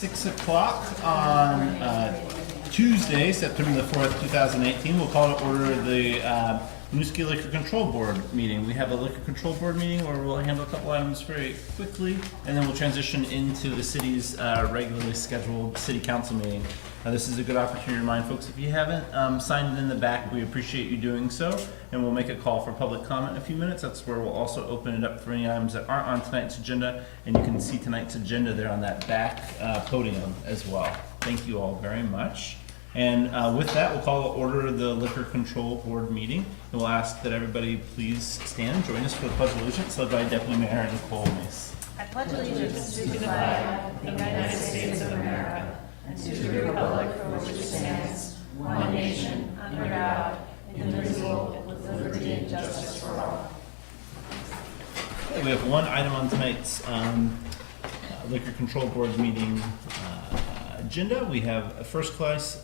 6 o'clock on Tuesday, September the 4th, 2018. We'll call to order the Winooski Liquor Control Board meeting. We have a Liquor Control Board meeting where we'll handle a couple items very quickly, and then we'll transition into the city's regularly scheduled city council meeting. This is a good opportunity to remind folks, if you haven't signed in the back, we appreciate you doing so, and we'll make a call for public comment in a few minutes. That's where we'll also open it up for any items that aren't on tonight's agenda, and you can see tonight's agenda there on that back podium as well. Thank you all very much. And with that, we'll call to order the Liquor Control Board meeting, and we'll ask that everybody please stand and join us for the Pledge of Allegiance, led by Deputy Mayor Nicole Mace. I pledge allegiance to the flag of the United States of America and to the republic for which it stands, one nation, under God, indivisible, with liberty and justice for all. Okay, we have one item on tonight's Liquor Control Board meeting agenda. We have a first class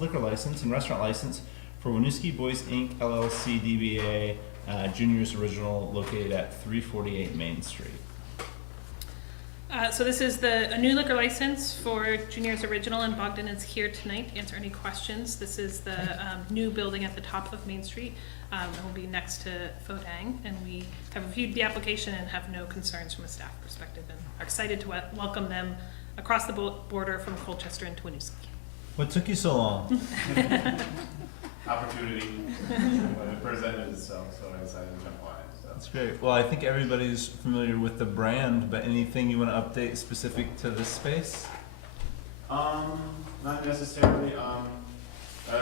liquor license and restaurant license for Winooski Boys Inc. LLC DBA Junior's Original, located at 348 Main Street. So this is a new liquor license for Junior's Original, and Bogdan is here tonight to answer any questions. This is the new building at the top of Main Street. It will be next to Fodang, and we have reviewed the application and have no concerns from a staff perspective, and are excited to welcome them across the border from Colchester into Winooski. What took you so long? Opportunity when it presented itself, so I decided to jump on it. So. That's great. Well, I think everybody's familiar with the brand, but anything you want to update specific to this space? Not necessarily. I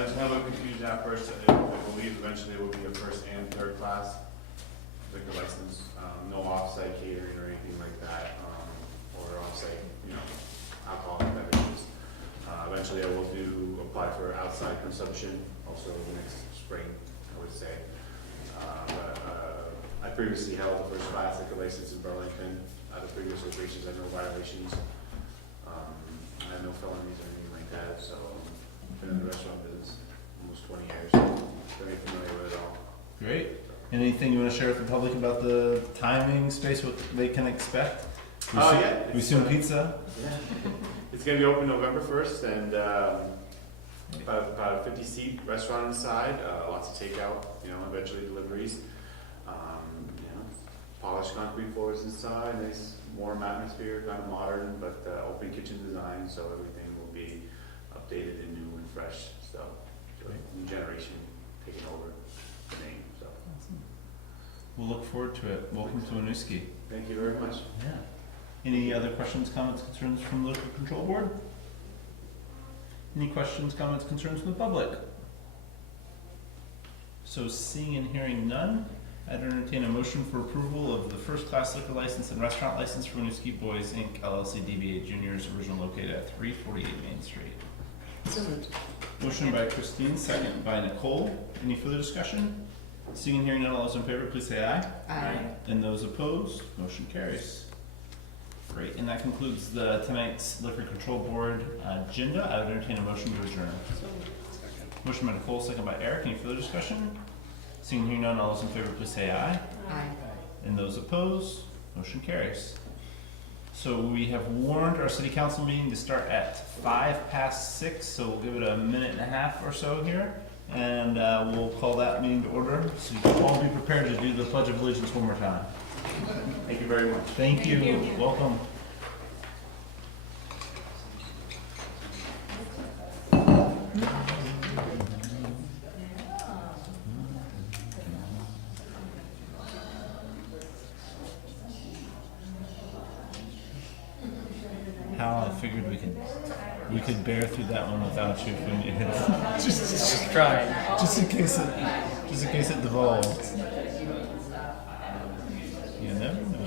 just have a confusion at first. I believe eventually it will be a first and third class liquor license. No off-site catering or anything like that, or off-site, alcoholic beverages. Eventually I will apply for outside consumption, also next spring, I would say. I previously held the first class liquor license in Burlington. Out of previous locations, I had no violations. I had no felonies or anything like that, so I've been in the restaurant business almost 20 years, so very familiar with it all. Great. Anything you want to share with the public about the timing, space, what they can expect? We assume pizza? Yeah. It's going to be open November 1st, and about a 50-seat restaurant inside, lots of takeout, eventually deliveries. Polished concrete floors inside, nice warm atmosphere, kind of modern, but open kitchen design, so everything will be updated and new and fresh. So, new generation taking over the name. So, awesome. We'll look forward to it. Welcome to Winooski. Thank you very much. Yeah. Any other questions, comments, concerns from the Liquor Control Board? Any questions, comments, concerns from the public? So, seeing and hearing none, I'd entertain a motion for approval of the first class liquor license and restaurant license for Winooski Boys Inc. LLC DBA Junior's Original, located at 348 Main Street. So moved. Motion by Christine, second by Nicole. Any further discussion? Seeing and hearing none, all those in favor, please say aye. Aye. And those opposed, motion carries. Great, and that concludes tonight's Liquor Control Board agenda. I would entertain a motion to adjourn. Motion by Nicole, second by Eric. Any further discussion? Seeing and hearing none, all those in favor, please say aye. Aye. And those opposed, motion carries. So we have warned our city council meeting to start at 6:05, so we'll give it a minute and a half or so here, and we'll call that meeting to order. So you can all be prepared to do the Pledge of Allegiance one more time. Thank you very much. Thank you. Welcome. Hal, I figured we could bear through that one without you if we needed it. Just try. Just in case it devolves. You never know.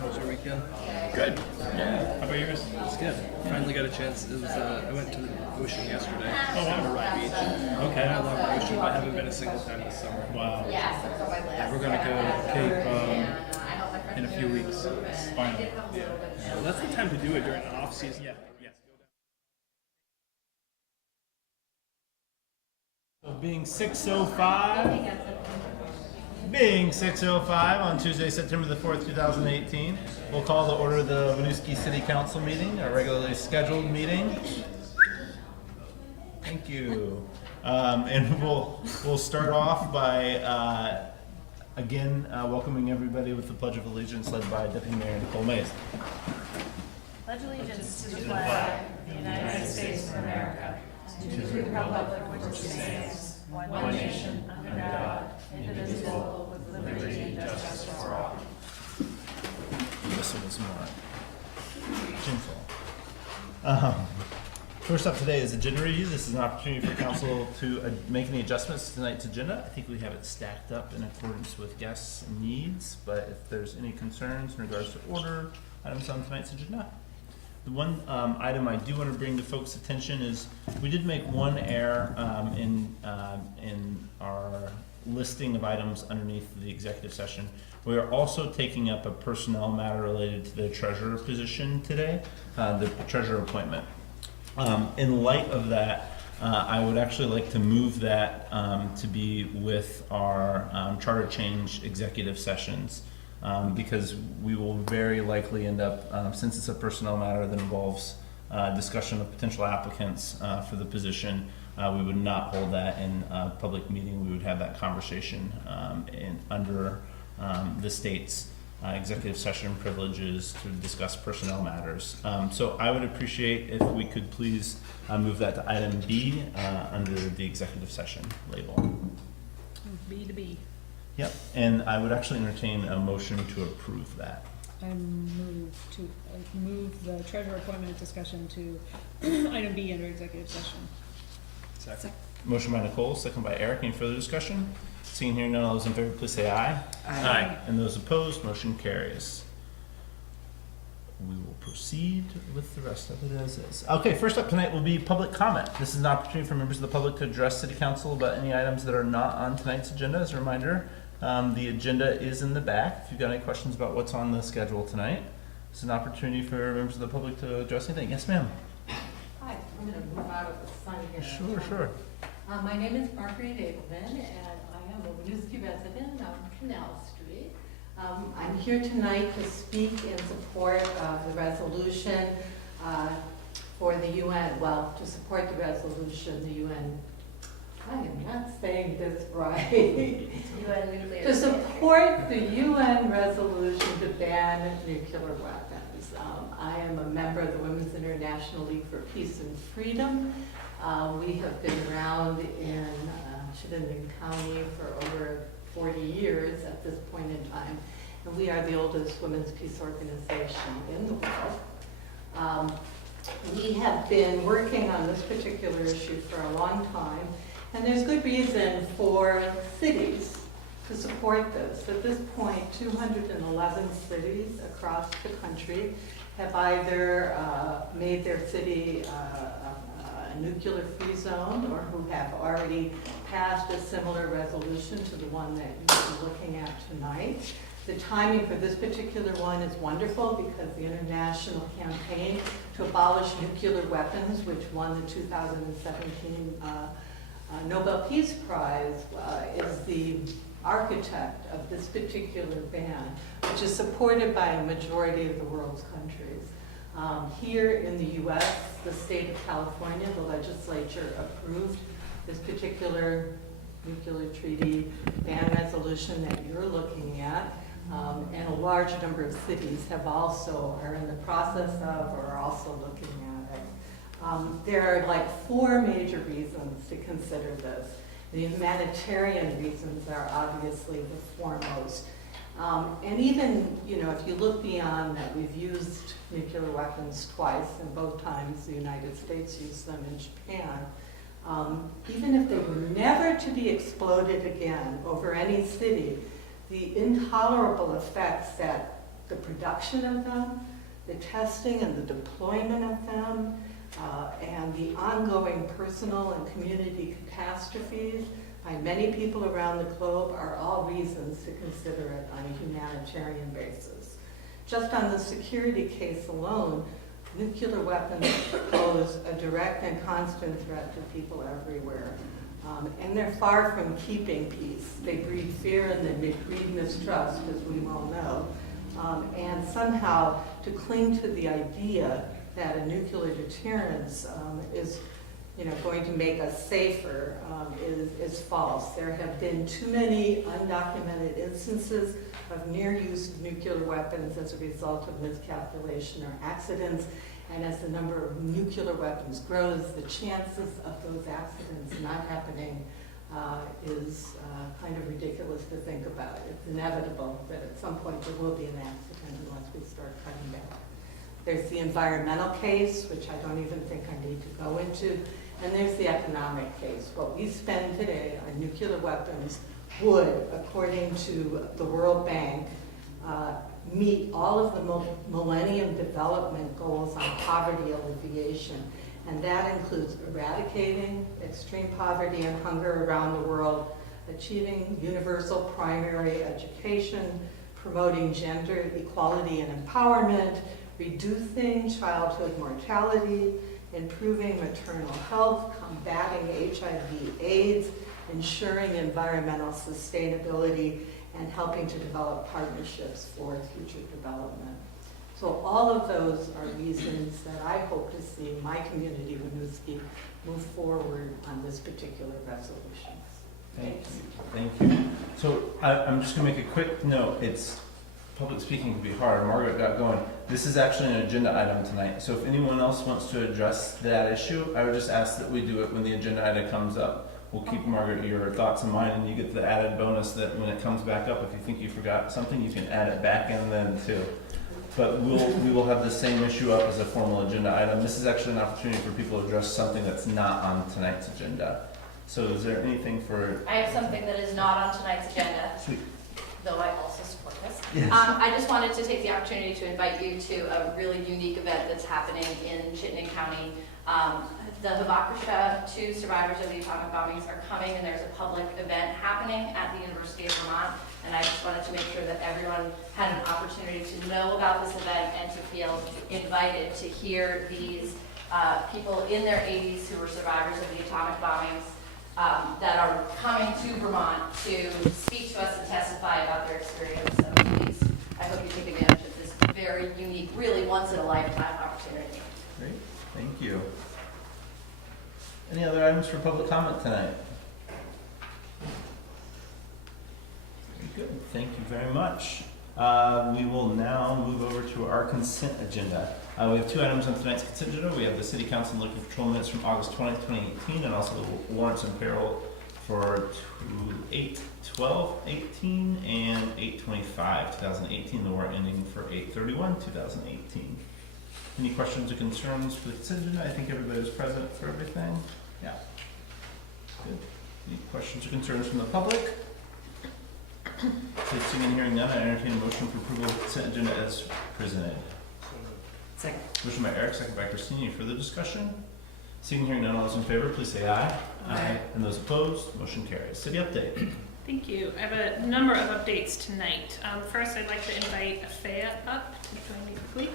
How was your weekend? Good. How about yours? It's good. Finally got a chance. It was I went to the ocean yesterday. Oh wow. Rye Beach. Okay. I love the ocean, but I haven't been a single time this summer. Wow. Yeah, we're gonna go to Cape in a few weeks. Finally. Yeah. Well, that's the time to do it during the off season. Yeah. Yes. So being 6:05 on Tuesday, September the 4th, 2018, we'll call to order the Winooski City Council meeting, our regularly scheduled meeting. Thank you. And we'll start off by again welcoming everybody with the Pledge of Allegiance led by Deputy Mayor Nicole Mays. Pledge allegiance to the flag of the United States of America, and to the republic for which it stands, one nation, under God, indivisible, with liberty and justice for all. This one is more gentle. First up today is agenda review. This is an opportunity for council to make any adjustments to tonight's agenda. I think we have it stacked up in accordance with guests' needs, but if there's any concerns in regards to order items on tonight's agenda. The one item I do want to bring to folks' attention is we did make one error in our listing of items underneath the executive session. We are also taking up a personnel matter related to the treasurer position today, the treasurer appointment. In light of that, I would actually like to move that to be with our charter change executive sessions. Because we will very likely end up, since it's a personnel matter that involves discussion of potential applicants for the position, we would not hold that in a public meeting. We would have that conversation under the state's executive session privileges to discuss personnel matters. So I would appreciate if we could please move that to item B under the executive session label. B to B. Yep, and I would actually entertain a motion to approve that. I move the treasurer appointment discussion to item B under executive session. Second. Motion by Nicole, second by Eric. Any further discussion? Seeing here none, all those in favor, please say aye. Aye. And those opposed, motion carries. We will proceed with the rest of it as is. Okay, first up tonight will be public comment. This is an opportunity for members of the public to address City Council about any items that are not on tonight's agenda. As a reminder, the agenda is in the back. If you've got any questions about what's on the schedule tonight, it's an opportunity for members of the public to address anything. Yes, ma'am. Hi, I'm going to move out of the sun here. Sure. My name is Marguerite Abelman, and I am a Winooski resident on Canal Street. I'm here tonight to speak in support of the resolution for the UN, to support the resolution, the UN, I am not saying this right. UN nuclear. To support the UN resolution to ban nuclear weapons. I am a member of the Women's International League for Peace and Freedom. We have been around in Chittenden County for over 40 years at this point in time, and we are the oldest women's peace organization in the world. We have been working on this particular issue for a long time, and there's good reason for cities to support this. At this point, 211 cities across the country have either made their city a nuclear-free zone or who have already passed a similar resolution to the one that you're looking at tonight. The timing for this particular one is wonderful because the international campaign to abolish nuclear weapons, which won the 2017 Nobel Peace Prize, is the architect of this particular ban, which is supported by a majority of the world's countries. Here in the U.S., the state of California, the legislature approved this particular nuclear treaty ban resolution that you're looking at, and a large number of cities are in the process of or are also looking at it. There are like 4 major reasons to consider this. The humanitarian reasons are obviously the foremost. And even, if you look beyond that, we've used nuclear weapons twice, and both times the United States used them in Japan. Even if they were never to be exploded again over any city, the intolerable effects that the production of them, the testing and the deployment of them, and the ongoing personal and community catastrophes by many people around the globe are all reasons to consider it on a humanitarian basis. Just on the security case alone, nuclear weapons pose a direct and constant threat to people everywhere. And they're far from keeping peace. They breed fear and they breed mistrust, as we well know. And somehow to cling to the idea that a nuclear deterrence is going to make us safer is false. There have been too many undocumented instances of near use of nuclear weapons as a result of miscalculation or accidents. And as the number of nuclear weapons grows, the chances of those accidents not happening is kind of ridiculous to think about. It's inevitable that at some point there will be an accident unless we start cutting back. There's the environmental case, which I don't even think I need to go into. And there's the economic case. What we spend today on nuclear weapons would, according to the World Bank, meet all of the Millennium Development Goals on poverty alleviation. And that includes eradicating extreme poverty and hunger around the world, achieving universal primary education, promoting gender equality and empowerment, reducing childhood mortality, improving maternal health, combating HIV/AIDS, ensuring environmental sustainability, and helping to develop partnerships for future development. So all of those are reasons that I hope to see my community, Winooski, move forward on this particular resolution. Thank you. So I'm just gonna make a quick note. Public speaking can be hard. Margaret got going. This is actually an agenda item tonight. So if anyone else wants to address that issue, I would just ask that we do it when the agenda item comes up. We'll keep, Margaret, your thoughts in mind, and you get the added bonus that when it comes back up, if you think you forgot something, you can add it back in then too. But we will have the same issue up as a formal agenda item. This is actually an opportunity for people to address something that's not on tonight's agenda. So is there anything for... I have something that is not on tonight's agenda. Sweet. Though I also support this. Yes. I just wanted to take the opportunity to invite you to a really unique event that's happening in Chittenden County. The Hibakusha, 2 survivors of the atomic bombings, are coming, and there's a public event happening at the University of Vermont. And I just wanted to make sure that everyone had an opportunity to know about this event and to feel invited to hear these people in their 80s who were survivors of the atomic bombings that are coming to Vermont to speak to us and testify about their experience of these. I hope you take advantage of this very unique, really once-in-a-lifetime opportunity. Great, thank you. Any other items for public comment tonight? Very good, thank you very much. We will now move over to our consent agenda. We have 2 items on tonight's consent agenda. We have the City Council and Liquor Control minutes from August 20th, 2018, and also the warrants and payroll for 8/12/18 and 8/25/2018. The warrant ending for 8/31/2018. Any questions or concerns for the consent agenda? I think everybody was present for everything. Yeah. Good. Any questions or concerns from the public? Please seeing and hearing none, I entertain a motion for approval of the consent agenda as presented. Second. Motion by Eric, second by Christine. Any further discussion? Seeing and hearing none, all those in favor, please say aye. Aye. And those opposed, motion carries. City update. Thank you. I have a number of updates tonight. First, I'd like to invite Afea up to join me quickly.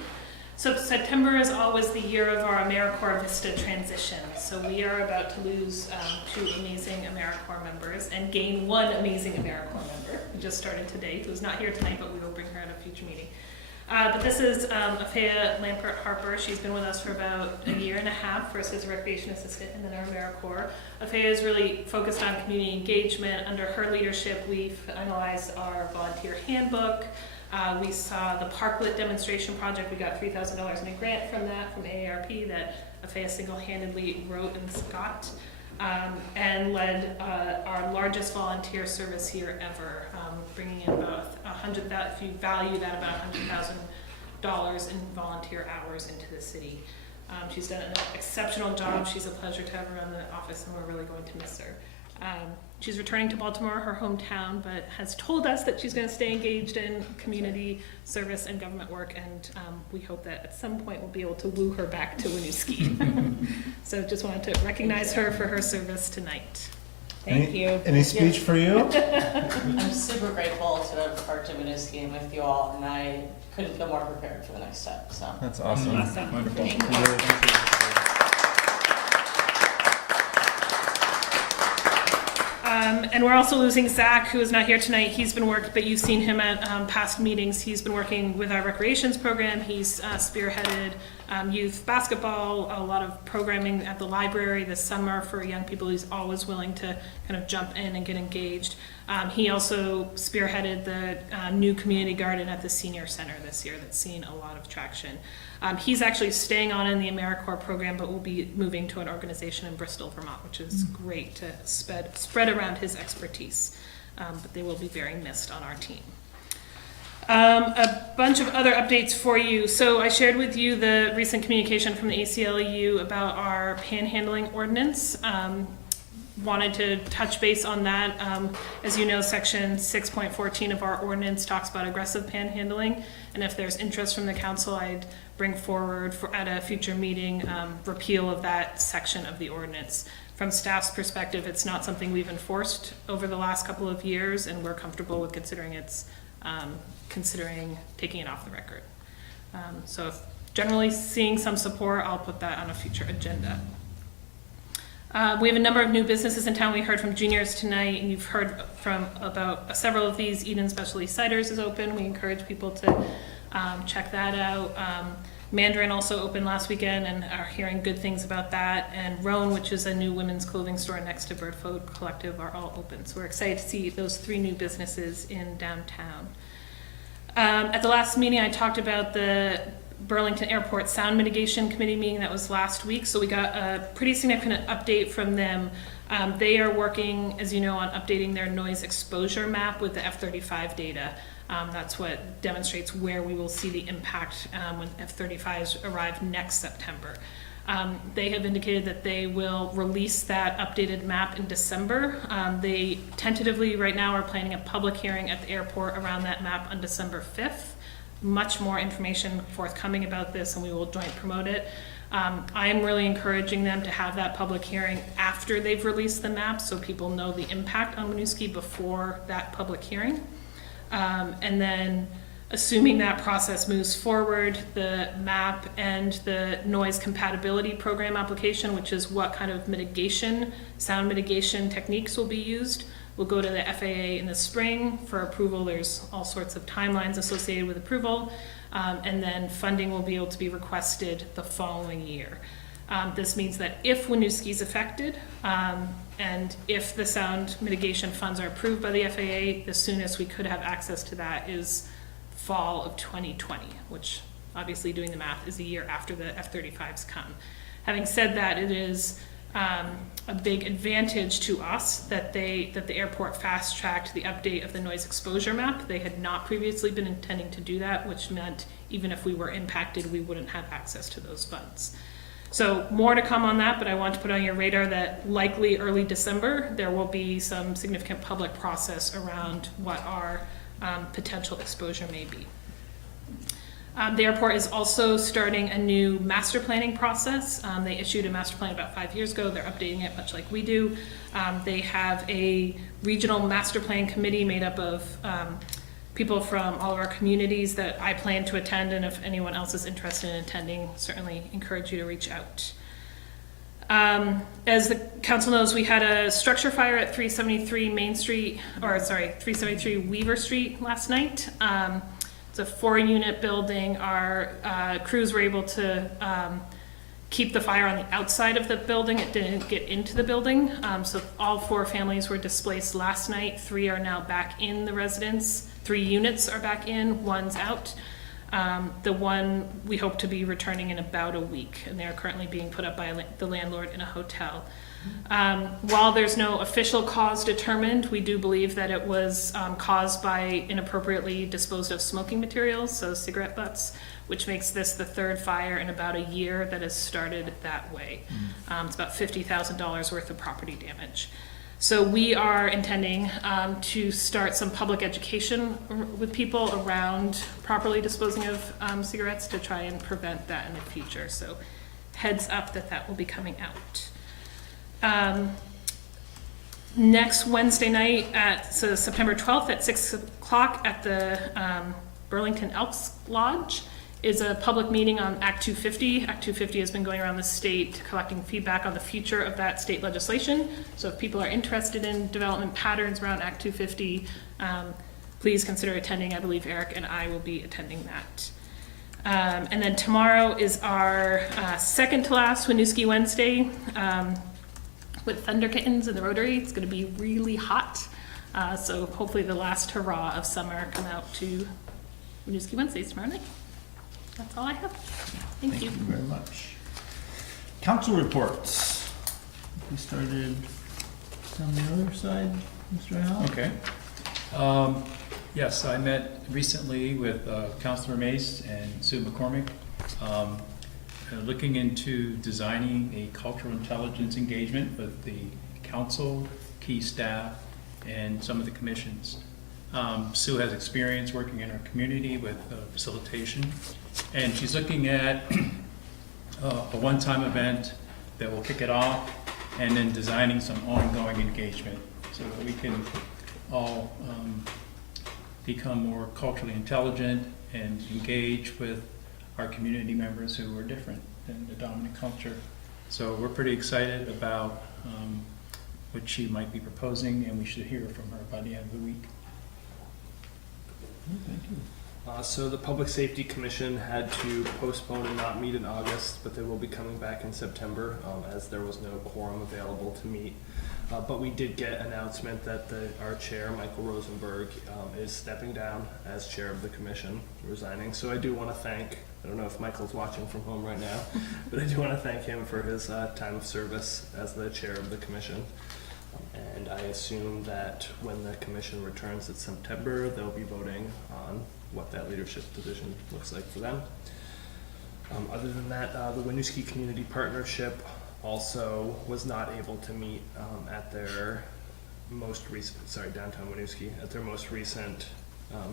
So September is always the year of our AmeriCorps Vista transition. So we are about to lose 2 amazing AmeriCorps members and gain 1 amazing AmeriCorps member who just started today, who's not here tonight, but we will bring her at a future meeting. But this is Afea Lampert Harper. She's been with us for about a year and a half, first as a recreation assistant and then our AmeriCorps. Afea is really focused on community engagement. Under her leadership, we've finalized our volunteer handbook. We saw the Parklet demonstration project. We got $3,000 in a grant from that, from AARP, that Afea single-handedly wrote and got, and led our largest volunteer service here ever, bringing in about if you value that, about $100,000 in volunteer hours into the city. She's done an exceptional job. She's a pleasure to have her in the office, and we're really going to miss her. She's returning to Baltimore, her hometown, but has told us that she's going to stay engaged in community service and government work, and we hope that at some point we'll be able to woo her back to Winooski. So just wanted to recognize her for her service tonight. Thank you. Any speech for you? I'm super grateful to have worked at Winooski and with you all, and I couldn't feel more prepared for the next step, so. That's awesome. Awesome. Wonderful. Thank you. Really appreciate it. And we're also losing Zach, who is not here tonight. He's been but you've seen him at past meetings. He's been working with our recreations program. He's spearheaded youth basketball, a lot of programming at the library this summer for young people. He's always willing to kind of jump in and get engaged. He also spearheaded the new community garden at the senior center this year that's seen a lot of traction. He's actually staying on in the AmeriCorps program, but will be moving to an organization in Bristol, Vermont, which is great to spread around his expertise. But they will be very missed on our team. A bunch of other updates for you. So I shared with you the recent communication from the ACLU about our panhandling ordinance. Wanted to touch base on that. As you know, section 6.14 of our ordinance talks about aggressive panhandling, and if there's interest from the council, I'd bring forward at a future meeting repeal of that section of the ordinance. From staff's perspective, it's not something we've enforced over the last couple of years, and we're comfortable with considering taking it off the record. So if generally seeing some support, I'll put that on a future agenda. We have a number of new businesses in town. We heard from juniors tonight, and you've heard from about several of these. Eden Specialty Ciders is open. We encourage people to check that out. Mandarin also opened last weekend and are hearing good things about that. And Roan, which is a new women's clothing store next to Bird Food Collective, are all open. So we're excited to see those 3 new businesses in downtown. At the last meeting, I talked about the Burlington Airport Sound Mitigation Committee meeting that was last week. So we got a pretty significant update from them. They are working, as you know, on updating their noise exposure map with the F-35 data. That's what demonstrates where we will see the impact when F-35s arrive next September. They have indicated that they will release that updated map in December. They tentatively right now are planning a public hearing at the airport around that map on December 5th. Much more information forthcoming about this, and we will joint promote it. I am really encouraging them to have that public hearing after they've released the map so people know the impact on Winooski before that public hearing. And then assuming that process moves forward, the map and the noise compatibility program application, which is what kind of sound mitigation techniques will be used, will go to the FAA in the spring for approval. There's all sorts of timelines associated with approval. And then funding will be able to be requested the following year. This means that if Winooski is affected, and if the sound mitigation funds are approved by the FAA, the soonest we could have access to that is fall of 2020, which obviously doing the math is a year after the F-35s come. Having said that, it is a big advantage to us that the airport fast-tracked the update of the noise exposure map. They had not previously been intending to do that, which meant even if we were impacted, we wouldn't have access to those funds. So more to come on that, but I want to put on your radar that likely early December, there will be some significant public process around what our potential exposure may be. The airport is also starting a new master planning process. They issued a master plan about 5 years ago. They're updating it much like we do. They have a regional master plan committee made up of people from all of our communities that I plan to attend, and if anyone else is interested in attending, certainly encourage you to reach out. As the council knows, we had a structure fire at 373 373 Weaver Street last night. It's a 4-unit building. Our crews were able to keep the fire on the outside of the building. It didn't get into the building. So all 4 families were displaced last night. 3 are now back in the residence. 3 units are back in, 1's out. The one we hope to be returning in about a week, and they are currently being put up by the landlord in a hotel. While there's no official cause determined, we do believe that it was caused by inappropriately disposed of smoking materials, so cigarette butts, which makes this the 3rd fire in about a year that has started that way. It's about $50,000 worth of property damage. So we are intending to start some public education with people around properly disposing of cigarettes to try and prevent that in the future. So heads up that will be coming out. Next Wednesday night, so September 12th at 6 o'clock at the Burlington Elks Lodge, is a public meeting on Act 250. Act 250 has been going around the state collecting feedback on the future of that state legislation. So if people are interested in development patterns around Act 250, please consider attending. I believe Eric and I will be attending that. And then tomorrow is our second to last Winooski Wednesday with Thunder Kittens in the Rotary. It's going to be really hot. So hopefully the last hurrah of summer come out to Winooski Wednesdays tomorrow night. That's all I have. Thank you. Thank you very much. Council reports. We started on the other side, Mr. Allen. Okay. Yes, I met recently with Councilor Mace and Sue McCormick, looking into designing a cultural intelligence engagement with the council, key staff, and some of the commissions. Sue has experience working in our community with facilitation, and she's looking at a one-time event that will kick it off, and then designing some ongoing engagement so that we can all become more culturally intelligent and engage with our community members who are different than the dominant culture. So we're pretty excited about what she might be proposing, and we should hear from her by the end of the week. Thank you. So the Public Safety Commission had to postpone and not meet in August, but they will be coming back in September as there was no quorum available to meet. But we did get announcement that our chair, Michael Rosenberg, is stepping down as chair of the commission, resigning. So I do want to thank, I don't know if Michael's watching from home right now, but I do want to thank him for his time of service as the chair of the commission. And I assume that when the commission returns in September, they'll be voting on what that leadership position looks like for them. Other than that, the Winooski Community Partnership also was not able to meet at their most recent, downtown Winooski, at their most recent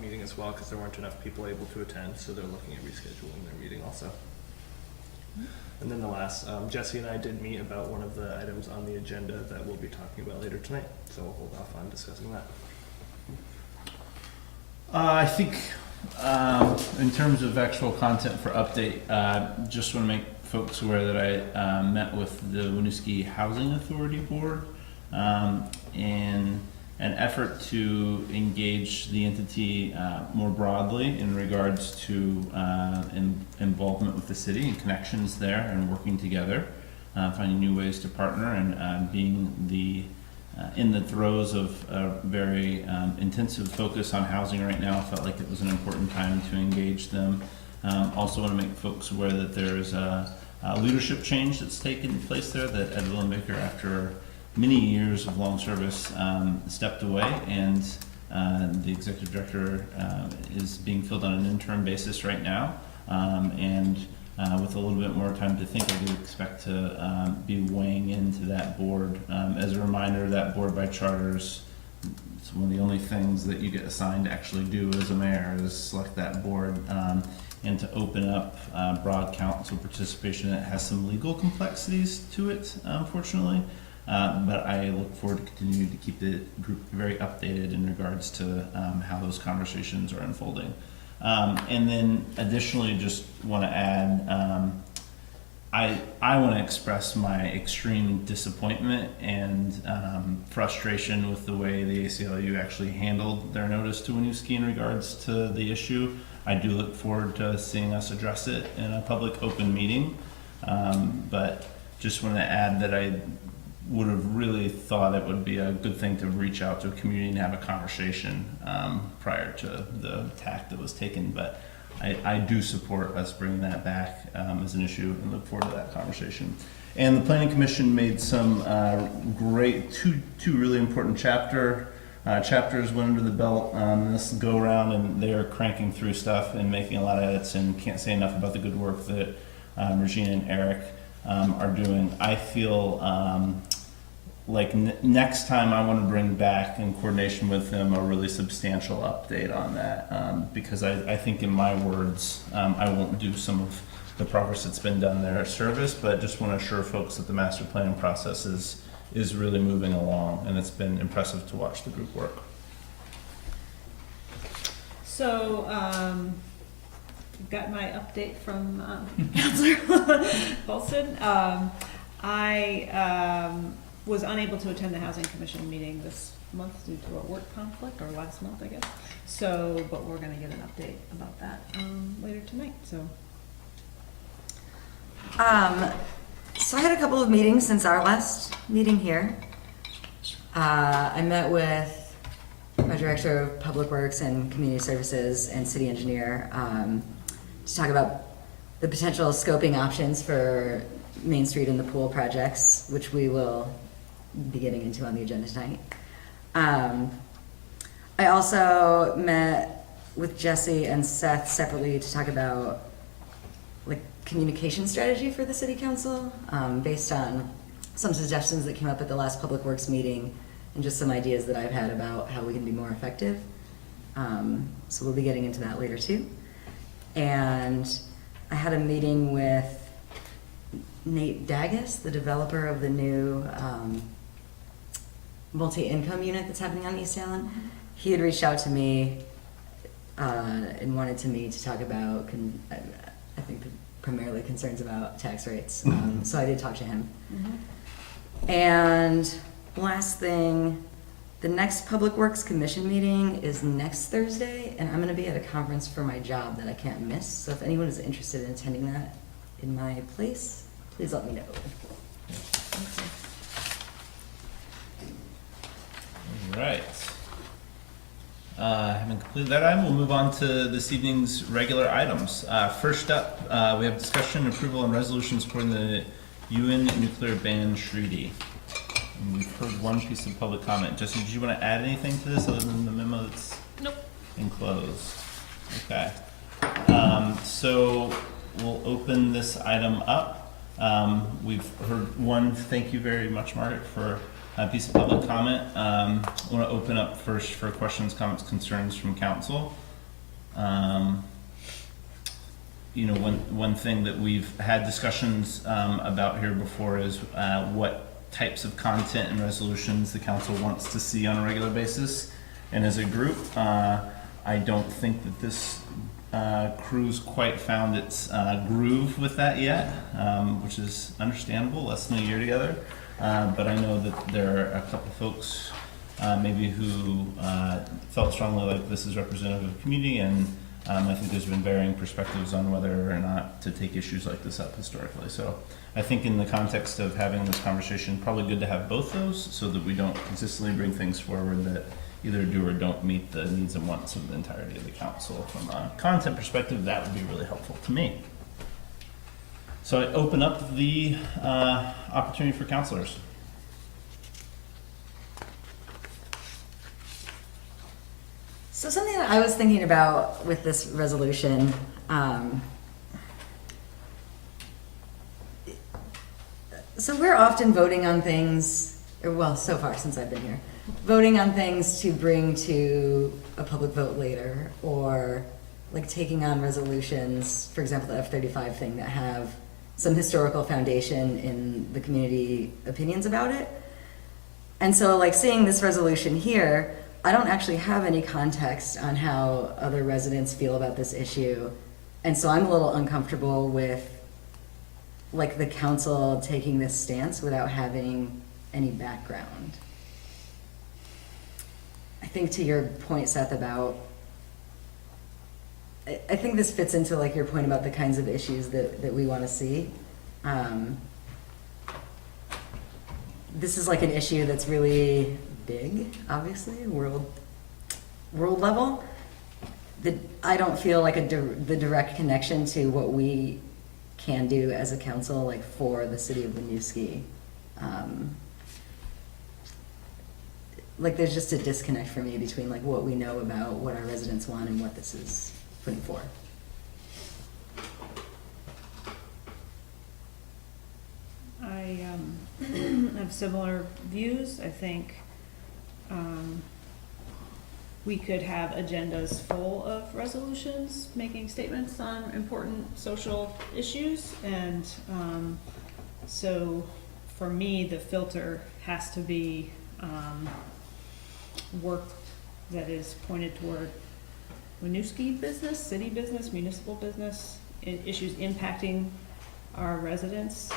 meeting as well, because there weren't enough people able to attend, so they're looking at rescheduling their meeting also. And then the last, Jesse and I did meet about one of the items on the agenda that we'll be talking about later tonight, so we'll hold off on discussing that. I think in terms of actual content for update, just want to make folks aware that I met with the Winooski Housing Authority Board in an effort to engage the entity more broadly in regards to involvement with the city and connections there and working together, finding new ways to partner and being in the throes of a very intensive focus on housing right now. I felt like it was an important time to engage them. Also want to make folks aware that there's a leadership change that's taken place there, that Ed Willenbaker, after many years of long service, stepped away, and the executive director is being filled on an interim basis right now. And with a little bit more time to think, I do expect to be weighing into that board. As a reminder, that board by charters, it's one of the only things that you get assigned to actually do as a mayor is select that board, and to open up broad council participation. It has some legal complexities to it, unfortunately. But I look forward to continuing to keep the group very updated in regards to how those conversations are unfolding. And then additionally, just want to add, I want to express my extreme disappointment and frustration with the way the ACLU actually handled their notice to Winooski in regards to the issue. I do look forward to seeing us address it in a public open meeting, but just want to add that I would have really thought it would be a good thing to reach out to a community and have a conversation prior to the tack that was taken. But I do support us bringing that back as an issue and look forward to that conversation. And the Planning Commission made some great, two really important chapters went under the belt this go around, and they're cranking through stuff and making a lot of edits, and can't say enough about the good work that Regina and Eric are doing. I feel next time I want to bring back in coordination with them a really substantial update on that, because I think in my words, I won't do some of the progress that's been done there at service, but I just want to assure folks that the master planning process is really moving along, and it's been impressive to watch the group work. So, got my update from Councilor Paulson. I was unable to attend the Housing Commission meeting this month due to a work conflict, or last month, I guess. So, but we're gonna get an update about that later tonight, so. So I had a couple of meetings since our last meeting here. I met with my Director of Public Works and Community Services and City Engineer to talk about the potential scoping options for Main Street and the pool projects, which we will be getting into on the agenda tonight. I also met with Jesse and Seth separately to talk about communication strategy for the City Council, based on some suggestions that came up at the last Public Works meeting and just some ideas that I've had about how we can be more effective. So we'll be getting into that later too. And I had a meeting with Nate Daggis, the developer of the new multi-income unit that's happening on East Allen. He had reached out to me and wanted me to talk about, I think, primarily concerns about tax rates. So I did talk to him. And last thing, the next Public Works Commission meeting is next Thursday, and I'm going to be at a conference for my job that I can't miss. So if anyone is interested in attending that in my place, please let me know. All right. Having completed that item, we'll move on to this evening's regular items. First up, we have discussion and approval on resolutions supporting the UN nuclear ban treaty. And we've heard one piece of public comment. Jesse, did you want to add anything to this other than the memo that's enclosed? Okay. So we'll open this item up. We've heard one, thank you very much, Margaret, for a piece of public comment. I want to open up first for questions, comments, concerns from council. You know, one thing that we've had discussions about here before is what types of content and resolutions the council wants to see on a regular basis. And as a group, I don't think that this crew's quite found its groove with that yet, which is understandable, less than a year together. But I know that there are a couple folks maybe who felt strongly like this is representative of the community, and I think there's been varying perspectives on whether or not to take issues like this up historically. So I think in the context of having this conversation, probably good to have both those so that we don't consistently bring things forward that either do or don't meet the needs and wants of the entirety of the council. From a content perspective, that would be really helpful to me. So I open up the opportunity for councilors. So something that I was thinking about with this resolution, so we're often voting on things, or well, so far since I've been here, voting on things to bring to a public vote later, or like taking on resolutions, for example, the F-35 thing, that have some historical foundation in the community opinions about it. And so like seeing this resolution here, I don't actually have any context on how other residents feel about this issue. And so I'm a little uncomfortable with like the council taking this stance without having any background. I think to your point, Seth, about, I think this fits into like your point about the kinds of issues that we want to see. This is like an issue that's really big, obviously, world level. That I don't feel like the direct connection to what we can do as a council, like for the city of Winooski. Like there's just a disconnect for me between like what we know about what our residents want and what this is putting forth. have similar views. I think we could have agendas full of resolutions making statements on important social issues. And so for me, the filter has to be work that is pointed toward Winooski business, city business, municipal business, issues impacting our residents.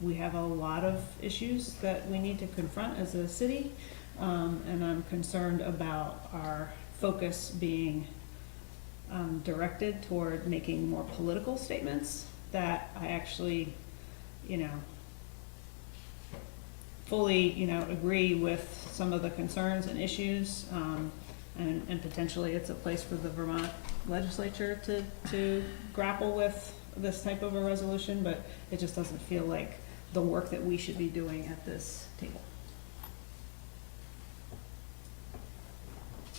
We have a lot of issues that we need to confront as a city, and I'm concerned about our focus being directed toward making more political statements that I actually, fully, agree with some of the concerns and issues, and potentially it's a place for the Vermont legislature to grapple with this type of a resolution, but it just doesn't feel like the work that we should be doing at this table.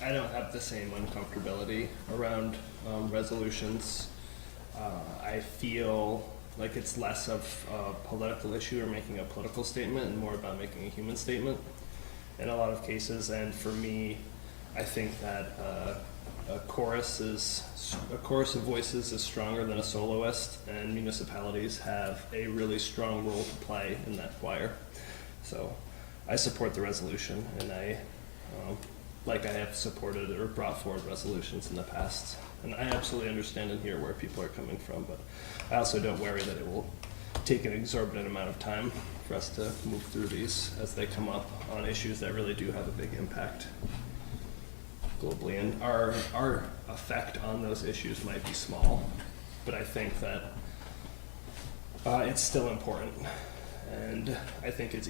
I don't have the same uncomfortability around resolutions. I feel like it's less of a political issue or making a political statement and more about making a human statement in a lot of cases. And for me, I think that a chorus of voices is stronger than a soloist, and municipalities have a really strong role to play in that choir. So I support the resolution, and I have supported or brought forward resolutions in the past. And I absolutely understand and hear where people are coming from, but I also don't worry that it will take an exorbitant amount of time for us to move through these as they come up on issues that really do have a big impact globally. And our effect on those issues might be small, but I think that it's still important. And I think it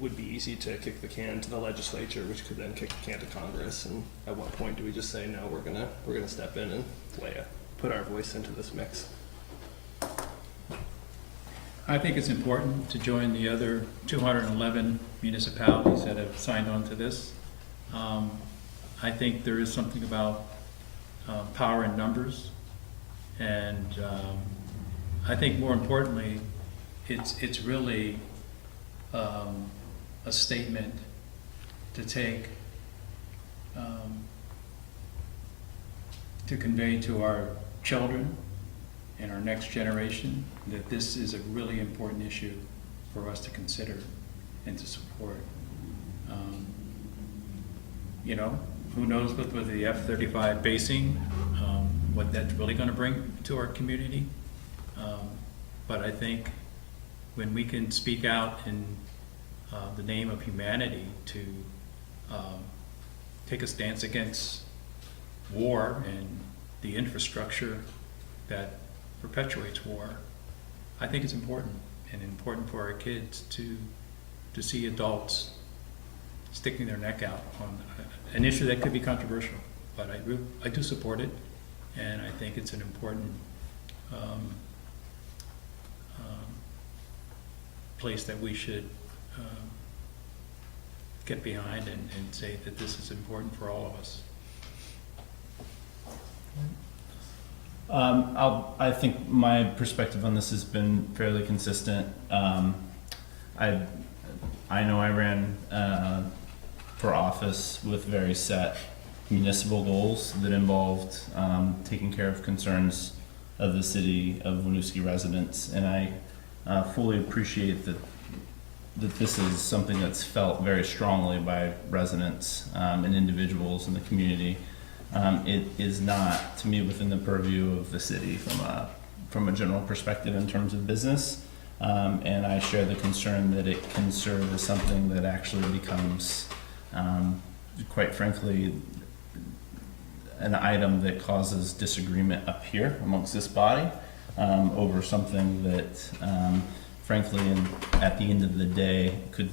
would be easy to kick the can to the legislature, which could then kick the can to Congress. And at what point do we just say, no, we're gonna step in and put our voice into this mix? I think it's important to join the other 211 municipalities that have signed on to this. I think there is something about power in numbers, and I think more importantly, it's really a statement to take to convey to our children and our next generation that this is a really important issue for us to consider and to support. Who knows with the F-35 basing, what that's really going to bring to our community. But I think when we can speak out in the name of humanity to take a stance against war and the infrastructure that perpetuates war, I think it's important, and important for our kids to see adults sticking their neck out on an issue that could be controversial, but I do support it, and I think it's an important place that we should get behind and say that this is important for all of us. I think my perspective on this has been fairly consistent. I know I ran for office with very set municipal goals that involved taking care of concerns of the city of Winooski residents, and I fully appreciate that this is something that's felt very strongly by residents and individuals in the community. It is not, to me, within the purview of the city from a general perspective in terms of business, and I share the concern that it can serve as something that actually becomes, quite frankly, an item that causes disagreement up here amongst this body over something that, frankly, at the end of the day, could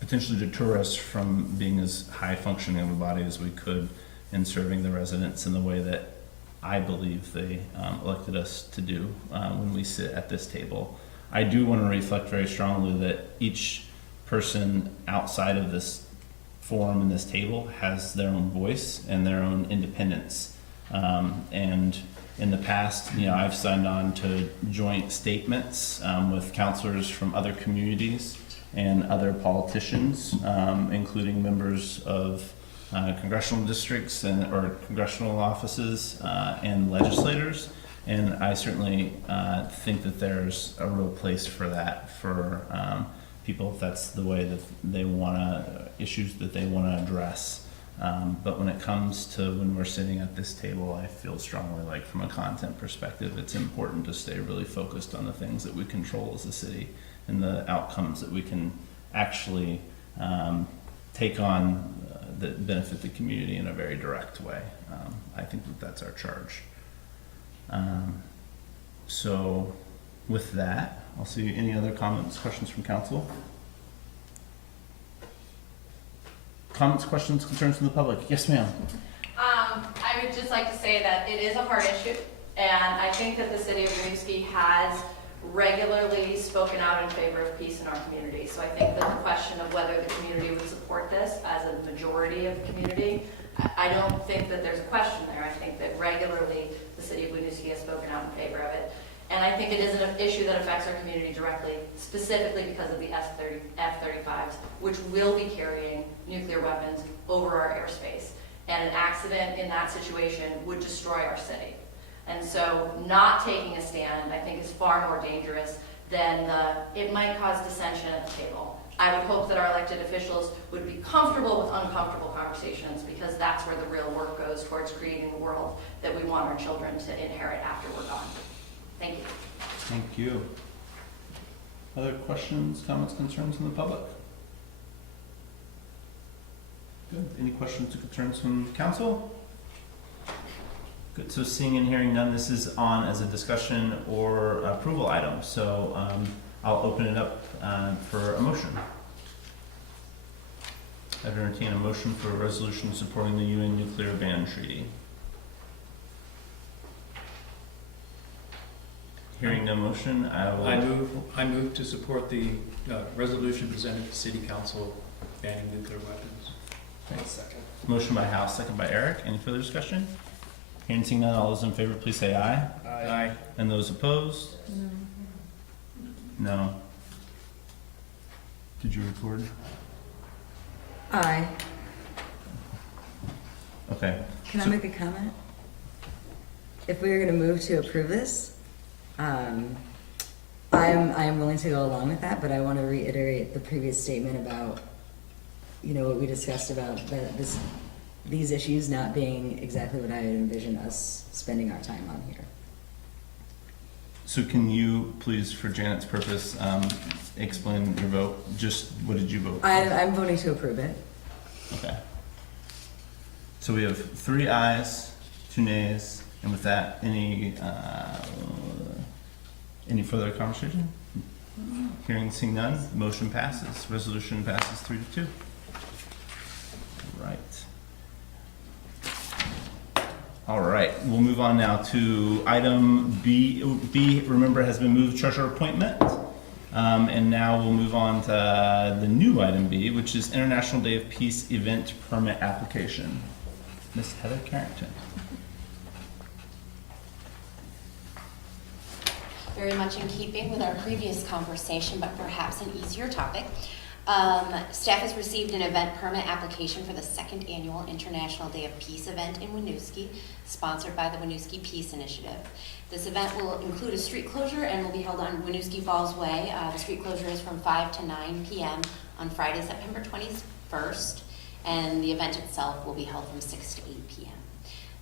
potentially deter us from being as high functioning of a body as we could in serving the residents in the way that I believe they elected us to do when we sit at this table. I do want to reflect very strongly that each person outside of this forum and this table has their own voice and their own independence. And in the past, I've signed on to joint statements with counselors from other communities and other politicians, including members of congressional districts or congressional offices and legislators. And I certainly think that there's a real place for that for people if that's the way that they issues that they want to address. But when it comes to when we're sitting at this table, I feel strongly like from a content perspective, it's important to stay really focused on the things that we control as a city and the outcomes that we can actually take on that benefit the community in a very direct way. I think that that's our charge. So with that, I'll see any other comments, questions from council. Comments, questions, concerns from the public? Yes, ma'am. I would just like to say that it is a hard issue, and I think that the city of Winooski has regularly spoken out in favor of peace in our community. So I think that the question of whether the community would support this as a majority of the community, I don't think that there's a question there. I think that regularly the city of Winooski has spoken out in favor of it. And I think it is an issue that affects our community directly, specifically because of the F-35s, which will be carrying nuclear weapons over our airspace. And an accident in that situation would destroy our city. And so not taking a stand, I think, is far more dangerous than it might cause dissension at the table. I would hope that our elected officials would be comfortable with uncomfortable conversations, because that's where the real work goes towards creating the world that we want our children to inherit after we're gone. Thank you. Thank you. Other questions, comments, concerns from the public? Good. Any questions or concerns from council? Good. So seeing and hearing none, this is on as a discussion or approval item. So I'll open it up for a motion. I'd entertain a motion for a resolution supporting the UN nuclear ban treaty. Hearing no motion, I move to support the resolution presented to City Council banning nuclear weapons. Second. Motion by House, second by Eric. Any further discussion? Hearing seeing none, all those in favor, please say aye. Aye. And those opposed? No. Did you record? Aye. Okay. Can I make a comment? If we were gonna move to approve this, I'm willing to go along with that, but I wanna reiterate the previous statement about, what we discussed about these issues not being exactly what I would envision us spending our time on here. So can you please, for Janet's purpose, explain your vote? Just what did you vote for? I'm voting to approve it. Okay. So we have 3 ayes, 2 nays, and with that, any further conversation? Hearing seeing none, motion passes. Resolution passes 3-2. All right, we'll move on now to item B. B, remember, has been moved, treasurer appointment. And now we'll move on to the new item B, which is International Day of Peace event permit application. Miss Heather Carrington. Very much in keeping with our previous conversation, but perhaps an easier topic. Staff has received an event permit application for the 2nd annual International Day of Peace event in Winooski, sponsored by the Winooski Peace Initiative. This event will include a street closure and will be held on Winooski Falls Way. The street closure is from 5 to 9 p.m. on Friday, September 21st, and the event itself will be held from 6 to 8 p.m.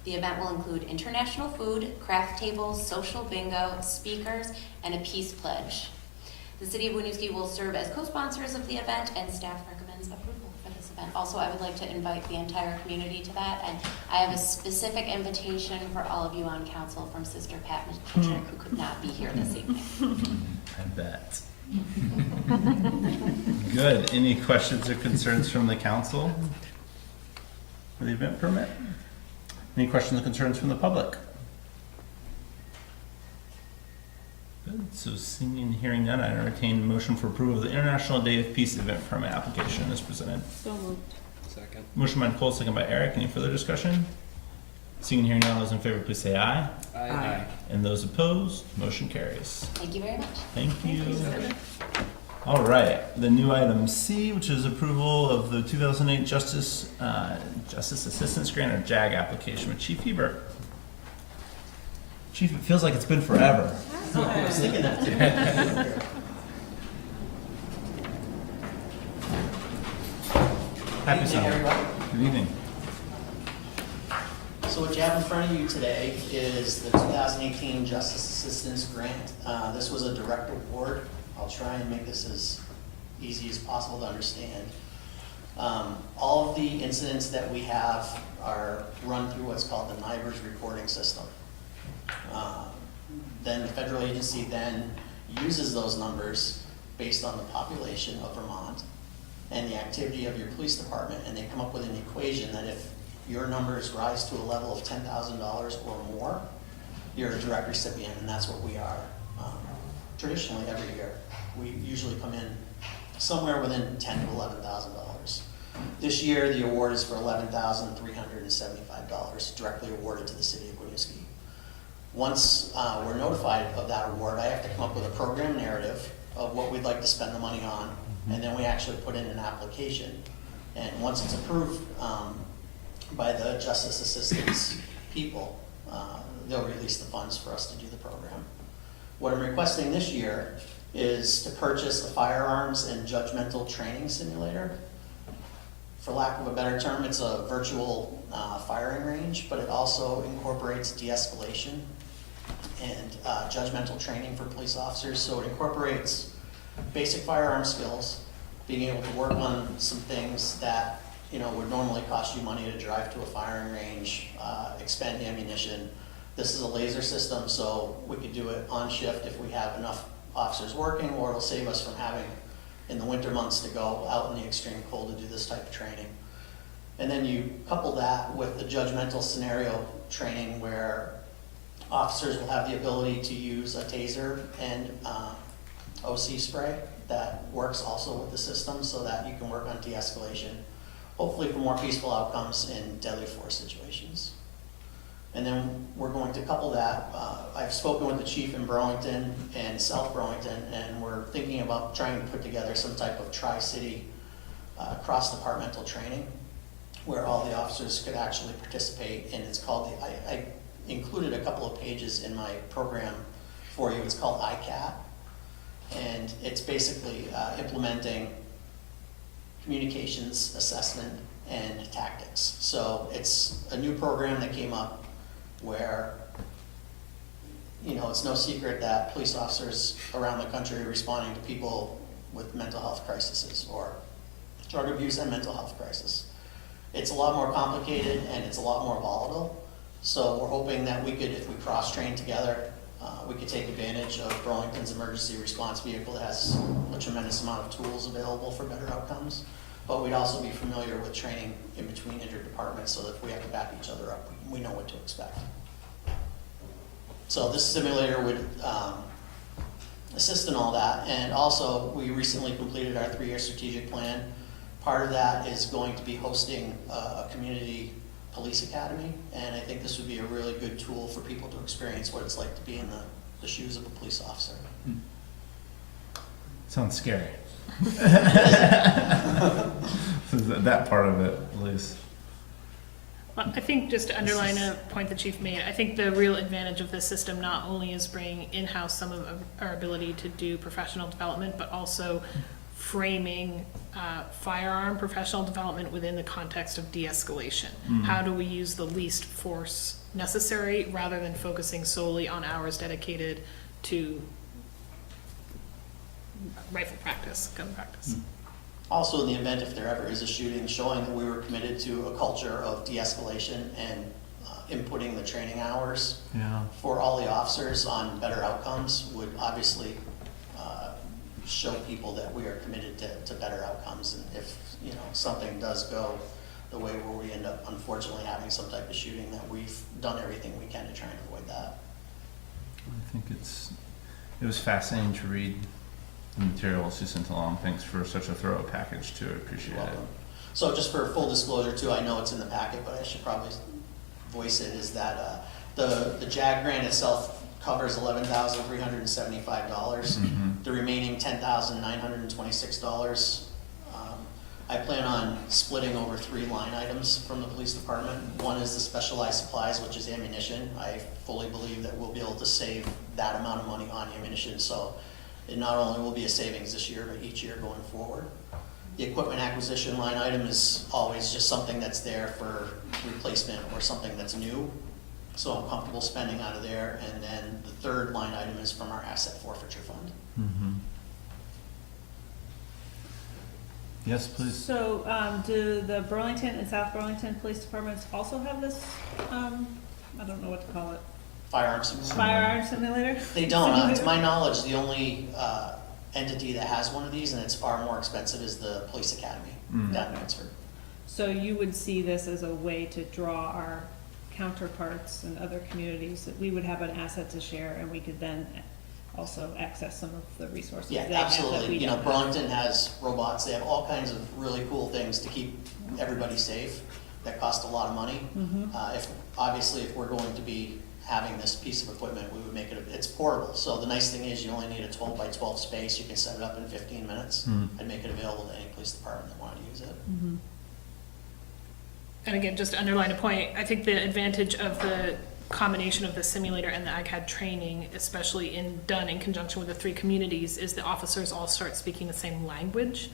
The event will include international food, craft tables, social bingo, speakers, and a peace pledge. The City of Winooski will serve as co-sponsors of the event, and staff recommends approval for this event. Also, I would like to invite the entire community to that, and I have a specific invitation for all of you on council from Sister Pat McKittrick, who could not be here this evening. I bet. Good. Any questions or concerns from the council for the event permit? Any questions or concerns from the public? Good. So seeing and hearing none, I entertain a motion for approval of the International Day of Peace event permit application as presented. So moved. Second. Motion by Nicole, second by Eric. Any further discussion? Seeing here none, all those in favor, please say aye. Aye. And those opposed, motion carries. Thank you very much. Thank you. All right, the new item C, which is approval of the 2008 Justice Assistance Grant, or JAG application with Chief Hebert. Chief, it feels like it's been forever. I was thinking that too. Happy Good evening, summer. everybody. Good evening. So what you have in front of you today is the 2018 Justice Assistance Grant. This was a direct award. I'll try and make this as easy as possible to understand. All of the incidents that we have are run through what's called the NIBRS reporting system. Then the federal agency then uses those numbers based on the population of Vermont and the activity of your police department, and they come up with an equation that if your numbers rise to a level of $10,000 or more, you're a direct recipient, and that's what we are. Traditionally, every year, we usually come in somewhere within $10,000 to $11,000. This year, the award is for $11,375, directly awarded to the city of Winooski. Once we're notified of that award, I have to come up with a program narrative of what we'd like to spend the money on, and then we actually put in an application. And once it's approved by the Justice Assistance people, they'll release the funds for us to do the program. What I'm requesting this year is to purchase a firearms and judgmental training simulator. For lack of a better term, it's a virtual firing range, but it also incorporates de-escalation and judgmental training for police officers. So it incorporates basic firearm skills, being able to work on some things that would normally cost you money to drive to a firing range, expend ammunition. This is a laser system, so we could do it on shift if we have enough officers working, or it'll save us from having, in the winter months, to go out in the extreme cold to do this type of training. And then you couple that with the judgmental scenario training where officers will have the ability to use a taser and OC spray that works also with the system, so that you can work on de-escalation, hopefully for more peaceful outcomes in deadly force situations. And then we're going to couple that. I've spoken with the chief in Burlington and South Burlington, and we're thinking about trying to put together some type of tri-city cross-departmental training where all the officers could actually participate. And it's called I included a couple of pages in my program for you. It's called ICAT, and it's basically implementing communications assessment and tactics. So it's a new program that came up where it's no secret that police officers around the country are responding to people with mental health crises or drug abuse and mental health crisis. It's a lot more complicated and it's a lot more volatile. So we're hoping that we could, if we cross-train together, we could take advantage of Burlington's emergency response vehicle that has a tremendous amount of tools available for better outcomes. But we'd also be familiar with training in between interdepartments, so that if we have to back each other up, we know what to expect. So this simulator would assist in all that. And also, we recently completed our 3-year strategic plan. Part of that is going to be hosting a community police academy, and I think this would be a really good tool for people to experience what it's like to be in the shoes of a police officer. Sounds scary. That part of it, at least. Well, I think just to underline a point the chief made, I think the real advantage of this system not only is bringing in-house some of our ability to do professional development, but also framing firearm professional development within the context of de-escalation. How do we use the least force necessary rather than focusing solely on hours dedicated to rifle practice, gun practice? Also, in the event if there ever is a shooting, showing that we were committed to a culture of de-escalation and inputting the training hours for all the officers on better outcomes would obviously show people that we are committed to better outcomes. And if something does go the way where we end up unfortunately having some type of shooting, that we've done everything we can to try and avoid that. I think it was fascinating to read the materials you sent along. Thanks for such a thorough package too. I appreciate it. So just for full disclosure too, I know it's in the packet, but I should probably voice it, is that the JAG grant itself covers $11,375. The remaining $10,926. I plan on splitting over 3 line items from the police department. One is the specialized supplies, which is ammunition. I fully believe that we'll be able to save that amount of money on ammunition, so it not only will be a savings this year, but each year going forward. The equipment acquisition line item is always just something that's there for replacement or something that's new, so I'm comfortable spending out of there. And then the third line item is from our asset forfeiture fund. Yes, please. So, do the Burlington and South Burlington Police Departments also have this, I don't know what to call it, Firearm simulator. firearm simulator? They don't. To my knowledge, the only entity that has one of these, and it's far more expensive, is the police academy down in Pittsburgh. So you would see this as a way to draw our counterparts in other communities, that we would have an asset to share, and we could then also access some of the resources Yeah, they have that absolutely. we You know, don't. Burlington has robots. They have all kinds of really cool things to keep everybody safe that cost a lot of money. If we're going to be having this piece of equipment, we would make it, it's portable. So the nice thing is you only need a 12 by 12 space. You can set it up in 15 minutes. I'd make it available to any police department that wanted to use it. And again, just to underline a point, I think the advantage of the combination of the simulator and the ICAD training, especially done in conjunction with the 3 communities, is the officers all start speaking the same language.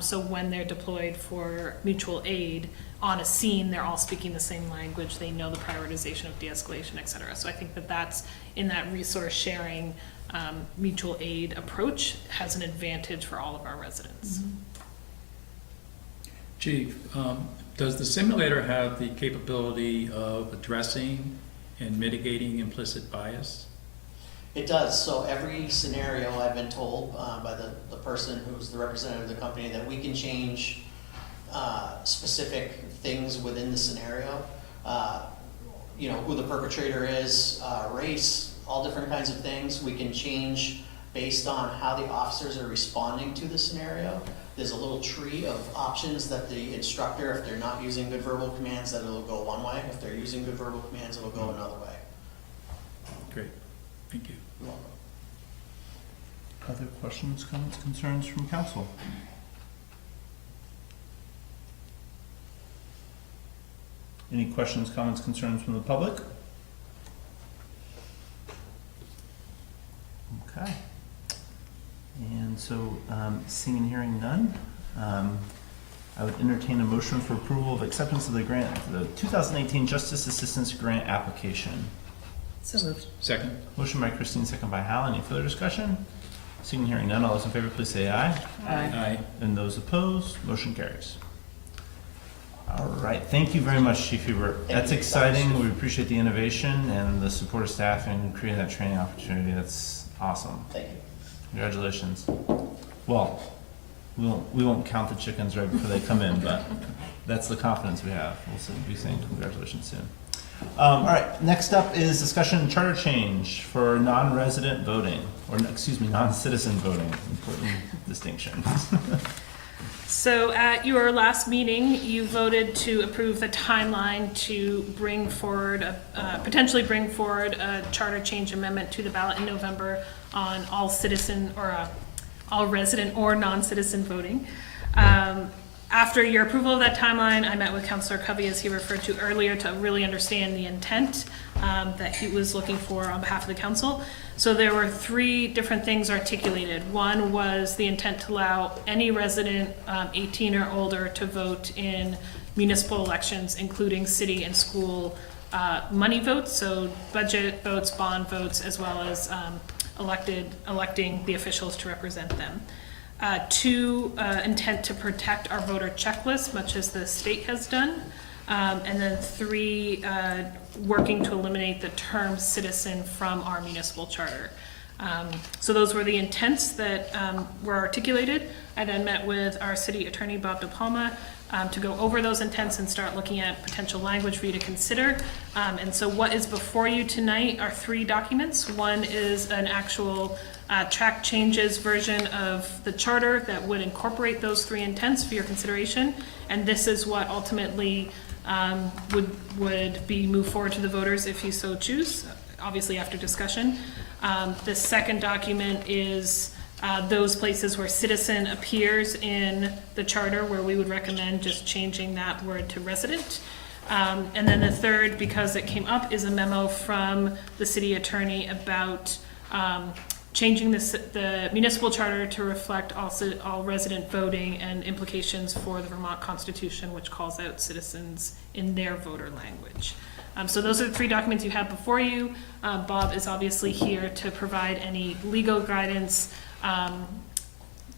So when they're deployed for mutual aid on a scene, they're all speaking the same language. They know the prioritization of de-escalation, et cetera. So I think that that's, in that resource sharing, mutual aid approach, has an advantage for all of our residents. Chief, does the simulator have the capability of addressing and mitigating implicit bias? It does. So every scenario, I've been told by the person who's the representative of the company, that we can change specific things within the scenario. You know, who the perpetrator is, race, all different kinds of things. We can change based on how the officers are responding to the scenario. There's a little tree of options that the instructor, if they're not using good verbal commands, that it'll go one way. If they're using good verbal commands, it'll go another way. Great, thank you. You're welcome. Other questions, comments, concerns from council? Any questions, comments, concerns from the public? Okay. And so, seeing and hearing none, I would entertain a motion for approval of acceptance of the grant, the 2018 Justice Assistance Grant application. So moved. Second? Motion by Christine, second by Hal. Any further discussion? Seeing and hearing none, all those in favor, please say aye. Aye. And those opposed, motion carries. All right, thank you very much, Chief Hubert. That's exciting. We appreciate the innovation and the support of staff in creating that training opportunity. That's awesome. Thank you. Congratulations. Well, we won't count the chickens right before they come in, but that's the confidence we have. We'll be saying congratulations soon. All right, next up is discussion charter change for non-resident voting, or excuse me, non-citizen voting. Important distinction. So at your last meeting, you voted to approve the timeline to bring forward, potentially bring forward a charter change amendment to the ballot in November on all citizen or all resident or non-citizen voting. After your approval of that timeline, I met with Councilor Covey, as he referred to earlier, to really understand the intent that he was looking for on behalf of the council. So there were 3 different things articulated. One was the intent to allow any resident 18 or older to vote in municipal elections, including city and school money votes, so budget votes, bond votes, as well as electing the officials to represent them. 2, intent to protect our voter checklist, much as the state has done. And then 3, working to eliminate the term citizen from our municipal charter. So those were the intents that were articulated. I then met with our city attorney, Bob DePalma, to go over those intents and start looking at potential language for you to consider. And so what is before you tonight are 3 documents. One is an actual track changes version of the charter that would incorporate those 3 intents for your consideration. And this is what ultimately would be moved forward to the voters if you so choose, obviously after discussion. The second document is those places where citizen appears in the charter, where we would recommend just changing that word to resident. And then the third, because it came up, is a memo from the city attorney about changing the municipal charter to reflect also all resident voting and implications for the Vermont Constitution, which calls out citizens in their voter language. So those are the three documents you have before you. Bob is obviously here to provide any legal guidance.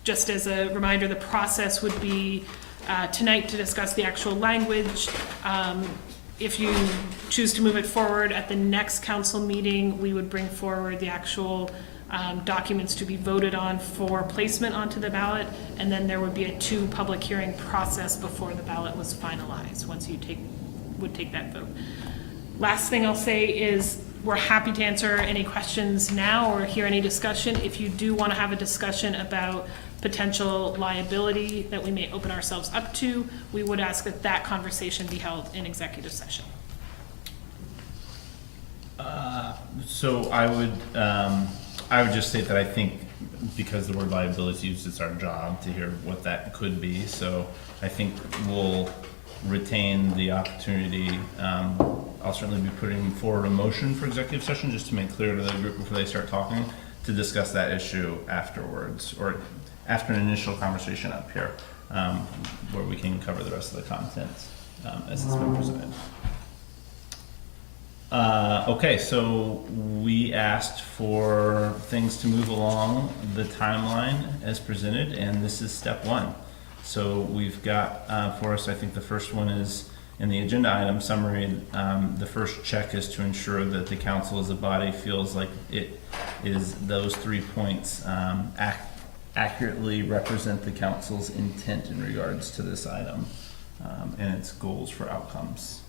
Just as a reminder, the process would be tonight to discuss the actual language. If you choose to move it forward at the next council meeting, we would bring forward the actual documents to be voted on for placement onto the ballot, and then there would be a 2 public hearing process before the ballot was finalized, once you would take that vote. Last thing I'll say is we're happy to answer any questions now or hear any discussion. If you do want to have a discussion about potential liability that we may open ourselves up to, we would ask that that conversation be held in executive session. So I would just state that I think because the word liability is used, it's our job to hear what that could be. So I think we'll retain the opportunity. I'll certainly be putting forward a motion for executive session just to make clear to the group before they start talking to discuss that issue afterwards, or after an initial conversation up here, where we can cover the rest of the content as it's been presented. Okay, so we asked for things to move along the timeline as presented, and this is step 1. So we've got for us, I think the first one is in the agenda item summary. The first check is to ensure that the council as a body feels like it is those 3 points accurately represent the council's intent in regards to this item and its goals for outcomes.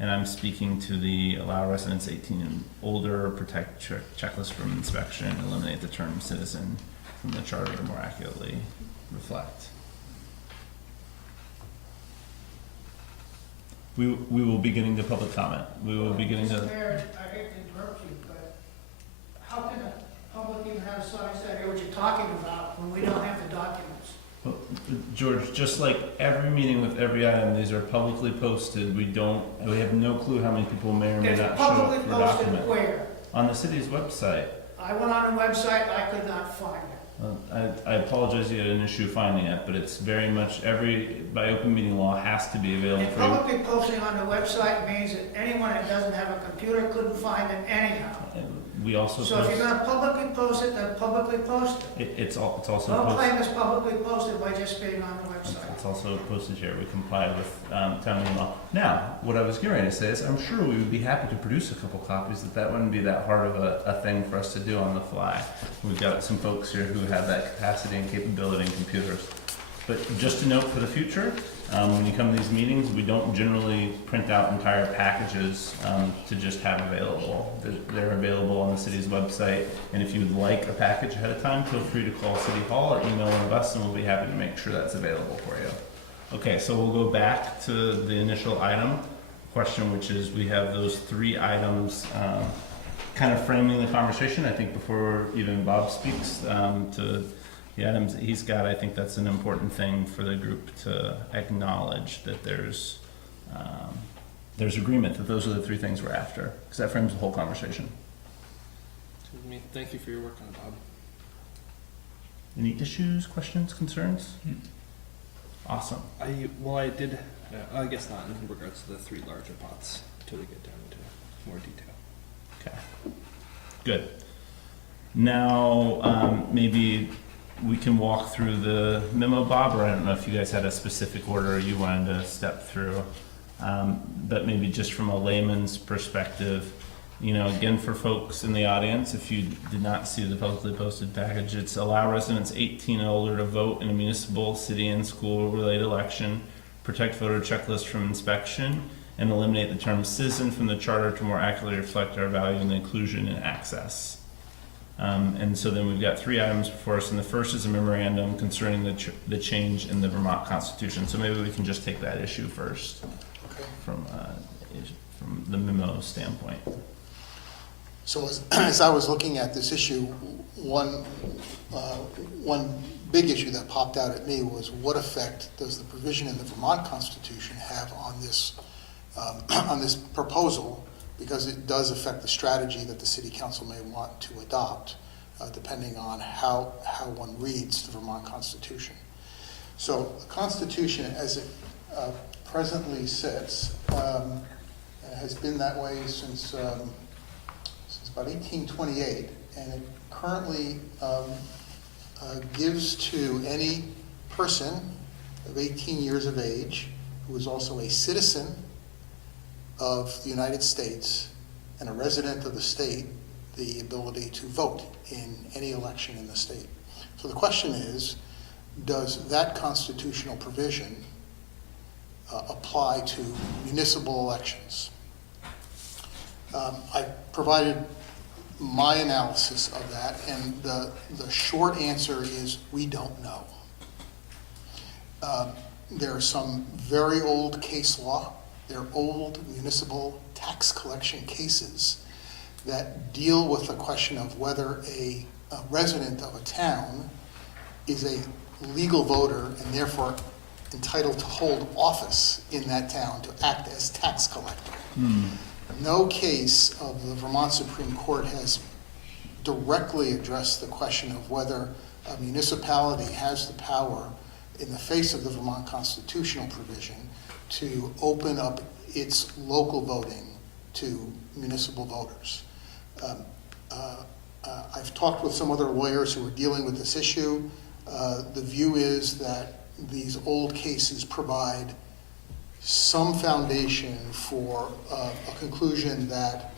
And I'm speaking to the allow residents 18 and older, protect checklist from inspection, eliminate the term citizen from the charter to more accurately reflect. We will be getting to public comment. We will be getting to. Mr. Mayor, I hate to interrupt you, but how can the public even have size to hear what you're talking about when we don't have the documents? Well, George, just like every meeting with every item, these are publicly posted. We have no clue how many people may or may It's not show up publicly for posted document. where? On the city's website. I went on the website, I could not find it. I apologize you had an issue finding it, but it's very much by open meeting law has to be available And for you. publicly posting on the website means that anyone that doesn't have a computer couldn't find it anyhow. We also So if post, you're gonna publicly post it, then publicly post it. it's also Don't posted. claim it's publicly posted by just being on the website. It's also posted here. We comply with town meeting law. Now, what I was getting ready to say is, I'm sure we would be happy to produce a couple copies. That wouldn't be that hard of a thing for us to do on the fly. We've got some folks here who have that capacity and capability in computers. But just a note for the future, when you come to these meetings, we don't generally print out entire packages to just have available. They're available on the city's website, and if you would like a package ahead of time, feel free to call City Hall or email one of us, and we'll be happy to make sure that's available for you. Okay, so we'll go back to the initial item question, which is we have those 3 items kind of framing the conversation. I think before even Bob speaks to the items that he's got, I think that's an important thing for the group to acknowledge, that there's agreement that those are the 3 things we're after, because that frames the whole conversation. Excuse me. Thank you for your work on it, Bob. Any issues, questions, concerns? Awesome. I did, I guess not in regards to the 3 larger pots until we get down into more detail. Okay, good. Now, maybe we can walk through the memo, Bob, or I don't know if you guys had a specific order you wanted to step through. But maybe just from a layman's perspective, again, for folks in the audience, if you did not see the publicly posted package, it's allow residents 18 and older to vote in a municipal, city, and school-related election, protect voter checklist from inspection, and eliminate the term citizen from the charter to more accurately reflect our value in inclusion and access. And so then we've got 3 items before us, and the first is a memorandum concerning the change in the Vermont Constitution. So maybe we can just take that issue first. from the memo standpoint. So as I was looking at this issue, one big issue that popped out at me was what effect does the provision in the Vermont Constitution have on this proposal, because it does affect the strategy that the City Council may want to adopt, depending on how one reads the Vermont Constitution. So the Constitution, as it presently sits, has been that way since about 1828, and it currently gives to any person of 18 years of age who is also a citizen of the United States and a resident of the state the ability to vote in any election in the state. So the question is, does that constitutional provision apply to municipal elections? I provided my analysis of that, and the short answer is we don't know. There are some very old case law, there are old municipal tax collection cases that deal with the question of whether a resident of a town is a legal voter and therefore entitled to hold office in that town to act as tax collector. No case of the Vermont Supreme Court has directly addressed the question of whether a municipality has the power, in the face of the Vermont constitutional provision, to open up its local voting to municipal voters. I've talked with some other lawyers who are dealing with this issue. The view is that these old cases provide some foundation for a conclusion that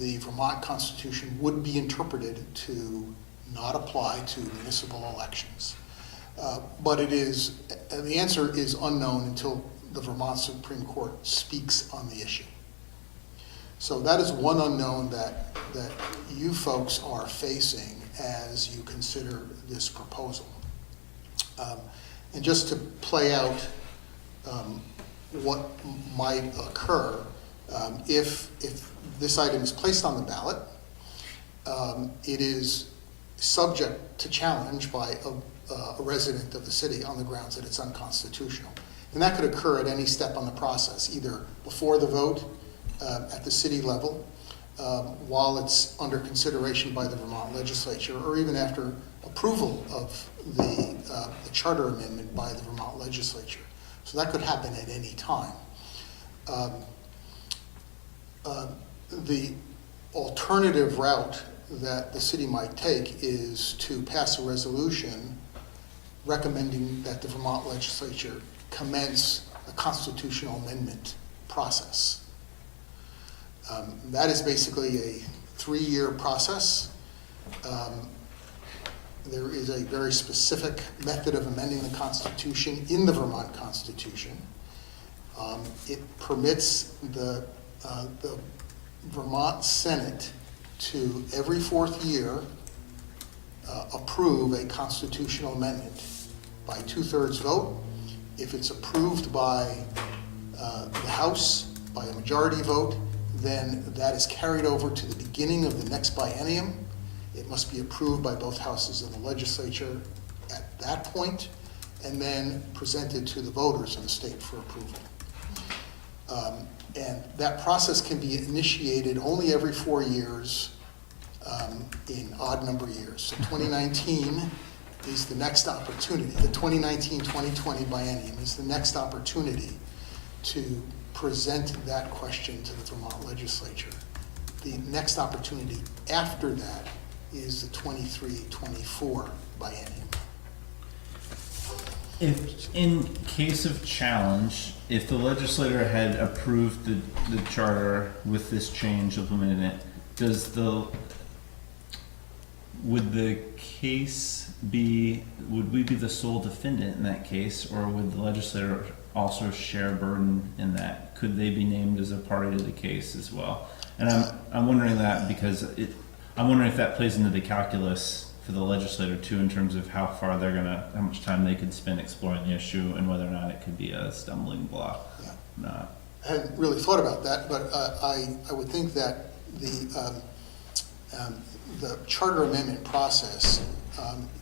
the Vermont Constitution would be interpreted to not apply to municipal elections. But the answer is unknown until the Vermont Supreme Court speaks on the issue. So that is one unknown that you folks are facing as you consider this proposal. And just to play out what might occur if this item is placed on the ballot, it is subject to challenge by a resident of the city on the grounds that it's unconstitutional. And that could occur at any step on the process, either before the vote at the city level, while it's under consideration by the Vermont legislature, or even after approval of the charter amendment by the Vermont legislature. So that could happen at any time. The alternative route that the city might take is to pass a resolution recommending that the Vermont legislature commence a constitutional amendment process. That is basically a 3-year process. There is a very specific method of amending the Constitution in the Vermont Constitution. It permits the Vermont Senate to, every 4th year, approve a constitutional amendment by 2/3 vote. If it's approved by the House by a majority vote, then that is carried over to the beginning of the next biennium. It must be approved by both houses of the legislature at that point, and then presented to the voters of the state for approval. And that process can be initiated only every 4 years in odd number years. So 2019 is the next opportunity. The 2019-2020 biennium is the next opportunity to present that question to the Vermont legislature. The next opportunity after that is the 23-24 biennium. If, in case of challenge, if the legislator had approved the charter with this change, implemented it, would the case be, would we be the sole defendant in that case, or would the legislator also share burden in that? Could they be named as a party to the case as well? And I'm wondering that because I'm wondering if that plays into the calculus for the legislator too, in terms of how much time they could spend exploring the issue and whether or not it could be a stumbling block. Yeah. Not. I hadn't really thought about that, but I would think that the charter amendment process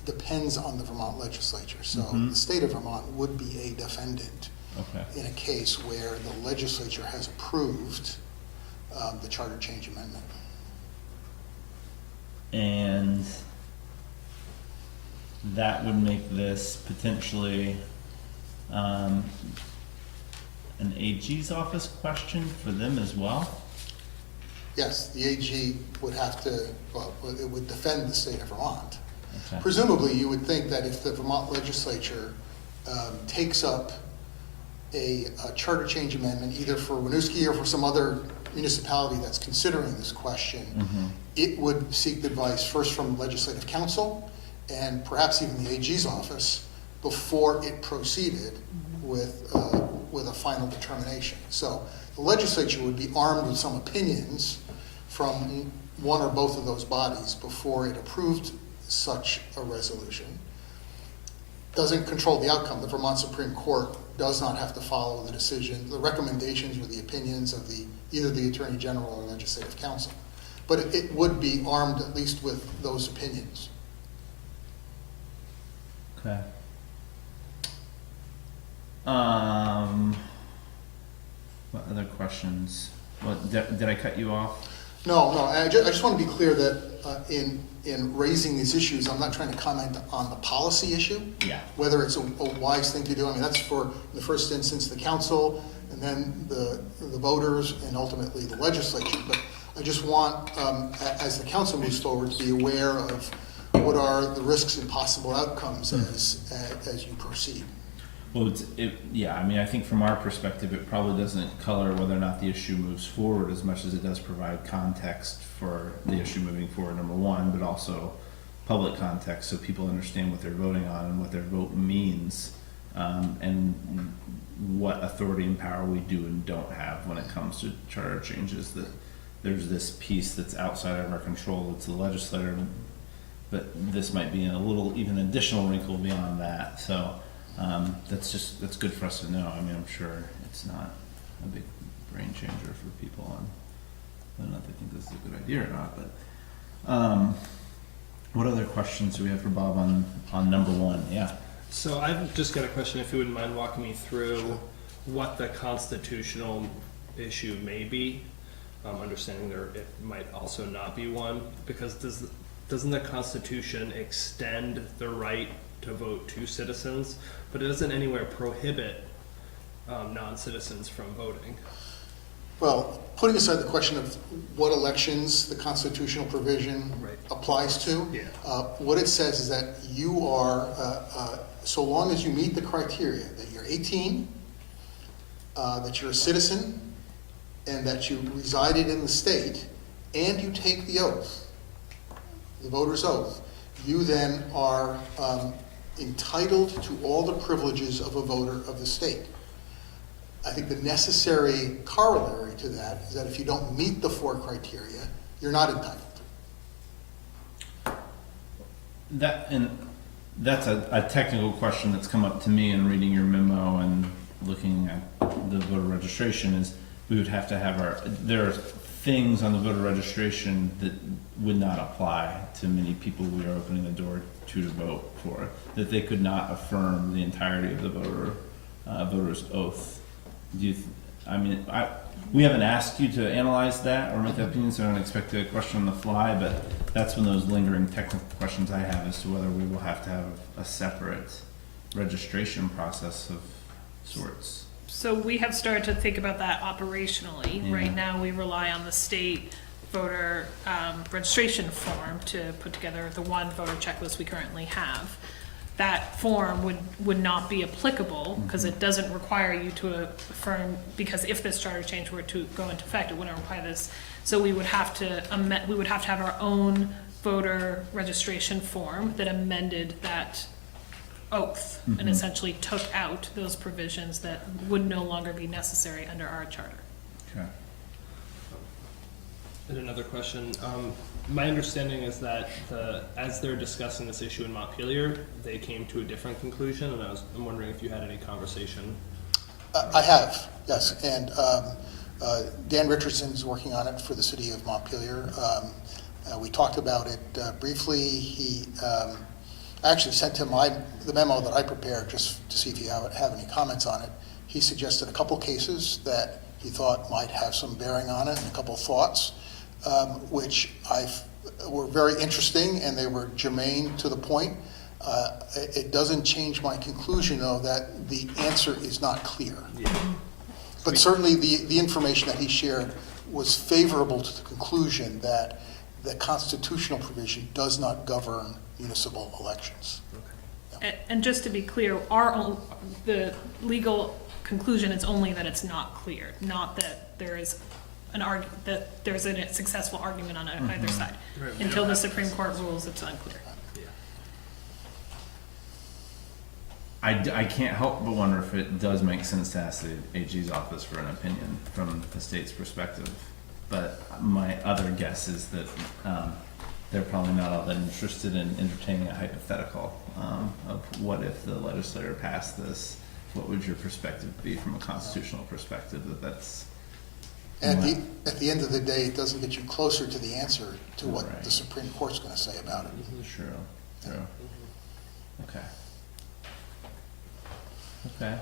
depends on the Vermont legislature. So Mhm. the state of Vermont would be a defendant Okay. in a case where the legislature has approved the charter change amendment. And that would make this potentially an AG's office question for them as well? Yes, the AG would have to, well, it would defend the state of Vermont. Okay. Presumably, you would think that if the Vermont legislature takes up a charter change amendment, either for Winooski or for some other municipality that's considering this question, Mhm. it would seek advice first from legislative council and perhaps even the AG's office before it proceeded with a final determination. So the legislature would be armed with some opinions from one or both of those bodies before it approved such a resolution. Doesn't control the outcome. The Vermont Supreme Court does not have to follow the decision, the recommendations or the opinions of either the Attorney General or Legislative Council. But it would be armed at least with those opinions. Okay. What other questions? What, did I cut you off? No, I just want to be clear that in raising these issues, I'm not trying to comment on the policy issue, Yeah. whether it's a wise thing to do. I mean, that's for, in the first instance, the council, and then the voters, and ultimately the legislature. But I just want, as the council moves forward, to be aware of what are the risks and possible outcomes as you proceed. Well, yeah, I mean, I think from our perspective, it probably doesn't color whether or not the issue moves forward as much as it does provide context for the issue moving forward, number one, but also public context so people understand what they're voting on and what their vote means, and what authority and power we do and don't have when it comes to charter changes. That there's this piece that's outside of our control, it's the legislature, but this might be a little, even additional wrinkle beyond that, so. That's good for us to know. I mean, I'm sure it's not a big brain changer for people on whether or not they think this is a good idea or not, but, what other questions do we have for Bob on number one? Yeah. So I've just got a question, if you wouldn't mind walking me through what the constitutional issue may be, understanding it might also not be one, because doesn't the Constitution extend the right to vote to citizens, but it doesn't anywhere prohibit non-citizens from voting? Well, putting aside the question of what elections the constitutional provision applies to, Yeah. what it says is that you are, so long as you meet the criteria, that you're 18, that you're a citizen, and that you resided in the state, and you take the oath, the voter's oath, you then are entitled to all the privileges of a voter of the state. I think the necessary corollary to that is that if you don't meet the 4 criteria, you're not entitled. That's a technical question that's come up to me in reading your memo and looking at the voter registration. Is we would have to have there are things on the voter registration that would not apply to many people we are opening the door to vote for, that they could not affirm the entirety of the voter's oath. We haven't asked you to analyze that or make that opinion, so I don't expect a question on the fly, but that's one of those lingering technical questions I have as to whether we will have to have a separate registration process of sorts. So we have started to think about that operationally. Yeah. Right now, we rely on the state voter registration form to put together the one voter checklist we currently have. That form would not be applicable because it doesn't require you to affirm, because if this charter change were to go into effect, it wouldn't require this. So we would have to have our own voter registration form that amended that oath and essentially took out those provisions that would no longer be necessary under our charter. Okay. And another question, my understanding is that as they're discussing this issue in Montpelier, they came to a different conclusion, and I'm wondering if you had any conversation. I have, yes, and Dan Richardson is working on it for the city of Montpelier. We talked about it briefly. He I actually sent him the memo that I prepared just to see if you have any comments on it. He suggested a couple cases that he thought might have some bearing on it, and a couple thoughts, which were very interesting, and they were germane to the point. It doesn't change my conclusion, though, that the answer is not clear. Yeah. But certainly the information that he shared was favorable to the conclusion that the constitutional provision does not govern municipal elections. And just to be clear, the legal conclusion is only that it's not clear, not that there is that there's a successful argument on either side. Right. Until the Supreme Court rules, it's unclear. I can't help but wonder if it does make sense to ask the AG's office for an opinion from the state's perspective. But my other guess is that they're probably not all that interested in entertaining a hypothetical of what if the legislature passed this. What would your perspective be from a constitutional perspective? That's And at the end of the day, it doesn't get you closer to the answer to what Right. the Supreme Court's going to say about it. True. Okay. Okay.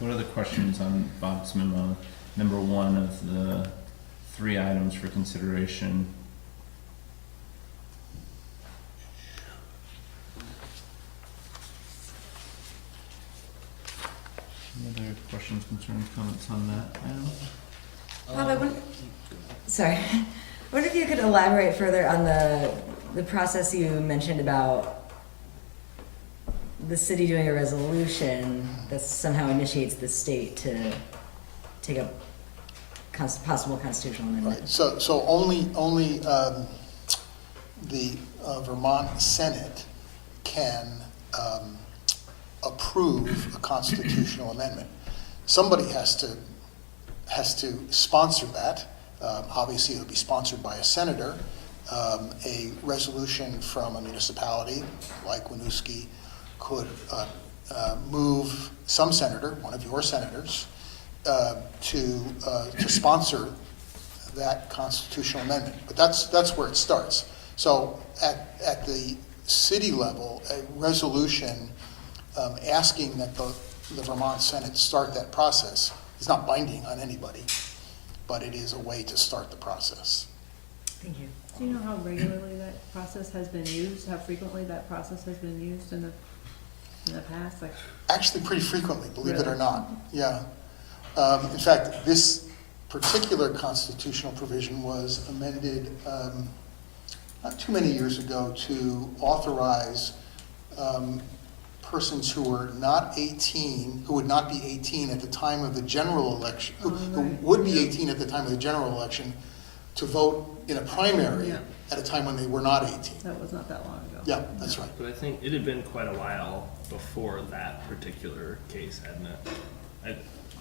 What are the questions on Bob's memo? Number one of the 3 items for consideration. Any other questions, concerns, comments on that item? Bob, I wonder, sorry, I wonder if you could elaborate further on the process you mentioned about the city doing a resolution that somehow initiates the state to take a possible constitutional amendment. Right. So only the Vermont Senate can approve a constitutional amendment. Somebody has to sponsor that. Obviously, it would be sponsored by a senator. A resolution from a municipality like Winooski could move some senator, one of your senators, to sponsor that constitutional amendment. But that's where it starts. So at the city level, a resolution asking that the Vermont Senate start that process is not binding on anybody, but it is a way to start the process. Thank you. Do you know how regularly that process has been used, how frequently that process has been used in the past? Like, Actually, pretty frequently, believe it or Really? not. Yeah. In fact, this particular constitutional provision was amended not too many years ago to authorize persons who were not 18, who would not be 18 at the time of the general election, who would be 18 at the time of the general election, to vote in a primary Yeah. at a time when they were not 18. that was not that long ago. Yeah, that's right. But I think it had been quite a while before that particular case, hadn't it? I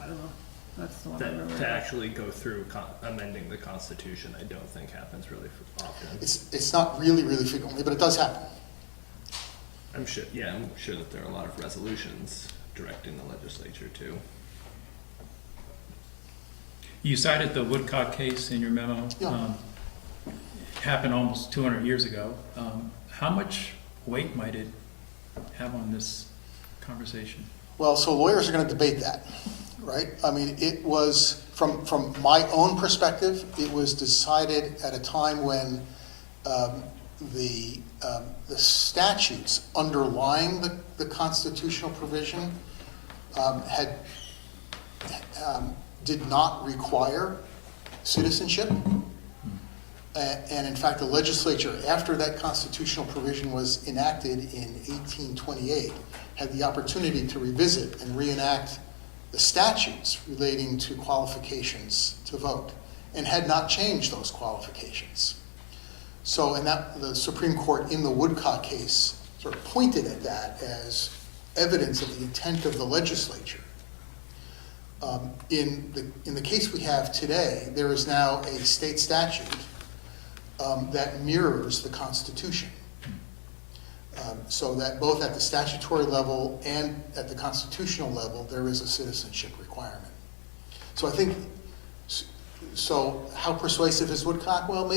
don't know, that's the one I That remember. to actually go through amending the Constitution, I don't think happens really often. It's not really frequently, but it does happen. I'm sure that there are a lot of resolutions directing the legislature too. You cited the Woodcock case in your memo. Yeah. Happened almost 200 years ago. How much weight might it have on this conversation? Well, so lawyers are going to debate that, right? I mean, it was, from my own perspective, it was decided at a time when the statutes underlying the constitutional provision did not require citizenship. And in fact, the legislature, after that constitutional provision was enacted in 1828, had the opportunity to revisit and reenact the statutes relating to qualifications to vote, and had not changed those qualifications. So, and that the Supreme Court in the Woodcock case sort of pointed at that as evidence of the intent of the legislature. In the case we have today, there is now a state statute that mirrors the Constitution. So that both at the statutory level and at the constitutional level, there is a citizenship requirement. So I think, so how persuasive is Woodcock? Well,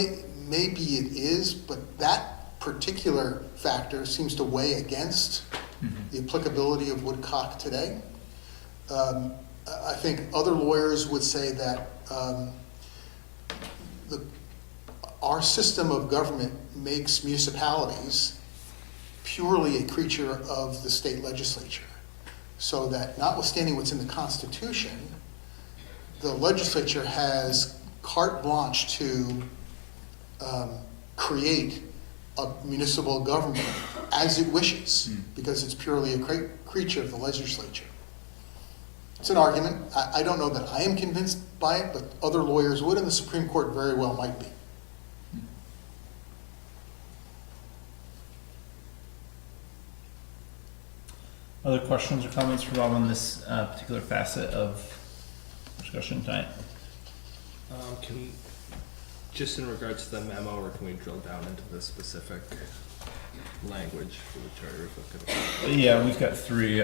maybe it is, but that particular factor seems to weigh against the applicability of Woodcock today. I think other lawyers would say that our system of government makes municipalities purely a creature of the state legislature. So that notwithstanding what's in the Constitution, the legislature has carte blanche to create a municipal government as it wishes, because it's purely a creature of the legislature. It's an argument. I don't know that I am convinced by it, but other lawyers would, and the Supreme Court very well might be. Other questions or comments for Rob on this particular facet of discussion tonight? Just in regards to the memo, or can we drill down into the specific language for the charter? Yeah, we've got three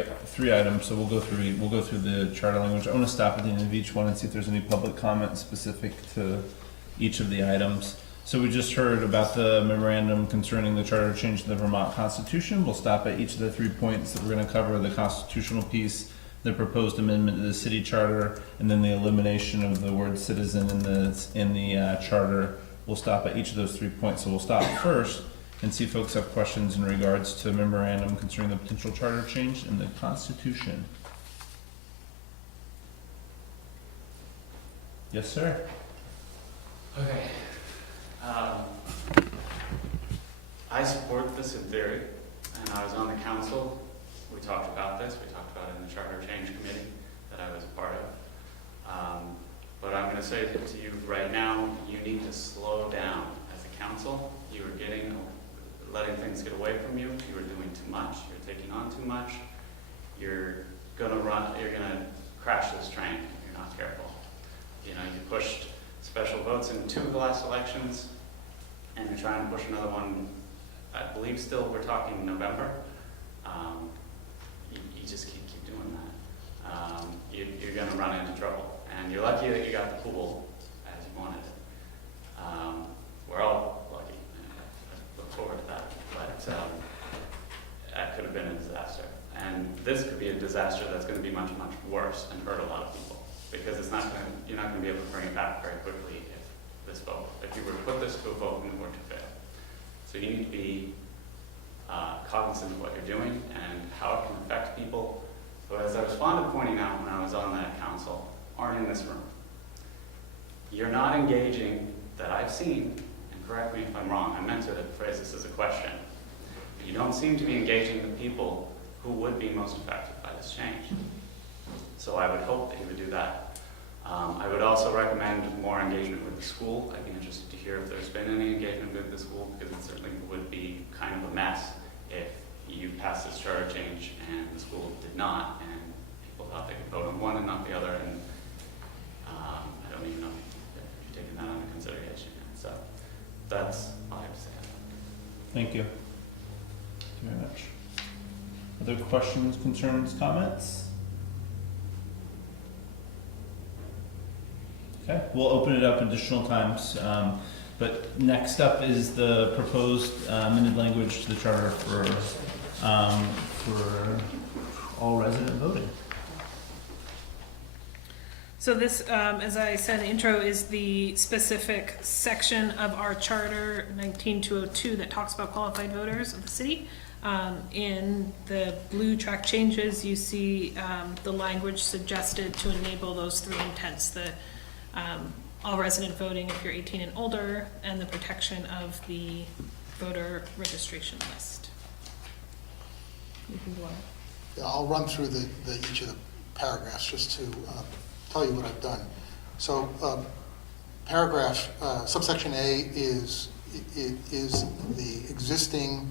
items, so we'll go through the charter language. I want to stop at the end of each one and see if there's any public comment specific to each of the items. So we just heard about the memorandum concerning the charter change to the Vermont Constitution. We'll stop at each of the 3 points that we're going to cover: the constitutional piece, the proposed amendment to the city charter, and then the elimination of the word citizen in the charter. We'll stop at each of those 3 points. So we'll stop first and see if folks have questions in regards to memorandum concerning the potential charter change in the Constitution. Yes, sir. Okay. I support this in theory, and I was on the council. We talked about this. We talked about it in the charter change committee that I was a part of. But I'm going to say to you right now, you need to slow down as a council. You are letting things get away from you. You are doing too much. You're taking on too much. You're going to crash this train if you're not careful. You pushed special votes in 2 of the last elections, and you're trying to push another one. I believe still we're talking November. You just keep doing that. You're going to run into trouble, and you're lucky that you got the pool as you wanted it. We're all lucky. I look forward to that, but that could have been a disaster, and this could be a disaster that's going to be much, much worse and hurt a lot of people, because you're not going to be able to bring it back very quickly if you were to put this to a vote and it were to fail. So you need to be cognizant of what you're doing and how it can affect people who, as I was fond of pointing out when I was on that council, aren't in this room. You're not engaging, that I've seen, and correct me if I'm wrong, I meant to phrase this as a question. You don't seem to be engaging the people who would be most affected by this change. So I would hope that he would do that. I would also recommend more engagement with the school. I'd be interested to hear if there's been any engagement with the school, because it certainly would be kind of a mess if you passed this charter change and the school did not, and people thought they could vote on one and not the other, and I don't even know if you've taken that under consideration yet. So that's all I have to say. Thank you. Thank you very much. Other questions, concerns, comments? Okay, we'll open it up additional times, but next up is the proposed amended language to the charter for all resident voting. So this, as I said in the intro, is the specific section of our charter 19202 that talks about qualified voters of the city. In the blue track changes, you see the language suggested to enable those 3 intents: the all resident voting if you're 18 and older, and the protection of the voter registration list. Yeah, I'll run through each of the paragraphs just to tell you what I've done. So paragraph, subsection A is the existing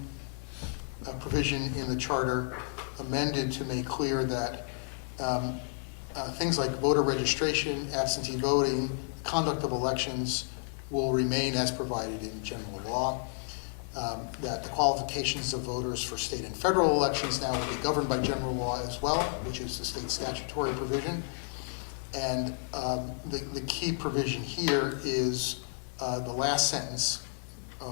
provision in the charter amended to make clear that things like voter registration, absentee voting, conduct of elections will remain as provided in general law. That the qualifications of voters for state and federal elections now will be governed by general law as well, which is the state statutory provision. And the key provision here is the last sentence,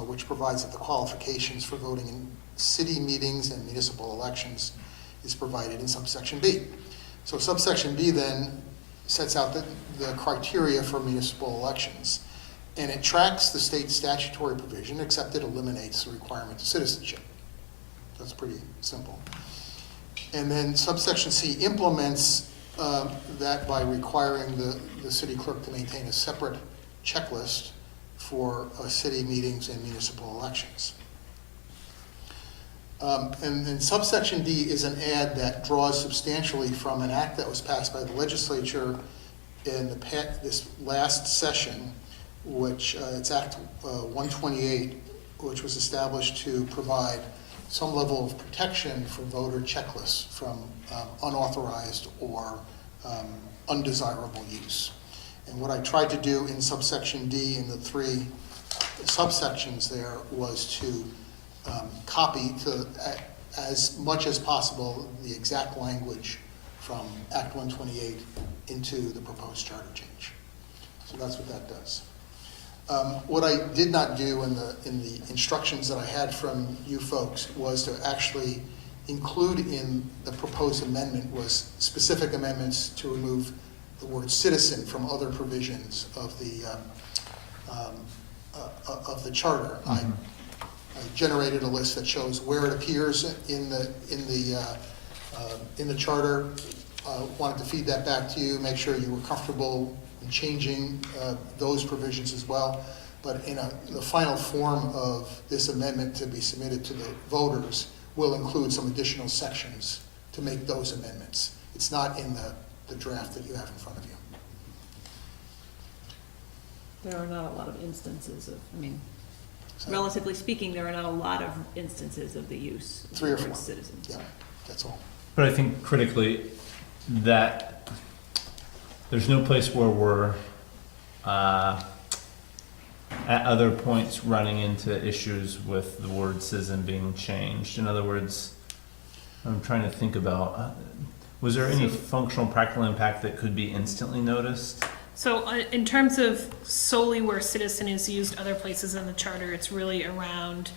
which provides that the qualifications for voting in city meetings and municipal elections is provided in subsection B. So subsection B then sets out the criteria for municipal elections, and it tracks the state statutory provision, except it eliminates the requirement of citizenship. That's pretty simple. And then subsection C implements that by requiring the city clerk to maintain a separate checklist for city meetings and municipal elections. And then subsection D is an add that draws substantially from an act that was passed by the legislature in this last session, which it's Act 128, which was established to provide some level of protection for voter checklists from unauthorized or undesirable use. And what I tried to do in subsection D in the 3 subsections there was to copy to as much as possible the exact language from Act 128 into the proposed charter change. So that's what that does. What I did not do in the instructions that I had from you folks was to actually include in the proposed amendment was specific amendments to remove the word citizen from other provisions of the charter. Mm-hmm. I generated a list that shows where it appears in the charter. Wanted to feed that back to you, make sure you were comfortable in changing those provisions as well. But in the final form of this amendment to be submitted to the voters will include some additional sections to make those amendments. It's not in the draft that you have in front of you. There are not a lot of instances of, relatively speaking, there are not a lot of instances of the use of 3 or the 4. word citizens. Yeah, that's all. But I think critically that there's no place where we're at other points running into issues with the word citizen being changed. In other words, I'm trying to think about, was there any functional practical impact that could be instantly noticed? So in terms of solely where citizen is used other places in the charter, it's really around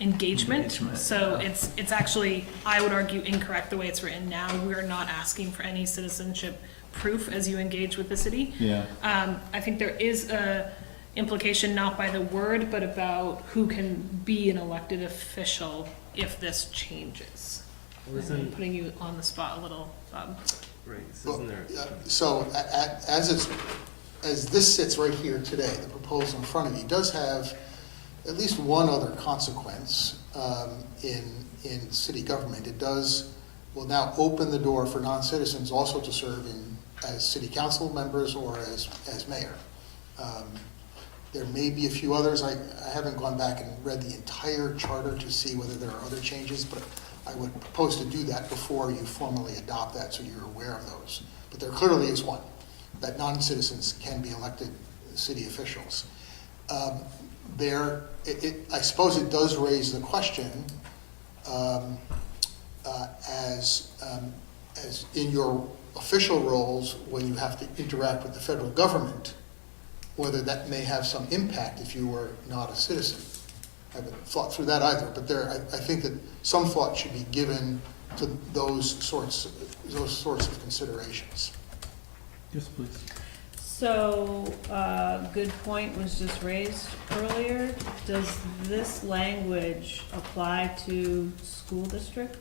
engagement. So yeah. it's actually, I would argue, incorrect the way it's written now. We're not asking for any citizenship proof as you engage with the city. Yeah. I think there is a implication not by the word, but about who can be an elected official if this changes. I'm putting you on the spot a little, Bob. Right, Well, isn't there? so as this sits right here today, the proposal in front of you does have at least one other consequence in city government. It will now open the door for non-citizens also to serve as city council members or as mayor. There may be a few others. I haven't gone back and read the entire charter to see whether there are other changes, but I would propose to do that before you formally adopt that so you're aware of those. But there clearly is one, that non-citizens can be elected city officials. I suppose it does raise the question as in your official roles when you have to interact with the federal government, whether that may have some impact if you were not a citizen. I haven't thought through that either, but I think that some thought should be given to those sorts of considerations. Yes, please. So, good point was just raised earlier. Does this language apply to school district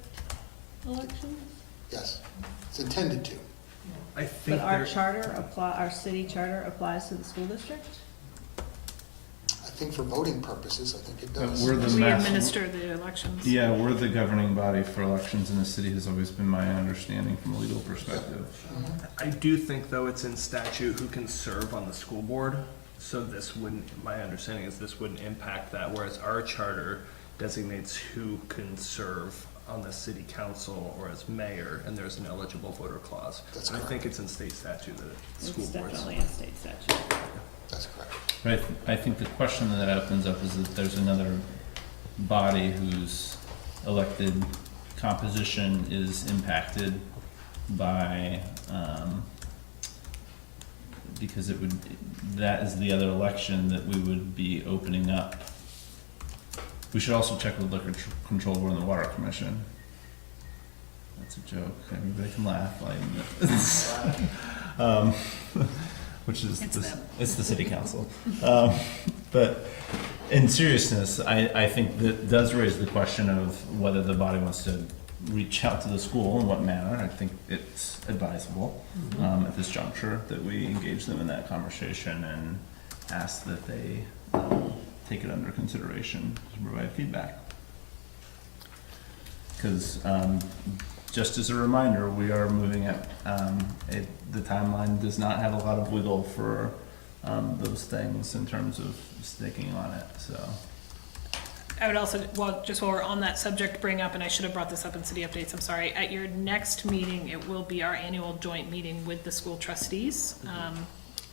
elections? Yes, it's intended to. I think But our city charter applies to the school district? I think for voting purposes, I think it does. We administer the elections. Yeah, we're the governing body for elections in the city, has always been my understanding from a legal perspective. I do think, though, it's in statute who can serve on the school board, so my understanding is this wouldn't impact that, whereas our charter designates who can serve on the city council or as mayor, and there's an eligible voter clause. That's And I correct. think it's in state statute that school It's boards. definitely a state statute. That's correct. But I think the question that opens up is that there's another body whose elected composition is impacted by because it would, that is the other election that we would be opening up. We should also check with Liquor Control Board and the Water Commission. That's a joke. Everybody can laugh. Which is it's the city council. But in seriousness, I think that does raise the question of whether the body wants to reach out to the school in what manner. I think it's advisable at this juncture that we engage them in that conversation and ask that they take it under consideration to provide feedback. Because just as a reminder, we are moving at, the timeline does not have a lot of wiggle for those things in terms of sticking on it, so. I would also, well, just while we're on that subject, bring up, and I should have brought this up in city updates, I'm sorry, at your next meeting, it will be our annual joint meeting with the school trustees.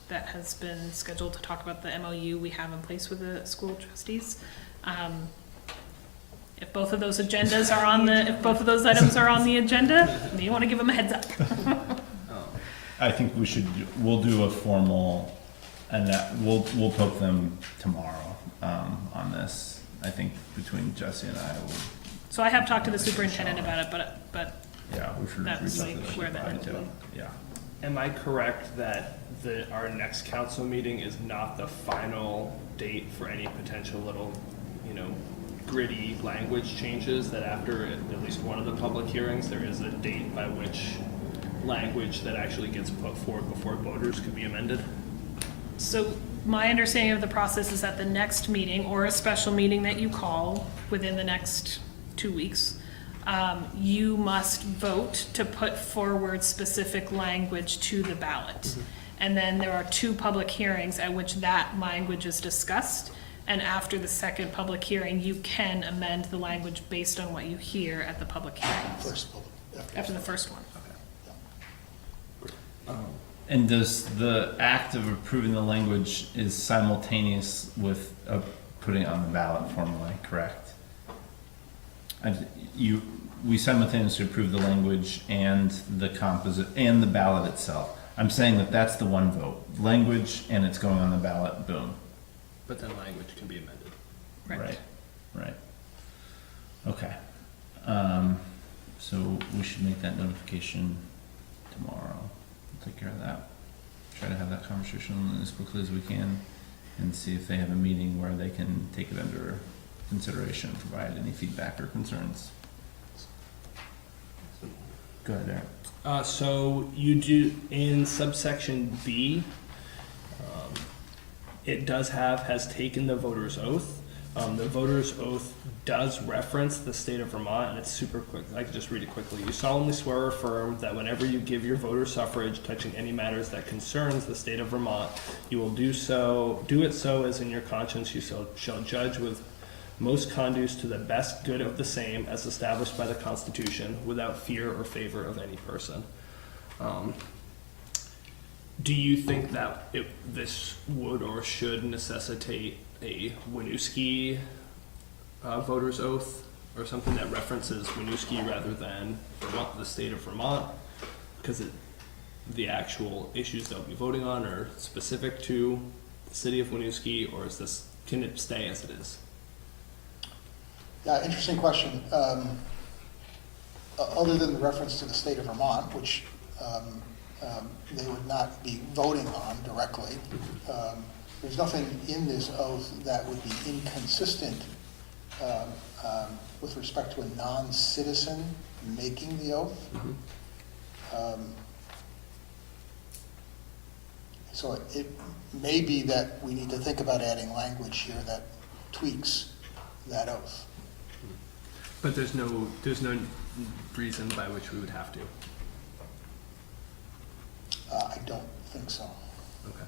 That has been scheduled to talk about the MOU we have in place with the school trustees. If both of those agendas are on the, if both of those items are on the agenda, you want to give them a heads up. I think we'll do a formal, and that, we'll poke them tomorrow, on this. I think between Jesse and I will. So I have talked to the superintendent about it, but yeah, we should that's reach out to where that is. Yeah. Am I correct that our next council meeting is not the final date for any potential little, gritty language changes, that after at least one of the public hearings, there is a date by which language that actually gets put forward before voters could be amended? So my understanding of the process is at the next meeting, or a special meeting that you call within the next 2 weeks, you must vote to put forward specific language to the ballot. And then there are 2 public hearings at which that language is discussed. And after the second public hearing, you can amend the language based on what you hear at the public hearings. After the first one. And does the act of approving the language is simultaneous with putting it on the ballot formally, correct? We simultaneously approve the language and the composite and the ballot itself. I'm saying that that's the one vote, language, and it's going on the ballot, boom. But then language can be amended. Right. Okay. So we should make that notification tomorrow. We'll take care of that. Try to have that conversation as quickly as we can and see if they have a meeting where they can take it under consideration, provide any feedback or concerns. Go ahead, Eric. So you do, in subsection B, it has taken the voter's oath. The voter's oath does reference the state of Vermont, and it's super quick. I can just read it quickly. You solemnly swear or affirm that whenever you give your voter suffrage touching any matters that concerns the state of Vermont, you will do it so as in your conscience you shall judge with most conduce to the best good of the same as established by the Constitution, without fear or favor of any person. Do you think that this would or should necessitate a Winooski voter's oath, or something that references Winooski rather than Vermont, the state of Vermont? Because the actual issues they'll be voting on are specific to the city of Winooski, or can it stay as it is? Yeah, interesting question. Other than the reference to the state of Vermont, which they would not be voting on directly, there's nothing in this oath that would be inconsistent with respect to a non-citizen making the oath. So it may be that we need to think about adding language here that tweaks that oath. But there's no reason by which we would have to. I don't think so. Okay.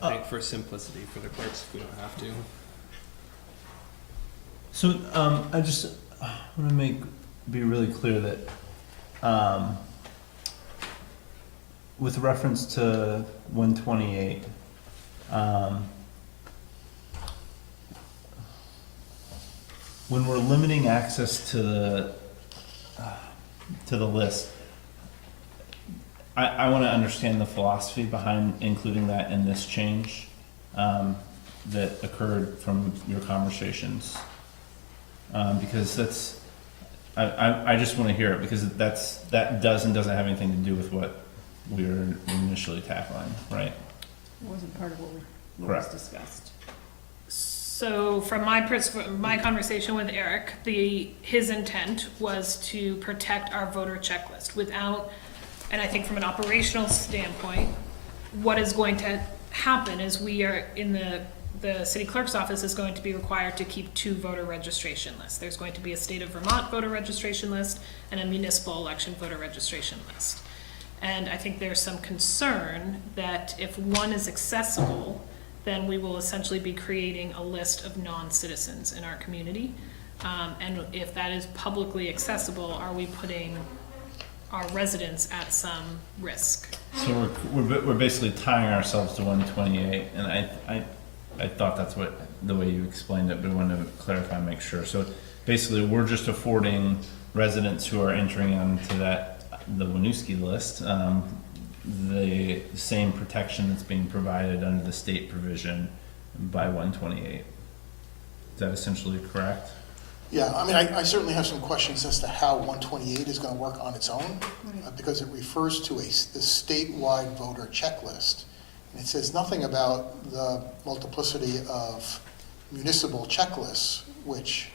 I think for simplicity for the clerks, we don't have to. So I just want to be really clear that with reference to 128, when we're limiting access to the list, I want to understand the philosophy behind including that in this change that occurred from your conversations. Because that's, I just want to hear it because that doesn't have anything to do with what we were initially tackling, right? It wasn't part of what was Correct. discussed. So from my conversation with Eric, his intent was to protect our voter checklist without, and I think from an operational standpoint, what is going to happen is we are in the city clerk's office is going to be required to keep 2 voter registration lists. There's going to be a state of Vermont voter registration list and a municipal election voter registration list. And I think there's some concern that if one is accessible, then we will essentially be creating a list of non-citizens in our community. And if that is publicly accessible, are we putting our residents at some risk? So we're basically tying ourselves to 128, and I thought that's what the way you explained it, but I wanted to clarify and make sure. So basically, we're just affording residents who are entering onto the Winooski list the same protection that's being provided under the state provision by 128. Is that essentially correct? Yeah, I mean, I certainly have some questions as to how 128 is going to work on its own, because it refers to the statewide voter checklist. And it says nothing about the multiplicity of municipal checklists, which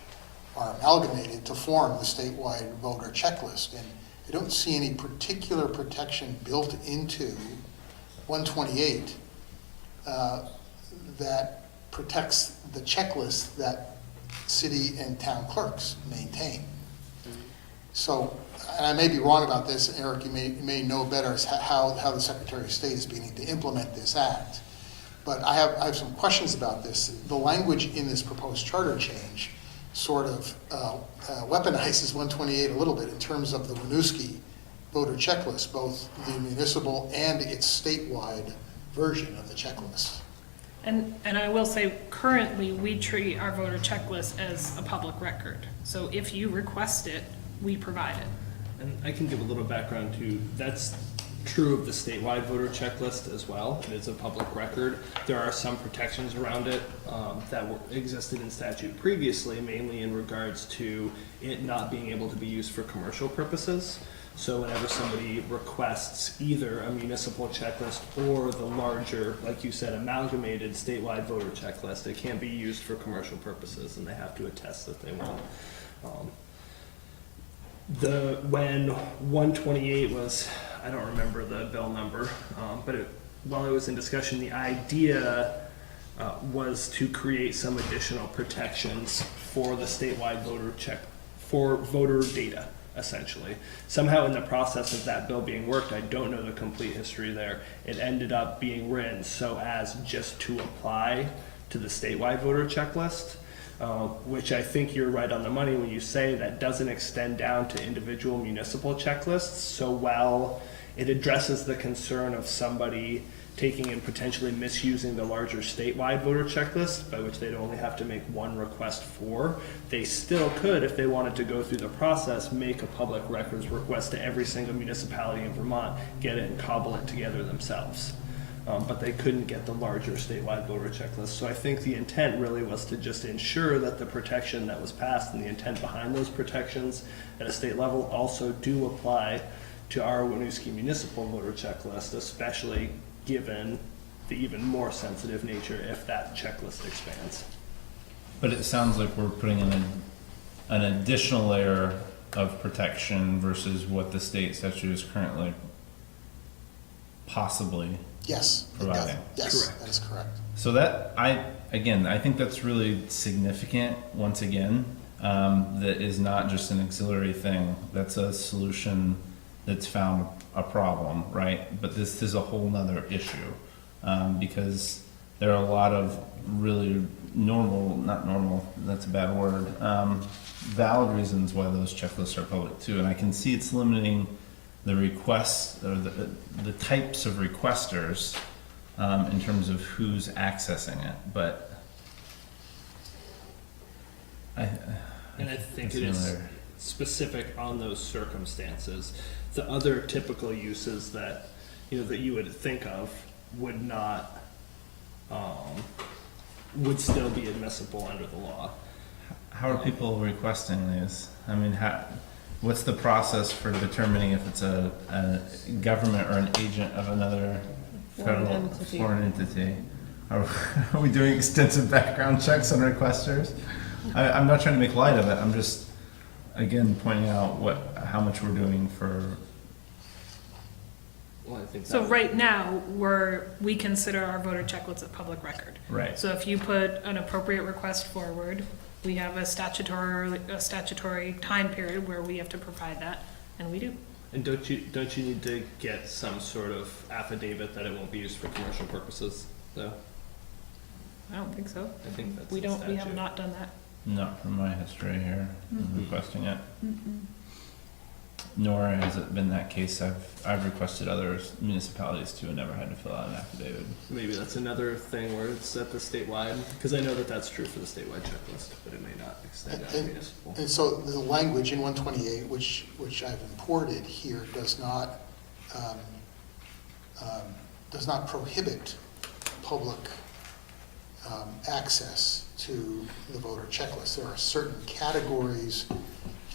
are amalgamated to form the statewide voter checklist. And I don't see any particular protection built into 128 that protects the checklist that city and town clerks maintain. So, and I may be wrong about this, Eric, you may know better how the Secretary of State is beginning to implement this act. But I have some questions about this. The language in this proposed charter change sort of weaponizes 128 a little bit in terms of the Winooski voter checklist, both the municipal and its statewide version of the checklist. And I will say, currently, we treat our voter checklist as a public record. So if you request it, we provide it. And I can give a little background too. That's true of the statewide voter checklist as well. It is a public record. There are some protections around it that existed in statute previously, mainly in regards to it not being able to be used for commercial purposes. So whenever somebody requests either a municipal checklist or the larger, like you said, amalgamated statewide voter checklist, it can't be used for commercial purposes, and they have to attest that they want. When 128 was, I don't remember the bill number, but while it was in discussion, the idea was to create some additional protections for the statewide voter for voter data, essentially. Somehow in the process of that bill being worked, I don't know the complete history there, it ended up being written so as just to apply to the statewide voter checklist. Which I think you're right on the money when you say that doesn't extend down to individual municipal checklists. So while it addresses the concern of somebody taking and potentially misusing the larger statewide voter checklist, by which they'd only have to make one request for, they still could, if they wanted to go through the process, make a public records request to every single municipality in Vermont, get it and cobble it together themselves. But they couldn't get the larger statewide voter checklist. So I think the intent really was to just ensure that the protection that was passed and the intent behind those protections at a state level also do apply to our Winooski municipal voter checklist, especially given the even more sensitive nature if that checklist expands. But it sounds like we're putting in an additional layer of protection versus what the state statute is currently possibly Yes, providing. yes, Correct. that is correct. So that, I think that's really significant, once again, that is not just an auxiliary thing. That's a solution that's found a problem, right? But this is a whole nother issue, because there are a lot of really not normal, that's a bad word, valid reasons why those checklists are public too. And I can see it's limiting the requests, or the types of requesters, in terms of who's accessing it, but And I think it is specific on those circumstances. The other typical uses that, that you would think of would not, would still be admissible under the law. How are people requesting these? I mean, what's the process for determining if it's a government or an agent of another federal foreign entity? Are we doing extensive background checks on requesters? I'm not trying to make light of it. I'm just, again, pointing out how much we're doing for. Well, I think So right now, we consider our voter checklist a public record. Right. So if you put an appropriate request forward, we have a statutory time period where we have to provide that, and we do. And don't you need to get some sort of affidavit that it won't be used for commercial purposes, though? I don't think so. I think that's We the don't, we have statute. not done that. Not from my history here, Mm-mm. requesting it. Mm-mm. Nor has it been that case. I've requested other municipalities too and never had to fill out an affidavit. Maybe that's another thing where it's at the statewide, because I know that that's true for the statewide checklist, but it may not extend out to municipal. And so the language in 128, which I've imported here, does not prohibit public access to the voter checklist. There are certain categories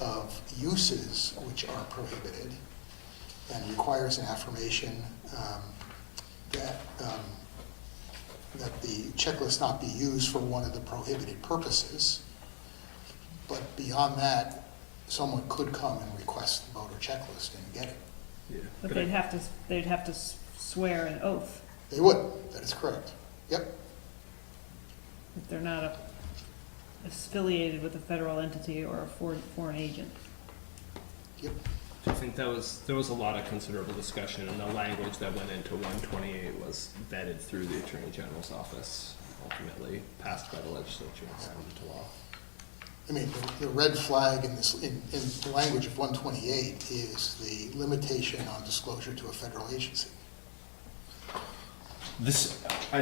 of uses which are prohibited and requires an affirmation that the checklist not be used for one of the prohibited purposes. But beyond that, someone could come and request the voter checklist and get it. Yeah. But they'd have to swear an oath They would, that is correct. Yep. if they're not affiliated with a federal entity or a foreign agent. Yep. I think there was a lot of considerable discussion, and the language that went into 128 was vetted through the Attorney General's office, ultimately passed by the legislature and signed into law. I mean, the red flag in the language of 128 is the limitation on disclosure to a federal agency. This,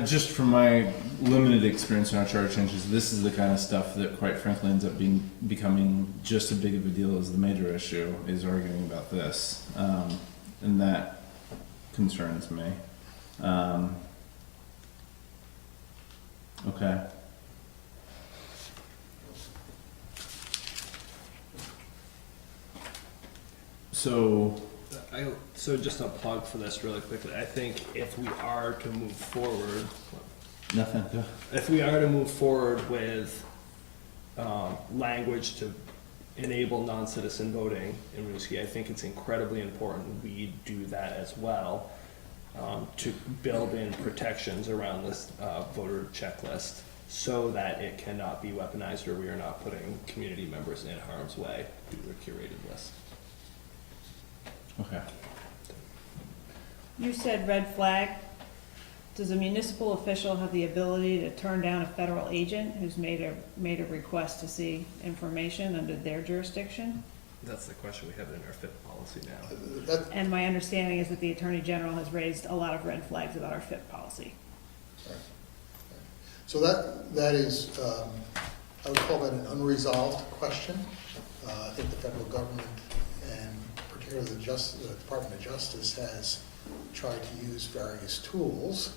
just from my limited experience in our charter changes, this is the kind of stuff that, quite frankly, ends up becoming just as big of a deal as the major issue, is arguing about this, and that concerns me. Okay. So just a plug for this really quickly. I think if we are to move forward, Nothing. if we are to move forward with language to enable non-citizen voting in Winooski, I think it's incredibly important we do that as well, to build in protections around this voter checklist so that it cannot be weaponized or we are not putting community members in harm's way due to a curated list. Okay. You said red flag. Does a municipal official have the ability to turn down a federal agent who's made a request to see information under their jurisdiction? That's the question we have in our FIP policy now. And my understanding is that the Attorney General has raised a lot of red flags about our FIP policy. So that is, I would call that an unresolved question. I think the federal government and particularly the Department of Justice has tried to use various tools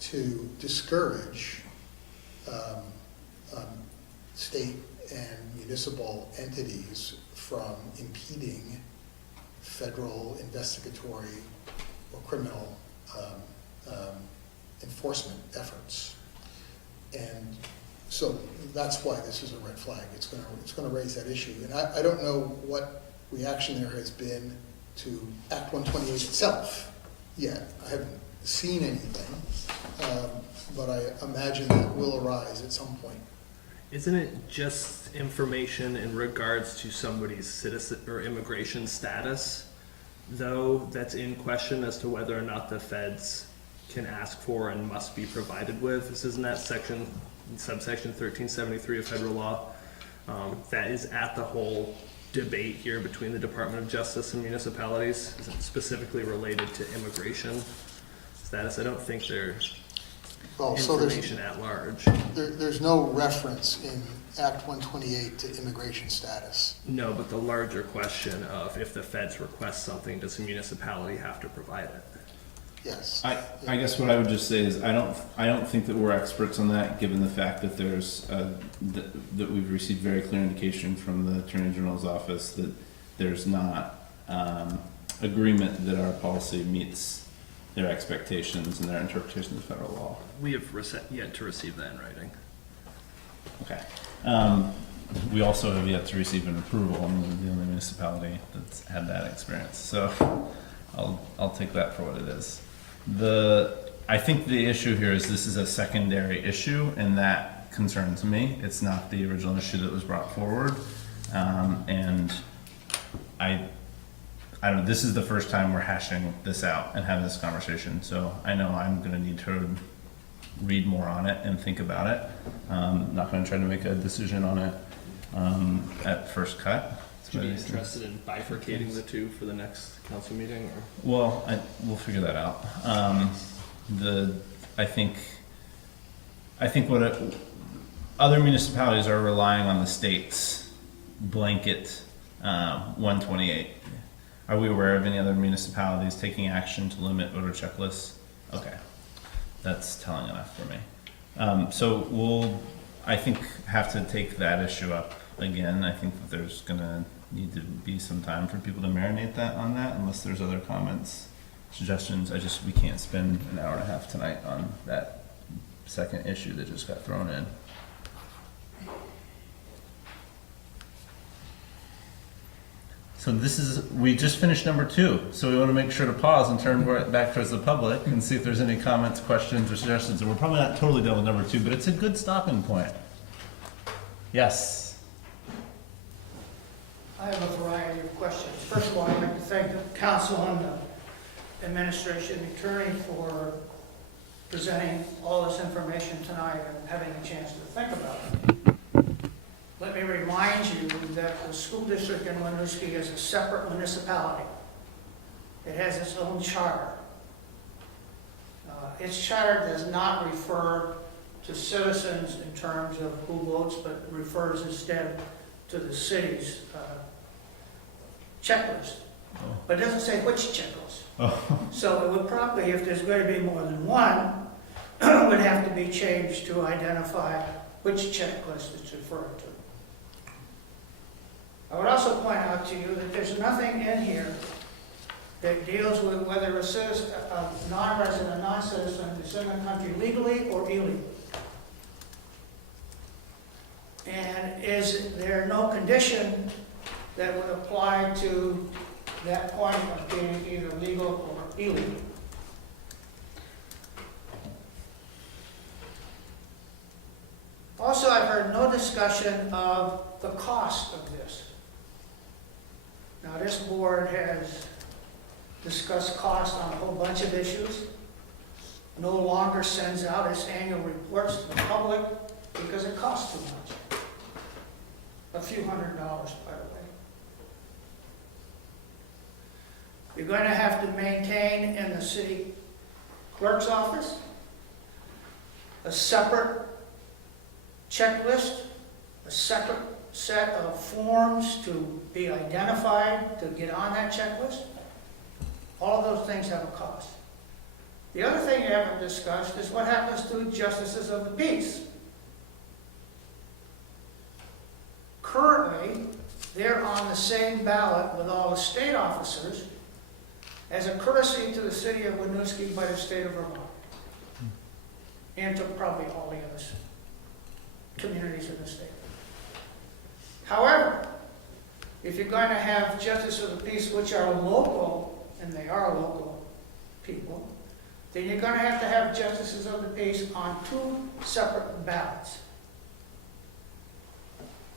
to discourage state and municipal entities from impeding federal investigatory or criminal enforcement efforts. And so that's why this is a red flag. It's gonna raise that issue. And I don't know what reaction there has been to Act 128 itself yet. I haven't seen anything, but I imagine that will arise at some point. Isn't it just information in regards to somebody's citizen or immigration status, though, that's in question as to whether or not the feds can ask for and must be provided with? This isn't that subsection 1373 of federal law, that is at the whole debate here between the Department of Justice and municipalities, is it specifically related to immigration status? I don't think they're Well, so there's, information at large. there's no reference in Act 128 to immigration status. No, but the larger question of if the feds request something, does the municipality have to provide it? Yes. I guess what I would just say is I don't think that we're experts on that, given the fact that there's that we've received very clear indication from the Attorney General's office that there's not agreement that our policy meets their expectations and their interpretation of federal law. We have yet to receive that in writing. Okay. We also have yet to receive an approval, and we're the only municipality that's had that experience. So I'll take that for what it is. I think the issue here is this is a secondary issue, and that concerns me. It's not the original issue that was brought forward, and I don't know. This is the first time we're hashing this out and having this conversation. So I know I'm going to need to read more on it and think about it. I'm not going to try to make a decision on it at first cut. Would you be interested in bifurcating the two for the next council meeting? Or? Well, we'll figure that out. I think what other municipalities are relying on the state's blanket 128. Are we aware of any other municipalities taking action to limit voter checklists? Okay, that's telling enough for me. So we'll, I think, have to take that issue up again. I think that there's gonna need to be some time for people to marinate on that, unless there's other comments, suggestions. We can't spend an hour and a half tonight on that second issue that just got thrown in. So we just finished number 2, so we want to make sure to pause and turn back towards the public and see if there's any comments, questions, or suggestions. And we're probably not totally done with number 2, but it's a good stopping point. Yes? I have a variety of questions. First of all, I'd like to thank the council and the administration and attorney for presenting all this information tonight and having a chance to think about it. Let me remind you that the school district in Winooski is a separate municipality. It has its own charter. Its charter does not refer to citizens in terms of who votes, but refers instead to the city's checklist. Oh. But it doesn't say which checklist. Oh. So it would probably, if there's going to be more than one, would have to be changed to identify which checklist it's referring to. I would also point out to you that there's nothing in here that deals with whether a citizen, a non-resident, non-citizen is in the country legally or illegally. And is there no condition that would apply to that point of being either legal or illegal? Also, I've heard no discussion of the cost of this. Now, this board has discussed cost on a whole bunch of issues, no longer sends out its annual reports to the public because it costs too much. A few $100, by the way. You're going to have to maintain in the city clerk's office a separate checklist, a separate set of forms to be identified to get on that checklist. All of those things have a cost. The other thing you haven't discussed is what happens to justices of the peace. Currently, they're on the same ballot with all the state officers as a courtesy to the city of Winooski by the state of Vermont. And to probably all the other communities in the state. However, if you're going to have justice of the peace, which are local, and they are local people, then you're going to have justices of the peace on 2 separate ballots.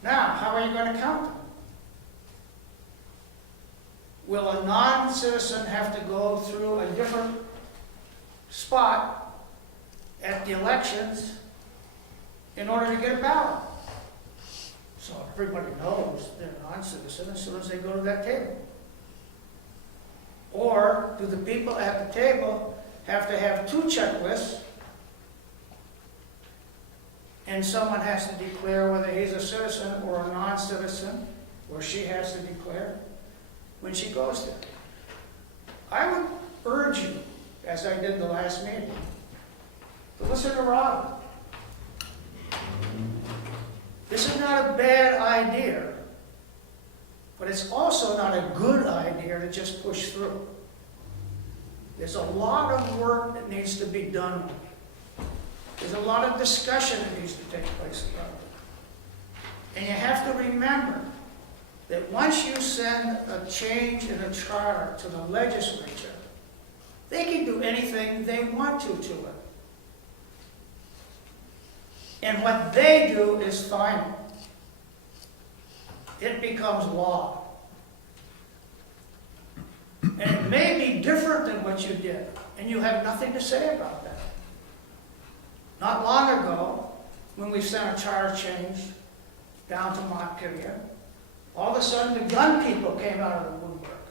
Now, how are you going to count them? Will a non-citizen have to go through a different spot at the elections in order to get a ballot? So everybody knows they're a non-citizen as soon as they go to that table. Or do the people at the table have to have 2 checklists and someone has to declare whether he's a citizen or a non-citizen, or she has to declare when she goes there. I would urge you, as I did the last meeting, to listen to Robin. This is not a bad idea, but it's also not a good idea to just push through. There's a lot of work that needs to be done. There's a lot of discussion that needs to take place about it. And you have to remember that once you send a change in a charter to the legislature, they can do anything they want to it. And what they do is final. It becomes law. And it may be different than what you did, and you have nothing to say about that. Not long ago, when we sent a charter change down to Montpelier, all of a sudden the gun people came out of the woodwork.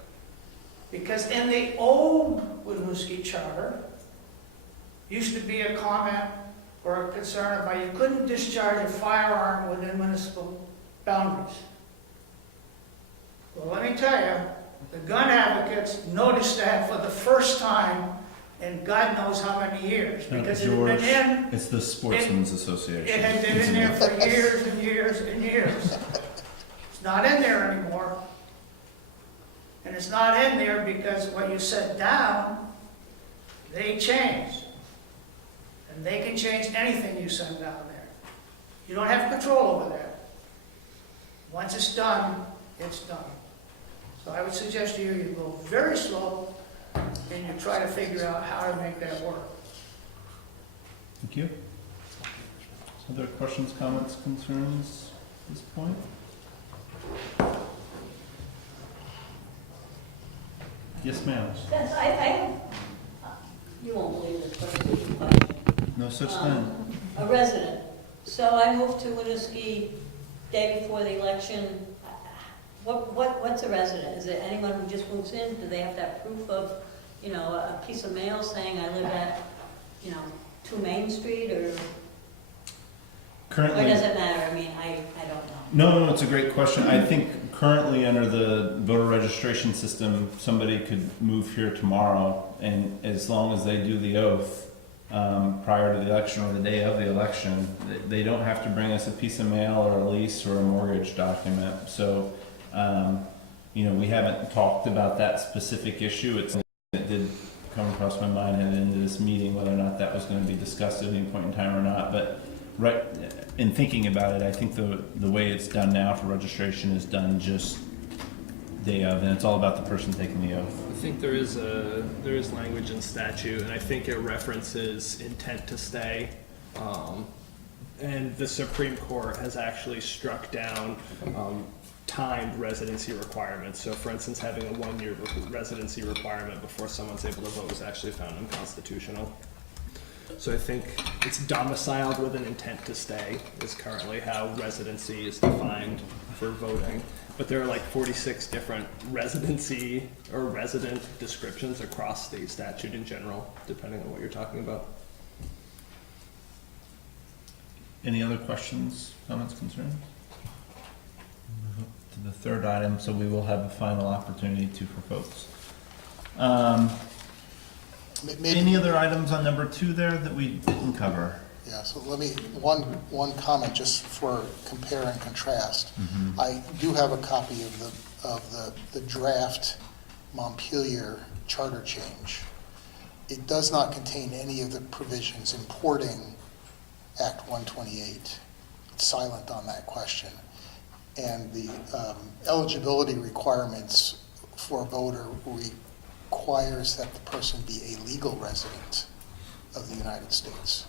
Because in the old Winooski charter, used to be a comment or a concern about you couldn't discharge a firearm within municipal boundaries. Well, let me tell you, the gun advocates noticed that for the first time in God knows how many years. Because it had been in... It's the Sportsman's Association. It had been in there for years and years and years. It's not in there anymore. And it's not in there because what you set down, they changed. And they can change anything you send down there. You don't have control over that. Once it's done, it's done. So I would suggest to you, you go very slow and you try to figure out how to make that work. Thank you. Other questions, comments, concerns at this point? Yes, ma'am. Yes, you won't believe this, but it's a question. No such thing. A resident. So I moved to Winooski day before the election. What's a resident? Is it anyone who just moves in? Do they have that proof of, a piece of mail saying I live at, 2 Main Street, or Currently, does it matter? I mean, I don't know. No, it's a great question. I think currently under the voter registration system, somebody could move here tomorrow, and as long as they do the oath prior to the election or the day of the election, they don't have to bring us a piece of mail or a lease or a mortgage document. So, we haven't talked about that specific issue. It did come across my mind heading into this meeting whether or not that was going to be discussed at any point in time or not. But right in thinking about it, I think the way it's done now for registration is done just day of, and it's all about the person taking the oath. I think there is language in statute, and I think it references intent to stay. And the Supreme Court has actually struck down timed residency requirements. So, for instance, having a 1-year residency requirement before someone's able to vote was actually found unconstitutional. So I think it's domiciled with an intent to stay is currently how residency is defined for voting. But there are like 46 different residency or resident descriptions across the statute in general, depending on what you're talking about. Any other questions, comments, concerns? Move up to the third item, so we will have a final opportunity for folks. Any other items on number 2 there that we didn't cover? Yeah, so let me, one comment just for compare and contrast. Mm-hmm. I do have a copy of the draft Montpelier charter change. It does not contain any of the provisions importing Act 128. It's silent on that question. And the eligibility requirements for a voter requires that the person be a legal resident of the United States.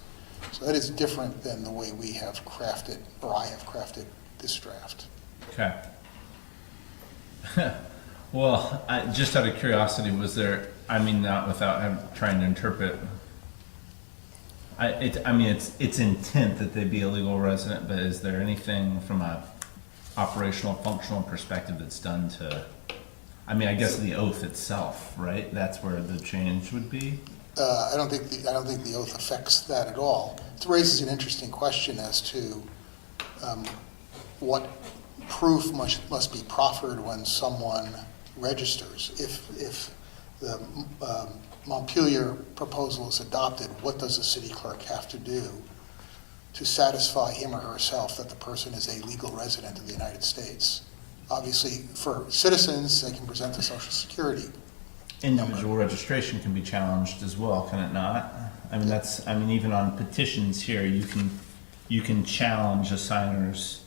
So that is different than the way we have crafted, or I have crafted this draft. Okay. Well, just out of curiosity, was there, not without trying to interpret, it's intent that they be a legal resident, but is there anything from a operational, functional perspective that's done to, I guess the oath itself, right? That's where the change would be? I don't think the oath affects that at all. It raises an interesting question as to what proof must be proffered when someone registers. If the Montpelier proposal is adopted, what does the city clerk have to do to satisfy him or herself that the person is a legal resident of the United States? Obviously, for citizens, they can present the Social Security. Individual registration can be challenged as well, can it not? I mean, even on petitions here, you can challenge a signer's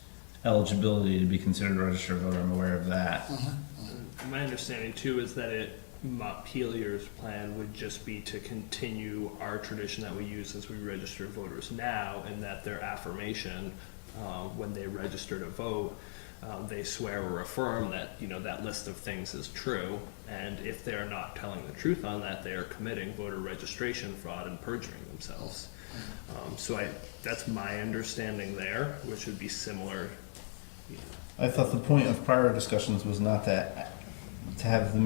eligibility to be considered a registered voter. I'm aware of that. My understanding too is that Montpelier's plan would just be to continue our tradition that we use as we register voters now, and that their affirmation, when they register to vote, they swear or affirm that, you know, that list of things is true, and if they're not telling the truth on that, they are committing voter registration fraud and perjuring themselves. So that's my understanding there, which would be similar. I thought the point of prior discussions was not that to have the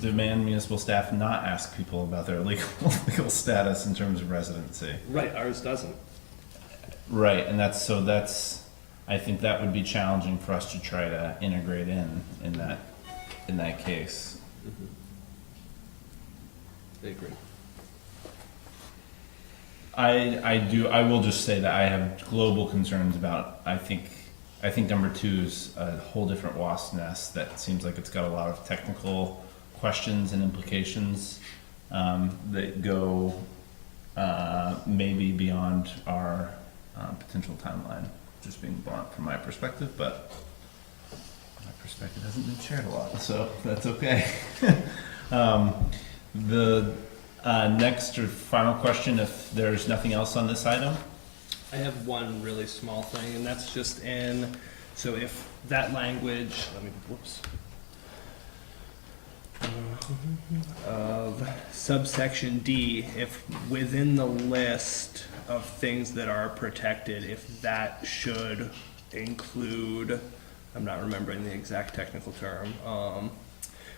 demand municipal staff not ask people about their legal status in terms of residency. Right, ours doesn't. Right, and that's I think that would be challenging for us to try to integrate in that case. I agree. I will just say that I have global concerns about, I think number 2 is a whole different wasp nest that seems like it's got a lot of technical questions and implications that go maybe beyond our potential timeline, just being blunt from my perspective, but my perspective hasn't been shared a lot, so that's okay. The next or final question, if there's nothing else on this item. I have one really small thing, and that's just so if that language, of subsection D, if within the list of things that are protected, if that should include, I'm not remembering the exact technical term,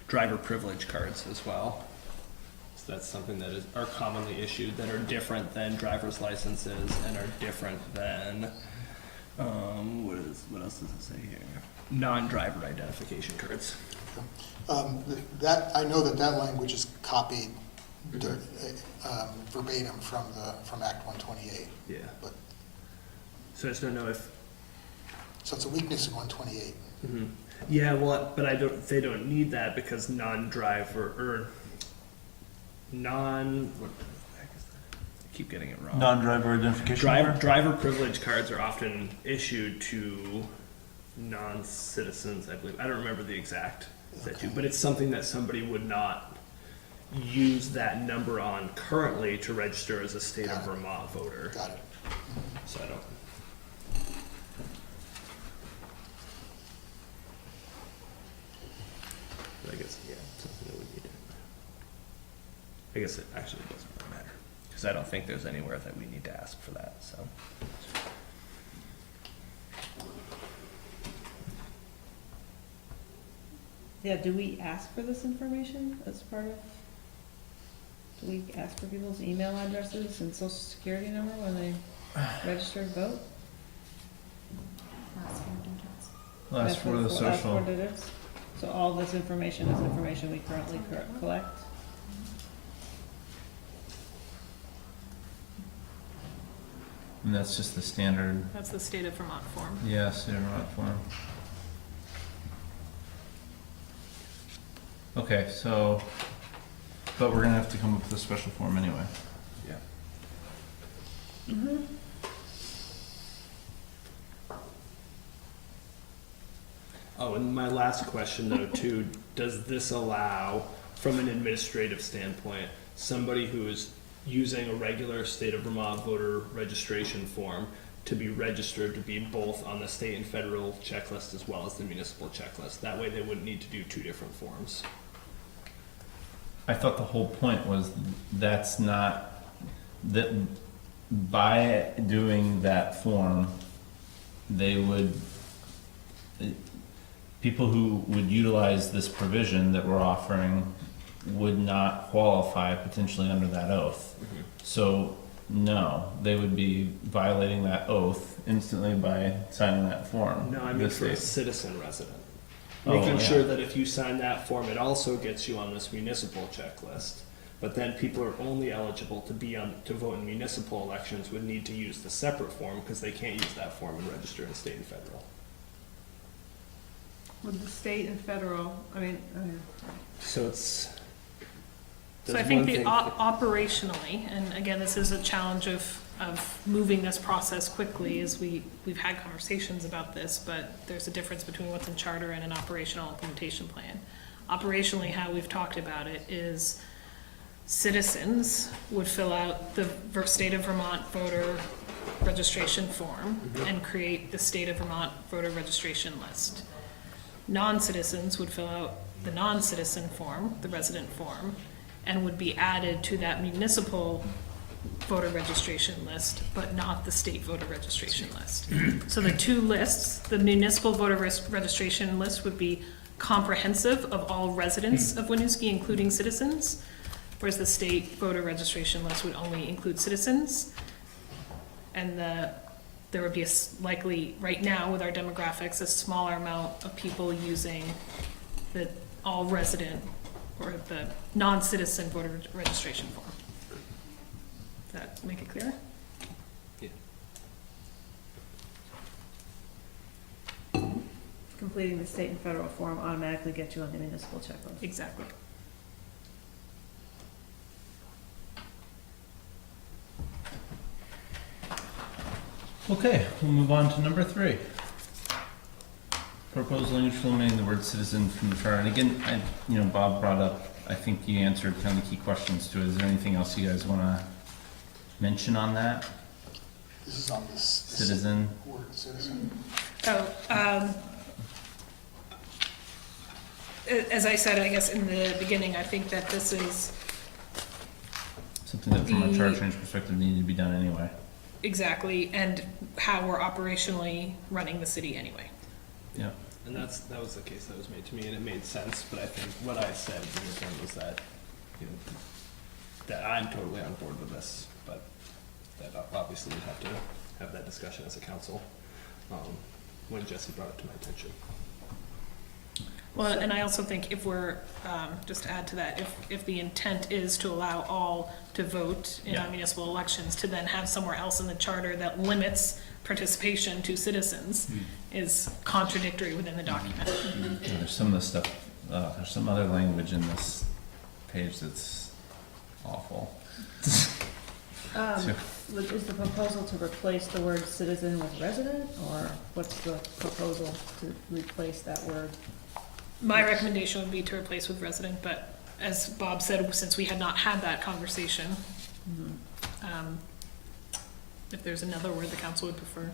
driver privilege cards as well. So that's something that are commonly issued, that are different than driver's licenses and are different than, what else does it say here? Non-driver identification cards. That, I know that language is copied verbatim from Act 128. Yeah. But so I just don't know if. So it's a weakness in 128. Mm-hmm. Yeah, well, but they don't need that because non-driver or what the heck is that? I keep getting it wrong. Non-driver identification. Driver privilege cards are often issued to non-citizens, I believe. I don't remember the exact statute, but it's something that somebody would not use that number on currently to register as a state of Vermont voter. Got it. So I don't. But I guess, yeah, something that we need. I guess it actually doesn't really matter, because I don't think there's anywhere that we need to ask for that, so. Yeah, do we ask for this information as part of, do we ask for people's email addresses and social security number when they register to vote? Last four of the social. Last four digits? So all this information is information we currently collect? And that's just the standard. That's the state of Vermont form. Yeah, state of Vermont form. Okay, so, but we're gonna have to come up with a special form anyway. Yeah. Mm-hmm. Oh, and my last question though too, does this allow, from an administrative standpoint, somebody who is using a regular state of Vermont voter registration form to be registered to be both on the state and federal checklist as well as the municipal checklist? That way they wouldn't need to do two different forms. I thought the whole point was that's not, that by doing that form, they would, people who would utilize this provision that we're offering would not qualify potentially under that oath. So, no, they would be violating that oath instantly by signing that form. No, I mean This for a is- citizen resident. Oh, Making yeah. sure that if you sign that form, it also gets you on this municipal checklist. But then people are only eligible to vote in municipal elections would need to use the separate form because they can't use that form and register in state and federal. With the state and federal, I mean, So it's. So I there's think one the thing- operationally, and again, this is a challenge of moving this process quickly, is we've had conversations about this, but there's a difference between what's in charter and an operational implementation plan. Operationally, how we've talked about it is citizens would fill out the state of Vermont voter registration form and create the state of Vermont voter registration list. Non-citizens would fill out the non-citizen form, the resident form, and would be added to that municipal voter registration list, but not the state voter registration list. So the two lists, the municipal voter registration list would be comprehensive of all residents of Winooski, including citizens, whereas the state voter registration list would only include citizens. And there would be likely, right now with our demographics, a smaller amount of people using the all resident or the non-citizen voter registration form. Does that make it clear? Yeah. completing the state and federal form automatically gets you on the municipal checklist. Exactly. Okay, we'll move on to number 3. Proposed language eliminating the word citizen from the charter. And again, Bob brought up, I think you answered kind of the key questions to it. Is there anything else you guys want to mention on that? This is on this Citizen. word citizen. As I said, I guess in the beginning, I think that this is Something that from a charter change perspective needed to be done anyway. exactly, and how we're operationally running the city anyway. Yeah. And that was the case that was made to me, and it made sense, but I think what I said in return was that, that I'm totally on board with this, but that obviously we'd have to have that discussion as a council, when Jesse brought it to my attention. Well, and I also think if we're, just to add to that, if the intent is to allow all to vote in our municipal elections, to then have somewhere else in the charter that limits participation to citizens is contradictory within the document. Yeah, there's some of the stuff, there's some other language in this page that's awful. Is the proposal to replace the word citizen with resident, or what's the proposal to replace that word? My recommendation would be to replace with resident, but as Bob said, since we had not had that conversation, if there's another word the council would prefer.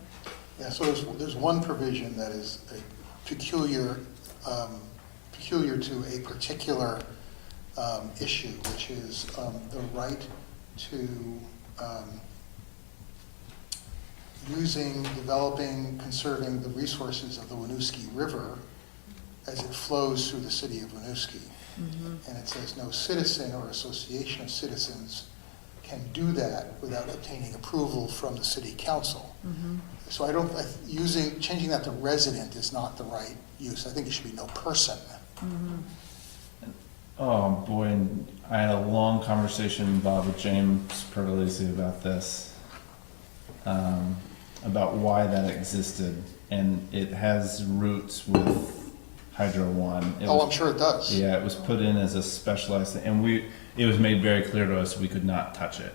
Yeah, so there's one provision that is a peculiar to a particular issue, which is the right to using, developing, conserving the resources of the Winooski River as it flows through the city of Winooski. And it says no citizen or association of citizens can do that without obtaining approval from the city council. So changing that to resident is not the right use. I think it should be no person. Oh boy, and I had a long conversation, Bob, with James Pergolesi about this, about why that existed, and it has roots with Hydro One. I'm sure it does. Yeah, it was put in as a specialized thing, and it was made very clear to us we could not touch it.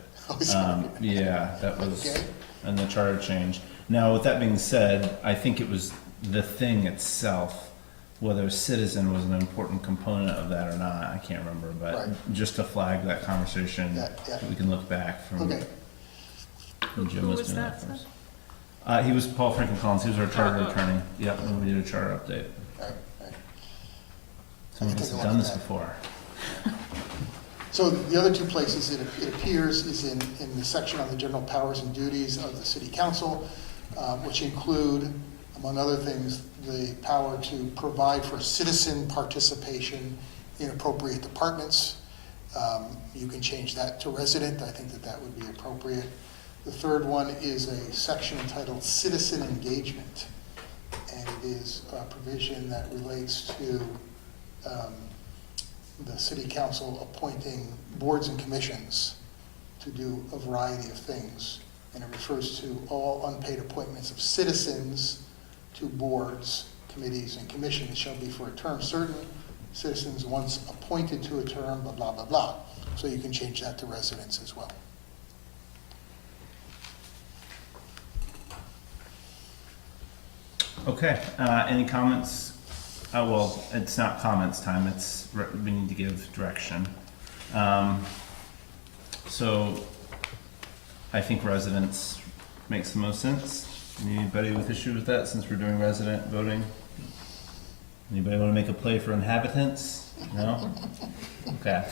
Yeah, that was, Okay. and the charter change. Now, with that being said, I think it was the thing itself, whether citizen was an important component of that or not, I can't remember, but Right. just to flag that conversation, Yeah. we can look back from Okay. when Jim Who was was doing that that, for us. He was Paul Franklin Collins, he was our charter Oh. attorney, yep, when we did a charter update. Right. Someone I has can take a done look this at that. before. So the other two places it appears is in the section on the general powers and duties of the city council, which include, among other things, the power to provide for citizen participation in appropriate departments, You can change that to resident. I think that that would be appropriate. The third one is a section entitled Citizen Engagement, and it is a provision that relates to the city council appointing boards and commissions to do a variety of things. And it refers to all unpaid appointments of citizens to boards, committees, and commissions shall be for a term certain. Citizens once appointed to a term, blah, blah, blah, blah. So you can change that to residents as well. Okay, any comments? Well, it's not comments time, it's, we need to give direction. So, I think residents makes the most sense. Anybody with issue with that, since we're doing resident voting? Anybody wanna make a play for inhabitants? No? Okay.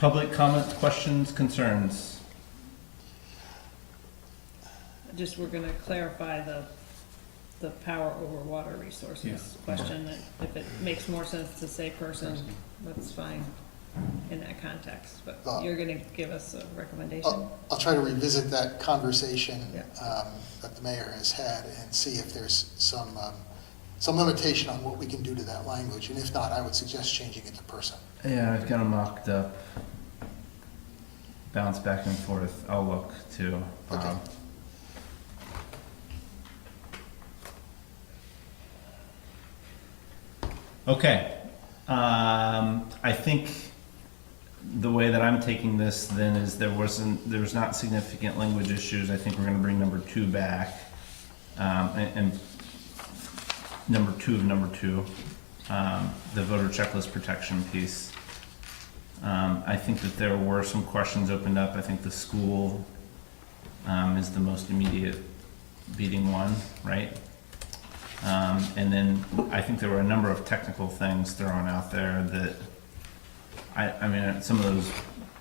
Public comments, questions, concerns? Just, we're gonna clarify the power over water resources Yeah. question, that if it makes more sense to say person, that's fine in that context, but you're gonna give us a recommendation? I'll try to revisit that conversation Yeah. that the mayor has had and see if there's some limitation on what we can do to that language, and if not, I would suggest changing it to person. Yeah, I've got them mocked up. Bounce back and forth, I'll look too, Bob. Okay. Okay, I think the way that I'm taking this then is there's not significant language issues. I think we're gonna bring number 2 back, and number 2 of number 2, the voter checklist protection piece. I think that there were some questions opened up. I think the school, is the most immediate beating one, right? And then I think there were a number of technical things thrown out there that, I mean, some of those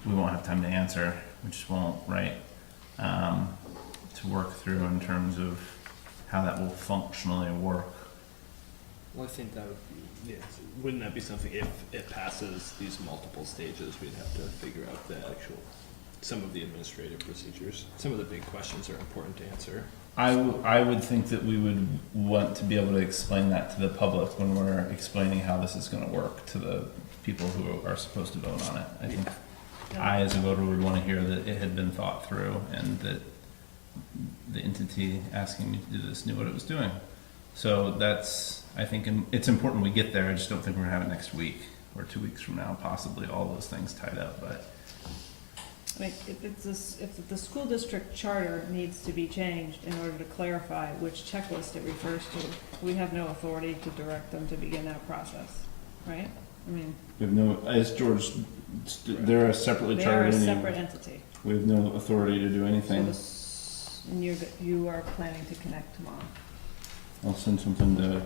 we won't have time to answer, we just won't, right? To work through in terms of how that will functionally work. Well, I think that would be, yeah, wouldn't that be something, if it passes these multiple stages, we'd have to figure out the actual, some of the administrative procedures. Some of the big questions are important to answer. I would think that we would want to be able to explain that to the public when we're explaining how this is gonna work to the people who are supposed to vote on it. I think I, as a voter, would wanna hear that it had been thought through and that the entity asking me to do this knew what it was doing. So that's, I think, it's important we get there. I just don't think we're gonna have it next week or 2 weeks from now, possibly, all those things tied up, but. I mean, if the school district charter needs to be changed in order to clarify which checklist it refers to, we have no authority to direct them to begin that process, right? I mean, We have no, as George, they're a separately they are chartered a entity. separate entity. We have no authority to do anything. And you are planning to connect tomorrow. We'll send something to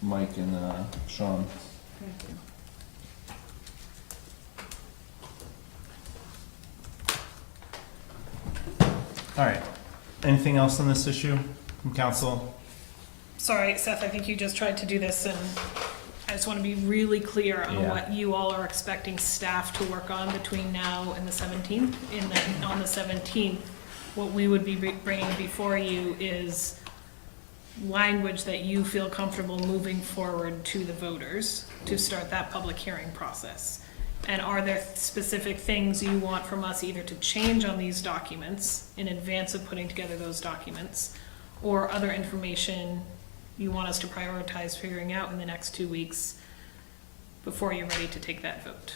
Mike and Sean. Okay. All right. Anything else on this issue from council? Sorry, Seth, I think you just tried to do this, and I just want to be really clear on Yeah. what you all are expecting staff to work on between now and the 17th. On the 17th, what we would be bringing before you is language that you feel comfortable moving forward to the voters to start that public hearing process. And are there specific things you want from us either to change on these documents in advance of putting together those documents, or other information you want us to prioritize figuring out in the next 2 weeks before you're ready to take that vote?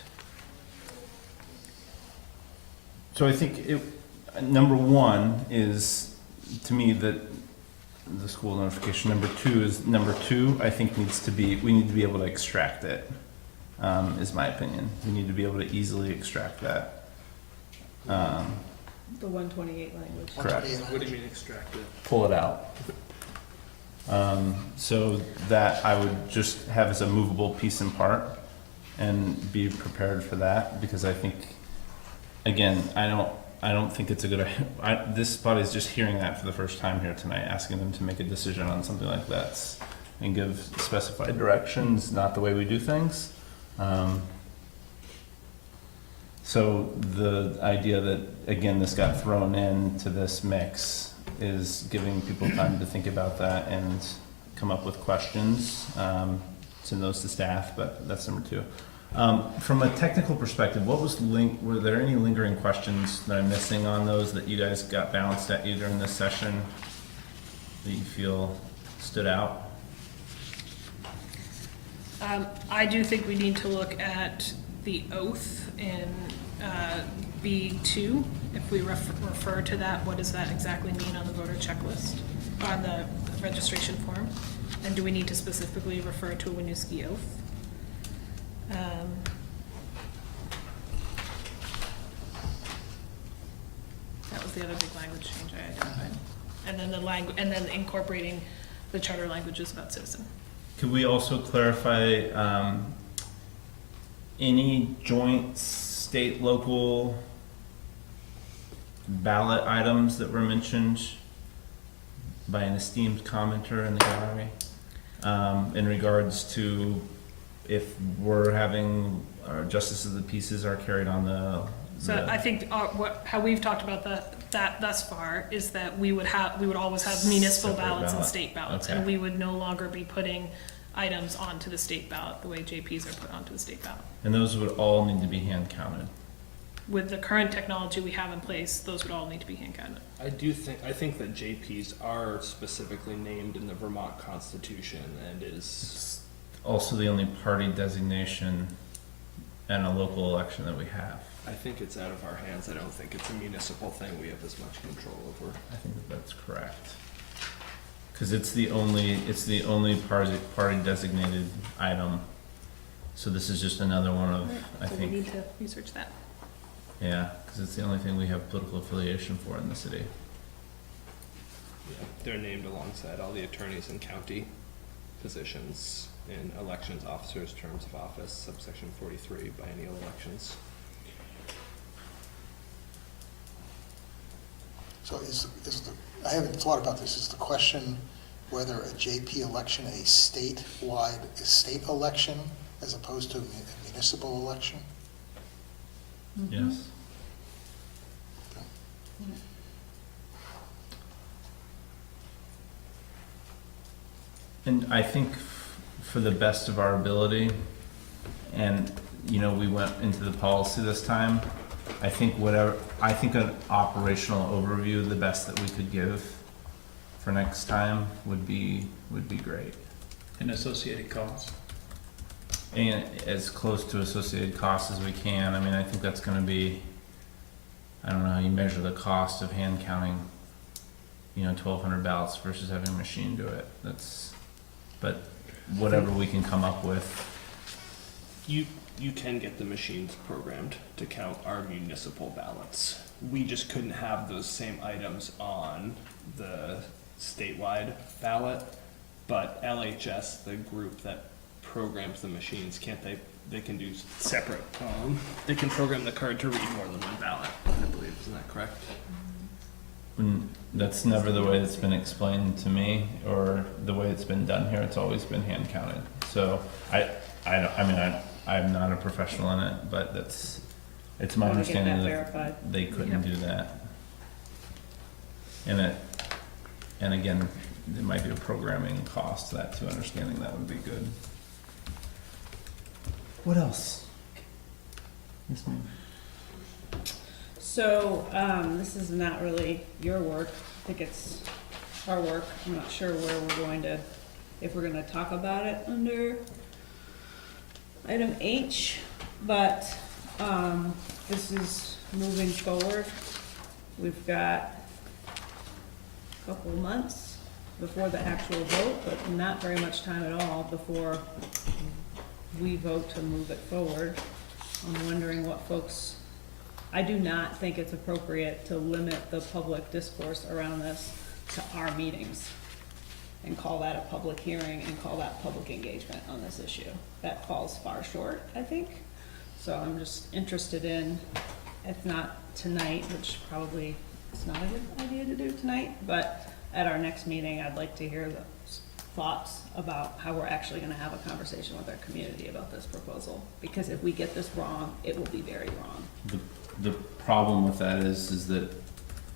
So I think number 1 is, to me, that the school notification. Number 2, I think we need to be able to extract it, is my opinion. We need to be able to easily extract that. The 128 language. Correct. What do you mean extract it? Pull it out. So that I would just have as a movable piece and part and be prepared for that, because I think, again, I don't think it's a good, this body's just hearing that for the first time here tonight, asking them to make a decision on something like that. and give specified directions, not the way we do things. So the idea that, again, this got thrown into this mix is giving people time to think about that and come up with questions. Send those to staff, but that's number two. From a technical perspective, were there any lingering questions that I'm missing on those that you guys got balanced at you during this session that you feel stood out? I do think we need to look at the oath in B2. If we refer to that, what does that exactly mean on the voter checklist, on the registration form? And do we need to specifically refer to a Winooski oath? That was the other big language change I identified. And then and then incorporating the charter languages about citizen. Could we also clarify any joint state, local ballot items that were mentioned by an esteemed commenter in the gallery in regards to if we're having our justice of the peaces are carried on the So I think how we've talked about that thus far is that we would always have municipal Separate ballots and ballot. state ballots, Okay. and we would no longer be putting items onto the state ballot the way JPs are put onto the state ballot. and those would all need to be hand counted. With the current technology we have in place, those would all need to be hand counted. I think that JPs are specifically named in the Vermont Constitution and is, Also the only party designation in a local election that we have. I think it's out of our hands. I don't think it's a municipal thing we have as much control over. I think that's correct. Cause it's the only party designated item. So this is just another one of, I So we think, need to research that. yeah, cause it's the only thing we have political affiliation for in the city. Yeah, they're named alongside all the attorneys and county positions in elections, officers, terms of office, subsection 43, biennial elections. So I haven't thought about this, is the question whether a JP election, a state election, as opposed to a municipal election? Yes. And I think for the best of our ability, and, you know, we went into the policy this time, I think an operational overview, the best that we could give for next time would be great. And associated costs. And as close to associated costs as we can. I mean, I think that's gonna be, I don't know how you measure the cost of hand counting, 1,200 ballots versus having a machine do it. But whatever we can come up with. You can get the machines programmed to count our municipal ballots. We just couldn't have those same items on the statewide ballot, but LHS, the group that programs the machines, they can do separate, they can program the card to read more than one ballot, I believe, isn't that correct? That's never the way it's been explained to me, or the way it's been done here. It's always been hand counted. So I'm not a professional in it, but it's my I wanna get understanding that that verified. they couldn't do that. And again, there might be a programming cost to that too. Understanding that would be good. What else? Yes, ma'am. So, this is not really your work, I think it's our work. I'm not sure where if we're gonna talk about it under item H, but, this is moving forward. We've got a couple of months before the actual vote, but not very much time at all before we vote to move it forward. I'm wondering what folks, I do not think it's appropriate to limit the public discourse around this to our meetings and call that a public hearing and call that public engagement on this issue. That falls far short, I think. So I'm just interested in, if not tonight, which probably is not a good idea to do tonight, but at our next meeting, I'd like to hear thoughts about how we're actually gonna have a conversation with our community about this proposal. Because if we get this wrong, it will be very wrong. The problem with that is that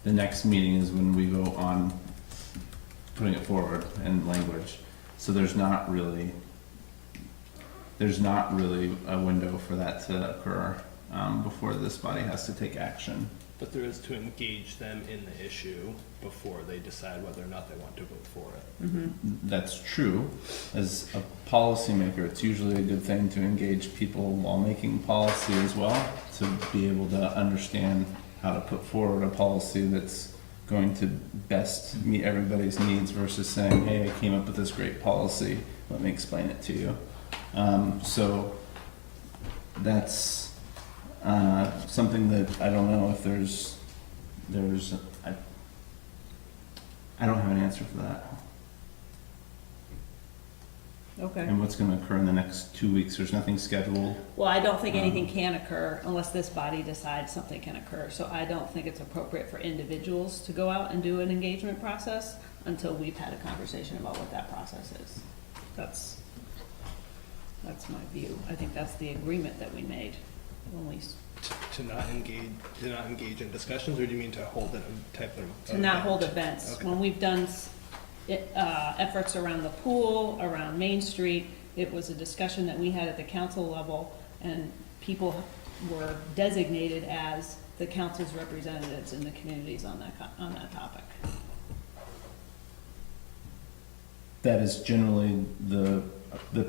the next meeting is when we vote on putting it forward in language. So there's not really a window for that to occur, before this body has to take action. But there is to engage them in the issue before they decide whether or not they want to vote for it. That's true. As a policymaker, it's usually a good thing to engage people while making policy as well, to be able to understand how to put forward a policy that's going to best meet everybody's needs versus saying, hey, I came up with this great policy, let me explain it to you. So that's something that I don't know if I don't have an answer for that. Okay. And what's gonna occur in the next 2 weeks, there's nothing scheduled. Well, I don't think anything can occur unless this body decides something can occur. So I don't think it's appropriate for individuals to go out and do an engagement process until we've had a conversation about what that process is. That's my view. I think that's the agreement that we made when we, To not engage in discussions, or do you mean to hold a type of? to not hold events. Okay. When we've done efforts around the pool, around Main Street, it was a discussion that we had at the council level, and people were designated as the council's representatives in the communities on that topic. That is generally the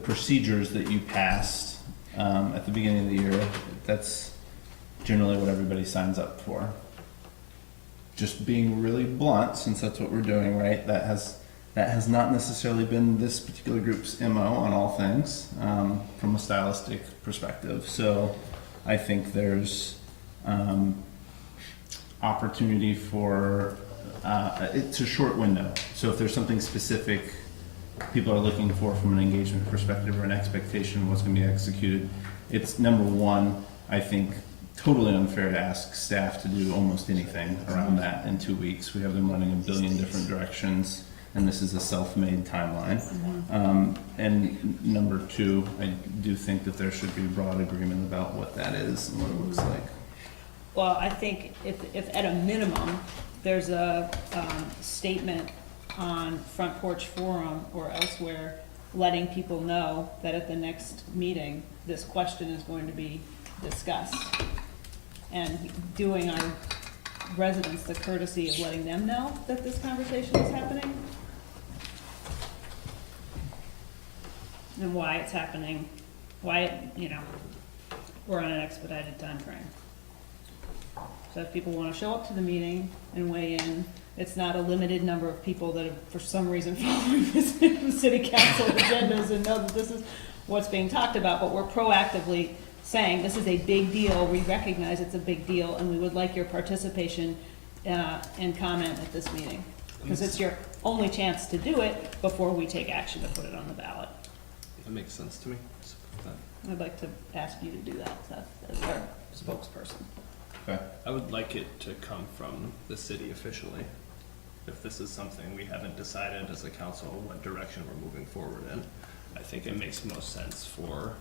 procedures that you passed at the beginning of the year. That's generally what everybody signs up for. Just being really blunt, since that's what we're doing, right? That has not necessarily been this particular group's MO on all things, from a stylistic perspective. So I think there's opportunity for, it's a short window. So if there's something specific people are looking for from an engagement perspective or an expectation of what's going to be executed, it's number one, I think, totally unfair to ask staff to do almost anything around that in 2 weeks. We have them running a billion different directions, and this is a self-made timeline. And number two, I do think that there should be broad agreement about what that is and what it looks like. Well, I think if at a minimum, there's a statement on Front Porch Forum or elsewhere letting people know that at the next meeting, this question is going to be discussed. And doing our residents the courtesy of letting them know that this conversation is happening. And why it's happening, we're on an expedited timeframe. So if people wanna show up to the meeting and weigh in, it's not a limited number of people that have, for some reason, following the city council agendas and know that this is what's being talked about, but we're proactively saying this is a big deal, we recognize it's a big deal, and we would like your participation and comment at this meeting. Because it's your only chance to do it before we take action to put it on the ballot. That makes sense to me. I'd like to ask you to do that, as our spokesperson. Okay. I would like it to come from the city officially. If this is something we haven't decided as a council what direction we're moving forward in, I think it makes most sense for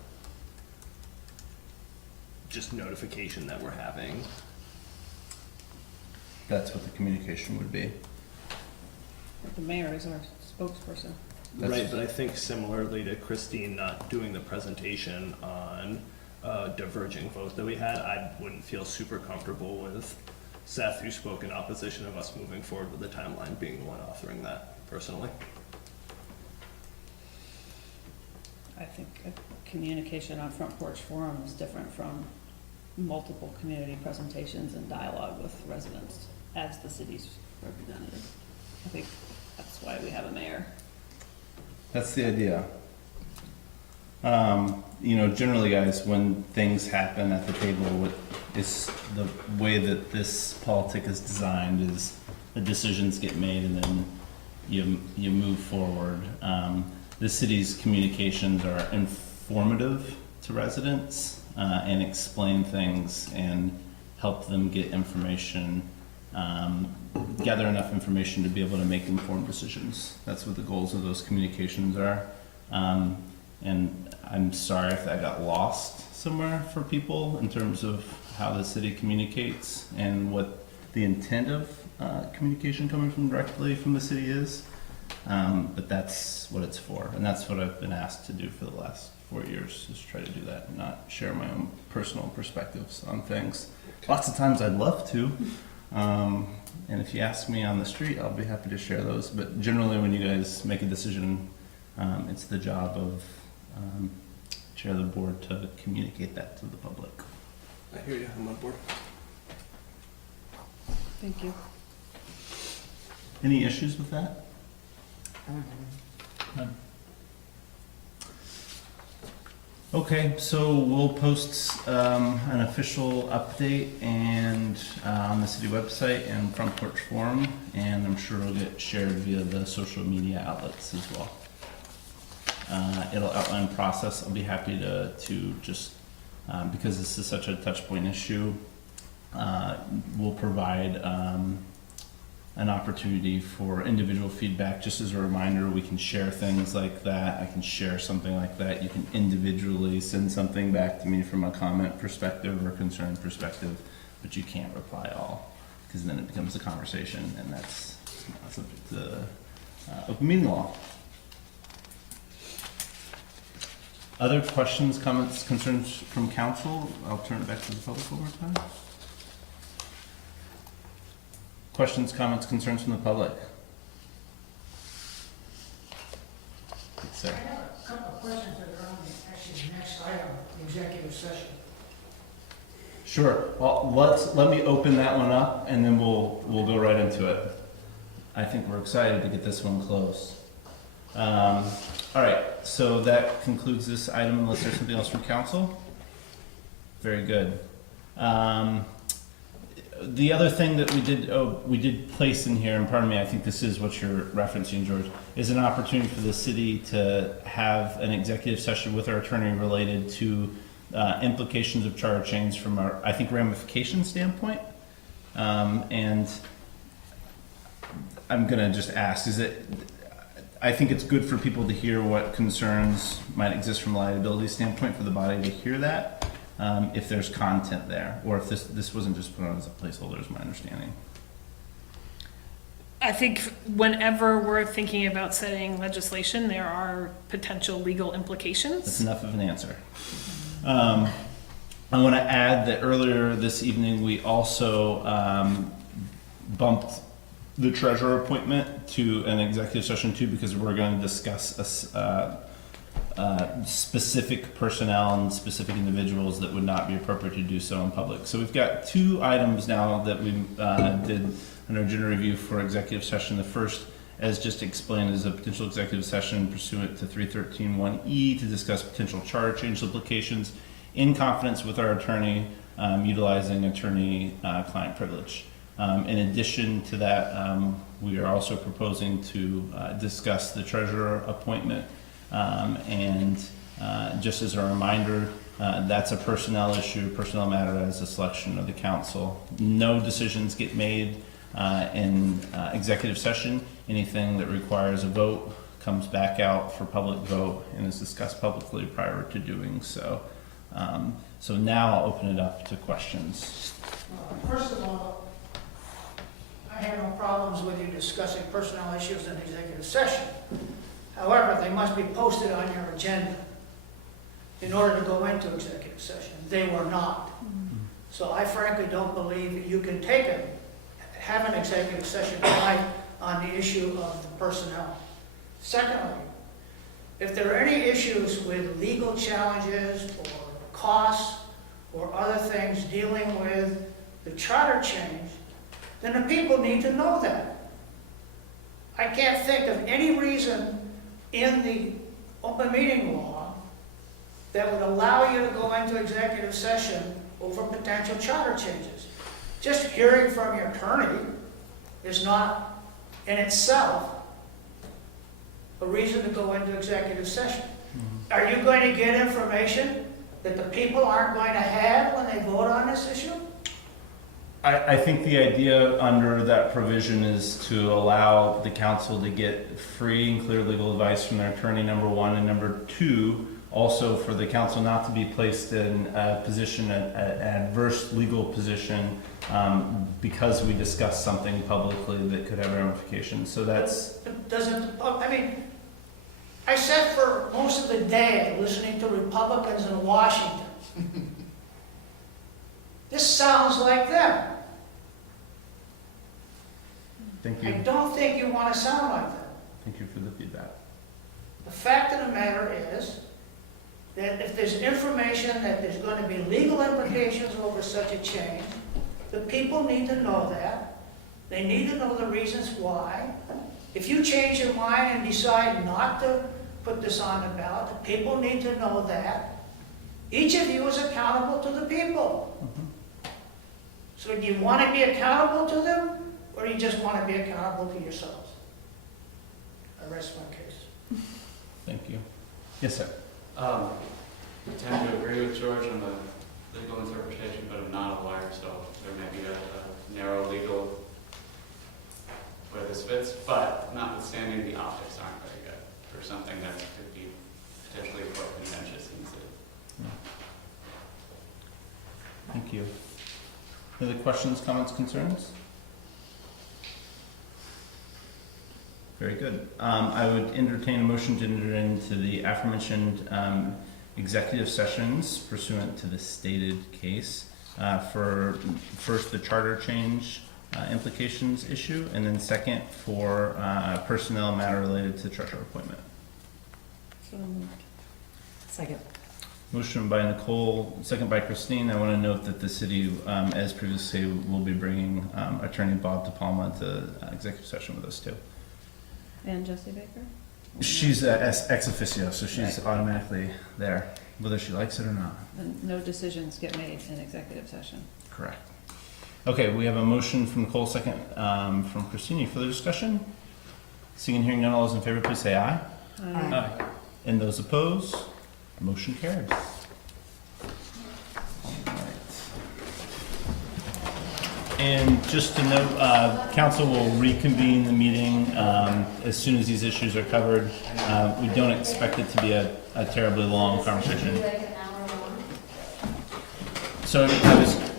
just notification that we're having. That's what the communication would be. But the mayor is our spokesperson. Right, but I think similarly to Christine not doing the presentation on a diverging vote that we had, I wouldn't feel super comfortable with Seth, who spoke in opposition of us moving forward with the timeline, being the one authoring that personally. I think a communication on Front Porch Forum is different from multiple community presentations and dialogue with residents as the city's representative. I think that's why we have a mayor. That's the idea. Generally, guys, when things happen at the table, is the way that this politic is designed is the decisions get made and then you move forward. The city's communications are informative to residents and explain things and help them get information gather enough information to be able to make informed decisions. That's what the goals of those communications are. And I'm sorry if that got lost somewhere for people in terms of how the city communicates and what the intent of communication coming from directly from the city is. But that's what it's for, and that's what I've been asked to do for the last 4 years, is try to do that and not share my own personal perspectives on things. Lots of times I'd love to, and if you ask me on the street, I'll be happy to share those, but generally when you guys make a decision, it's the job of chair of the board to communicate that to the public. I hear you, I'm on board. Thank you. Any issues with that? None. Okay, so we'll post an official update and on the city website and Front Porch Forum, and I'm sure it'll get shared via the social media outlets as well. It'll outline process. I'll be happy to just because this is such a touch point issue, we'll provide an opportunity for individual feedback. Just as a reminder, we can share things like that. I can share something like that. You can individually send something back to me from a comment perspective or concern perspective, but you can't reply all, because then it becomes a conversation, and that's not subject to open meeting law. Other questions, comments, concerns from council? I'll turn it back to the public one more time. Questions, comments, concerns from the public? Sir. I have a couple of questions that are on the next item, the executive session. Sure. Well, let me open that one up, and then we'll go right into it. I think we're excited to get this one closed. All right. So that concludes this item, unless there's something else from council. Very good. The other thing that we did place in here, and pardon me, I think this is what you're referencing, George, is an opportunity for the city to have an executive session with our attorney related to implications of charter change from our, I think, ramification standpoint. And I'm gonna just ask, I think it's good for people to hear what concerns might exist from a liability standpoint for the body to hear that. If there's content there, or if this wasn't just put on as a placeholder, is my understanding. I think whenever we're thinking about setting legislation, there are potential legal implications. That's enough of an answer. I want to add that earlier this evening, we also bumped the treasurer appointment to an executive session too, because we're going to discuss specific personnel and specific individuals that would not be appropriate to do so in public. So we've got two items now that we did an agenda review for executive session. The first, as just explained, is a potential executive session pursuant to 313(1)E to discuss potential charter change implications in confidence with our attorney, utilizing attorney-client privilege. In addition to that, we are also proposing to discuss the treasurer appointment. And just as a reminder, that's a personnel issue, personnel matter as a selection of the council. No decisions get made in executive session. Anything that requires a vote comes back out for public vote and is discussed publicly prior to doing so. So now I'll open it up to questions. First of all, I have no problems with you discussing personnel issues in executive session. However, they must be posted on your agenda in order to go into executive session. They were not. So I frankly don't believe you can have an executive session tonight on the issue of the personnel. Secondly, if there are any issues with legal challenges or costs or other things dealing with the charter change, then the people need to know that. I can't think of any reason in the open meeting law that would allow you to go into executive session over potential charter changes. Just hearing from your attorney is not in itself a reason to go into executive session. Are you going to get information that the people aren't going to have when they vote on this issue? I think the idea under that provision is to allow the council to get free and clear legal advice from their attorney, number one, and number two, also for the council not to be placed in a position, an adverse legal position, because we discussed something publicly that could have ramifications. So that's, Doesn't, I mean, I sat for most of the day listening to Republicans in Washington. This sounds like them. thank I you. don't think you want to sound like them. Thank you for the feedback. The fact of the matter is that if there's information that there's going to be legal implications over such a change, the people need to know that. They need to know the reasons why. If you change your mind and decide not to put this on the ballot, the people need to know that. Each of you is accountable to the people. So do you want to be accountable to them, or do you just want to be accountable to yourselves? I rest my case. Thank you. Yes, sir. I tend to agree with George on the legal interpretation, but I'm not a lawyer, so there may be a narrow legal where this fits, but notwithstanding, the optics aren't very good for something that could be potentially quite contentious in the city. Thank you. Any other questions, comments, concerns? Very good. I would entertain a motion to enter into the aforementioned executive sessions pursuant to the stated case for first the charter change implications issue, and then second for personnel matter related to treasurer appointment. So moved. Second. Motion by Nicole, second by Christine. I want to note that the city, as previously, will be bringing Attorney Bob DePalma to executive session with us too. And Jesse Baker? She's ex officio, so she's automatically there, whether she likes it or not. And no decisions get made in executive session. Correct. Okay, we have a motion from Nicole, second from Christine. Any further discussion? Seeing and hearing none, all those in favor, please say aye. Aye. And those opposed? Motion carries. And just to note, council will reconvene the meeting as soon as these issues are covered. We don't expect it to be a terribly long conversation. So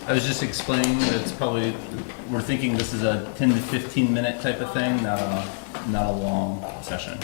I was just explaining that it's probably, we're thinking this is a 10 to 15 minute type of thing, not a long session.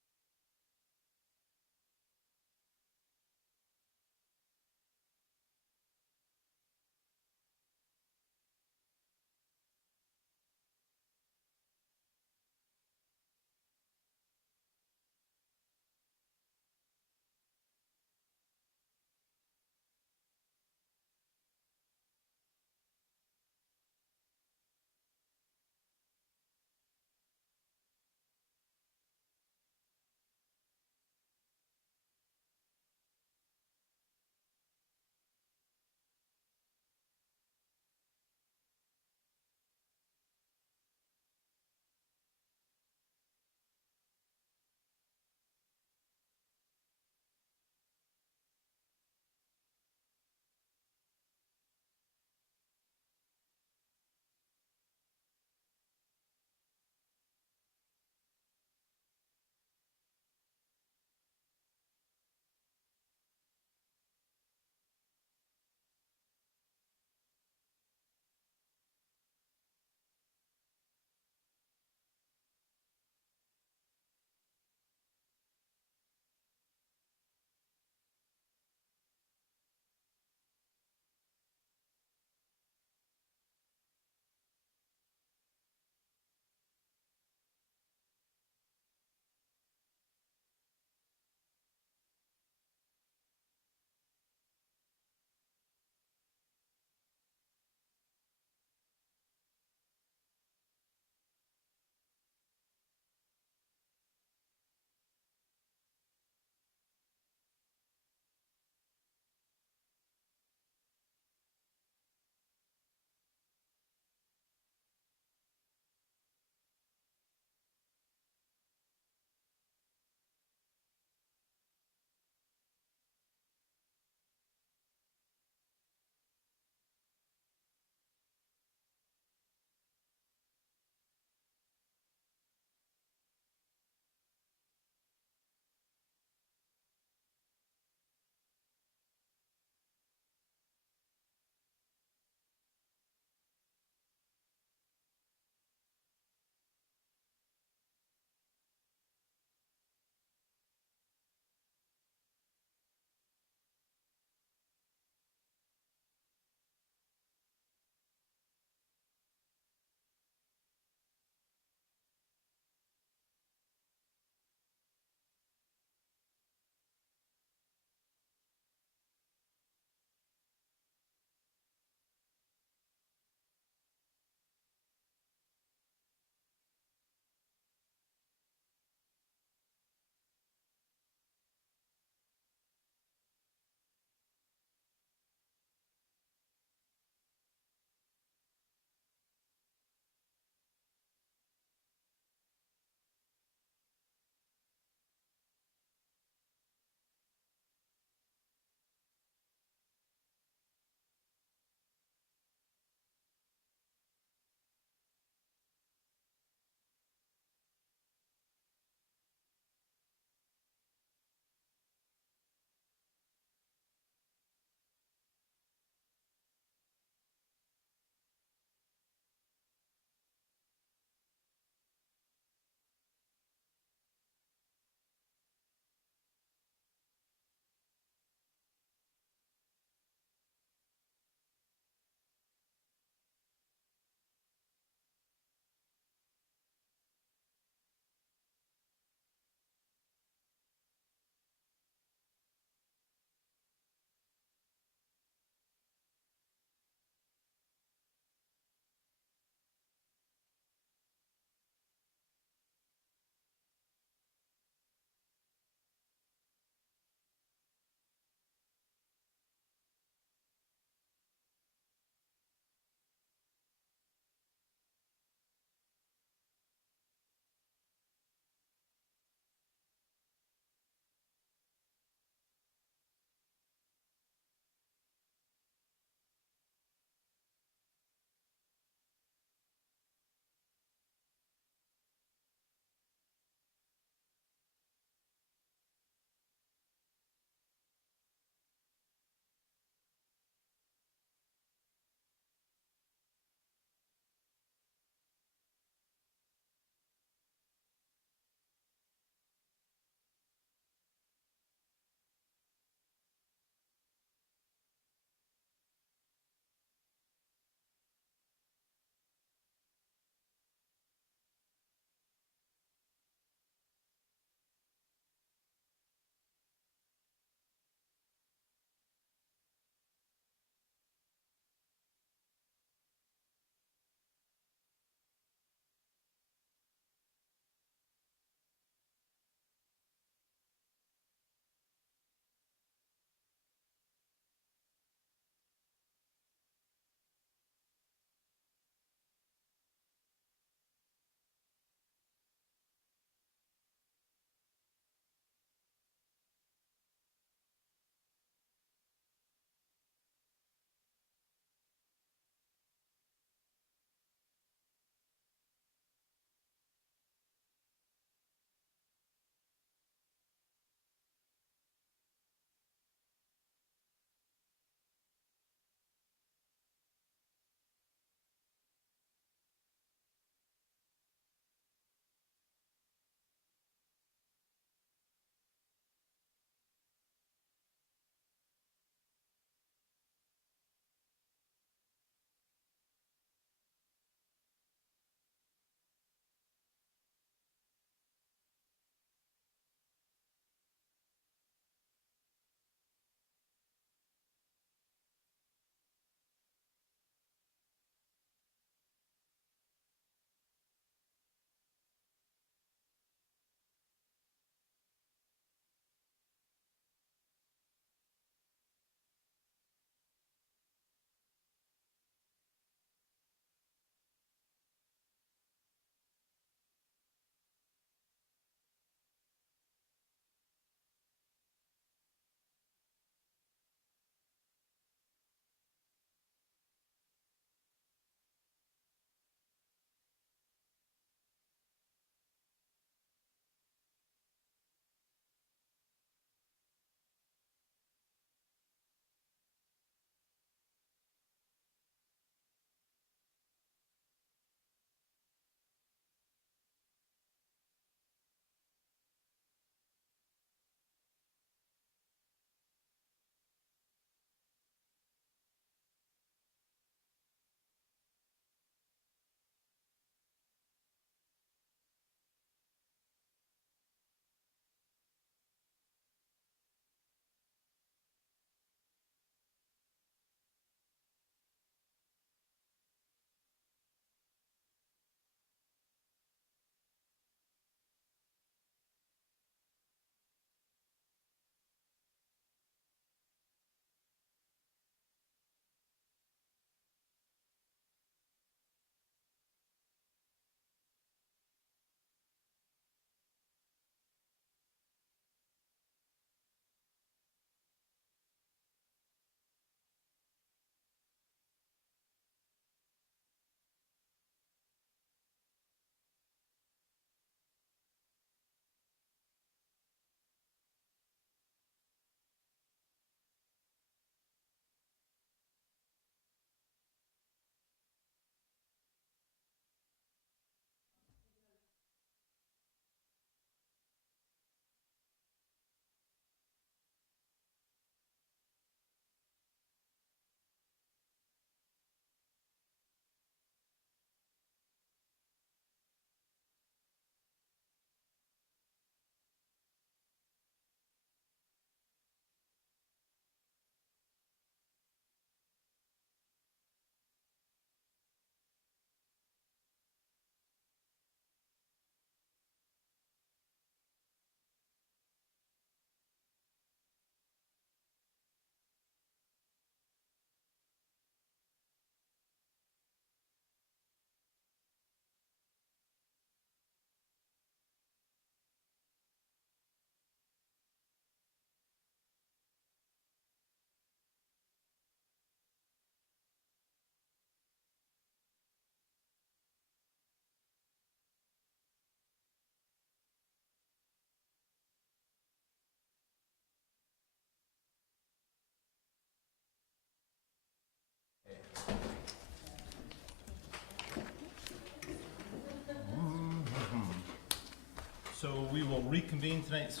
we will reconvene tonight's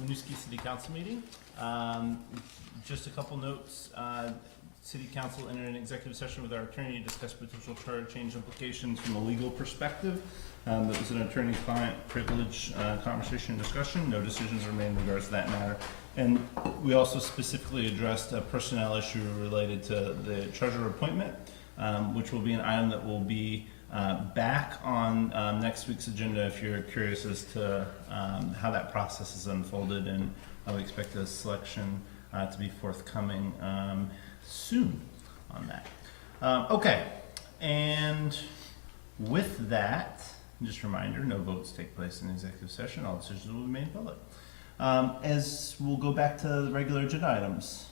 Winooski City Council meeting. Just a couple notes. City Council entered an executive session with our attorney to discuss potential charter change implications from a legal perspective. That was an attorney-client privilege conversation and discussion. No decisions were made in regards to that matter. And we also specifically addressed a personnel issue related to the treasurer appointment, which will be an item that will be back on next week's agenda if you're curious as to how that process is unfolded, and I would expect a selection to be forthcoming soon on that. Okay, and with that, just a reminder, no votes take place in executive session. All decisions will be made public. As we'll go back to the regular agenda items,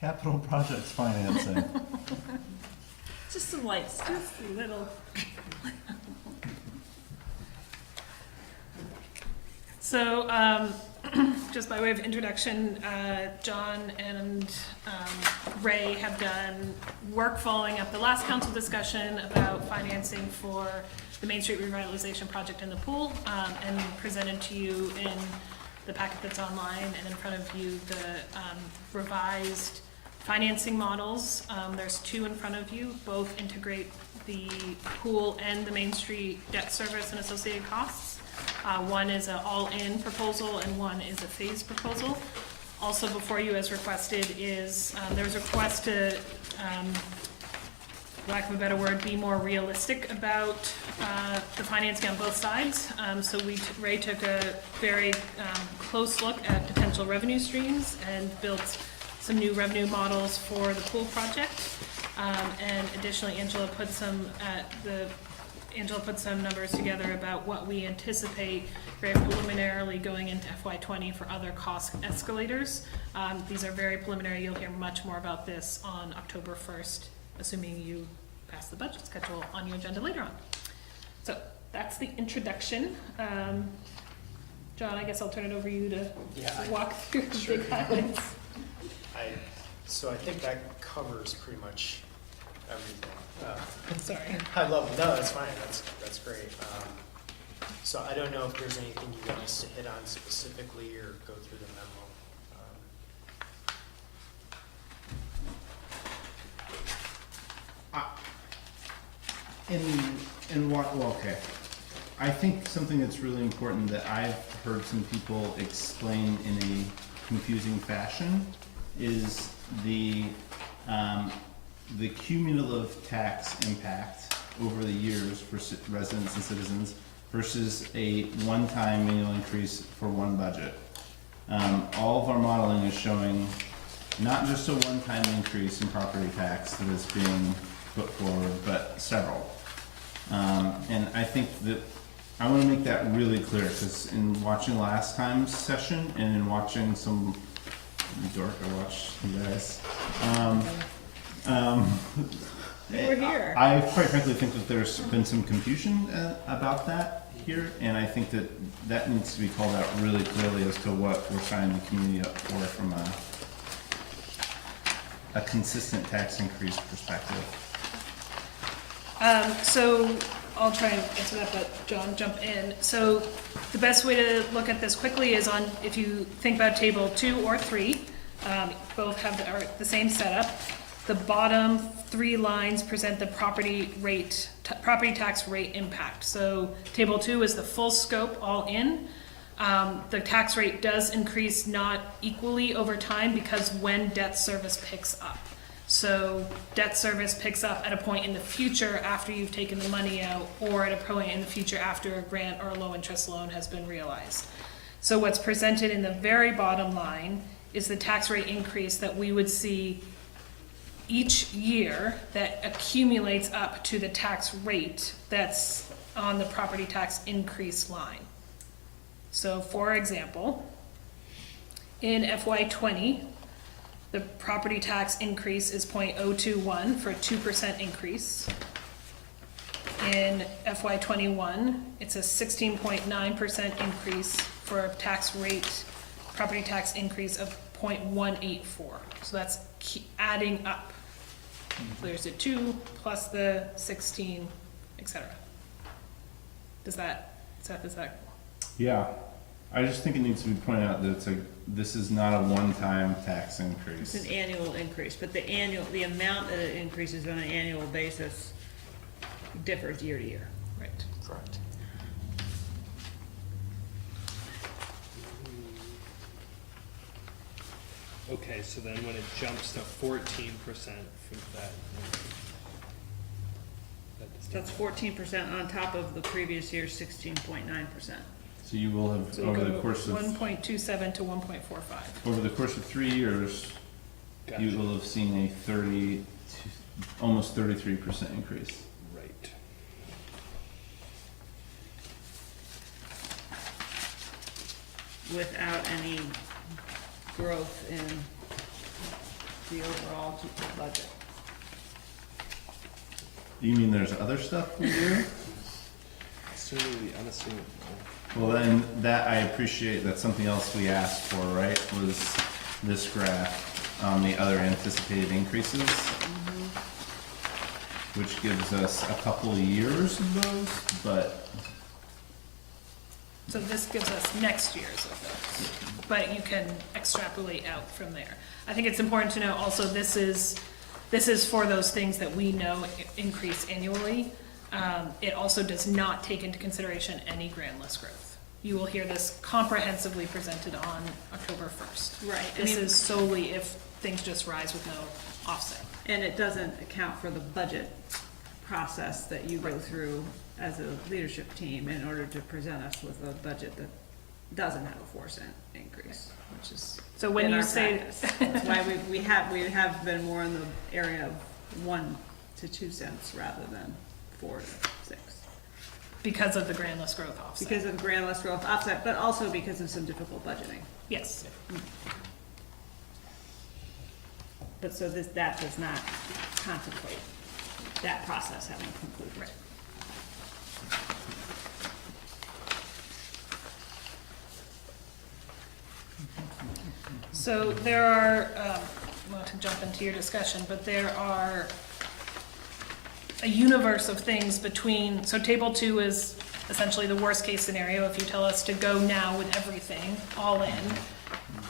capital projects financing. Just some light stuff. Just a little. So, just by way of introduction, John and Ray have done work following up the last council discussion about financing for the Main Street revitalization project in the pool, and presented to you in the packet that's online and in front of you the revised financing models. There's two in front of you. Both integrate the pool and the Main Street debt service and associated costs. One is an all-in proposal and one is a phased proposal. Also before you as requested is, there's a request to, for lack of a better word, be more realistic about the financing on both sides. So Ray took a very close look at potential revenue streams and built some new revenue models for the pool project. And additionally, Angela put some numbers together about what we anticipate very preliminarily going into FY20 for other cost escalators. These are very preliminary. You'll hear much more about this on October 1st, assuming you pass the budget schedule on your agenda later on. So that's the introduction. John, I guess I'll turn it over to you to walk through the big highlights. So I think that covers pretty much everything. Sorry. High level, no, that's fine, that's great. So I don't know if there's anything you want us to hit on specifically or go through the memo. Okay. I think something that's really important that I've heard some people explain in a confusing fashion is the cumulative tax impact over the years for residents and citizens versus a one-time annual increase for one budget. All of our modeling is showing not just a one-time increase in property tax that is being put forward, but several. And I think that I want to make that really clear, because in watching last time's session and in watching some dork I watched you guys, We're here. I quite frankly think that there's been some confusion about that here, and I think that that needs to be called out really clearly as to what we're signing the community up for from a consistent tax increase perspective. So I'll try and answer that, but John, jump in. So the best way to look at this quickly is on, if you think about table 2 or 3, both have the same setup. The bottom 3 lines present the property tax rate impact. So table 2 is the full scope all in. The tax rate does increase not equally over time because when debt service picks up. So debt service picks up at a point in the future after you've taken the money out, or at a point in the future after a grant or a low interest loan has been realized. So what's presented in the very bottom line is the tax rate increase that we would see each year that accumulates up to the tax rate that's on the property tax increase line. So for example, in FY20, the property tax increase is 0.021 for a 2% increase. In FY21, it's a 16.9% increase for a property tax increase of 0.184. So that's adding up. So there's a 2 plus the 16, etc. Does that Yeah, I just think it needs to be pointed out that this is not a one-time tax increase. It's an annual increase, but the amount that it increases on an annual basis differs year to year. Right. Correct. Okay, so then when it jumps to 14% from that. That's 14% on top of the previous year's 16.9%. So you will have, So we over the go course of, 1.27 to 1.45. over the course of 3 years, Gotcha. you will have seen a almost 33% increase. Right. Without any growth in the overall budget. You mean there's other stuff we do? Assuming, unassuming. Well, then, that I appreciate, that's something else we asked for, right, was this graph on the other anticipated increases, which gives us a couple of years of those, but So this gives us next year's of those, but you can extrapolate out from there. I think it's important to know also this is for those things that we know increase annually. It also does not take into consideration any grand list growth. You will hear this comprehensively presented on October 1st. Right. This is solely if things just rise with no offset. And it doesn't account for the budget process that you go through as a leadership team in order to present us with a budget that doesn't have a 4-cent increase, which is So when in you our say, practice. That's why we have been more in the area of 1 to 2 cents rather than 4 to 6. because of the grand list growth offset. Because of grand list growth offset, but also because of some difficult budgeting. Yes. But so that does not contemplate that process having concluded. Right. So there are, not to jump into your discussion, but there are a universe of things between, so table 2 is essentially the worst case scenario. If you tell us to go now with everything, all in,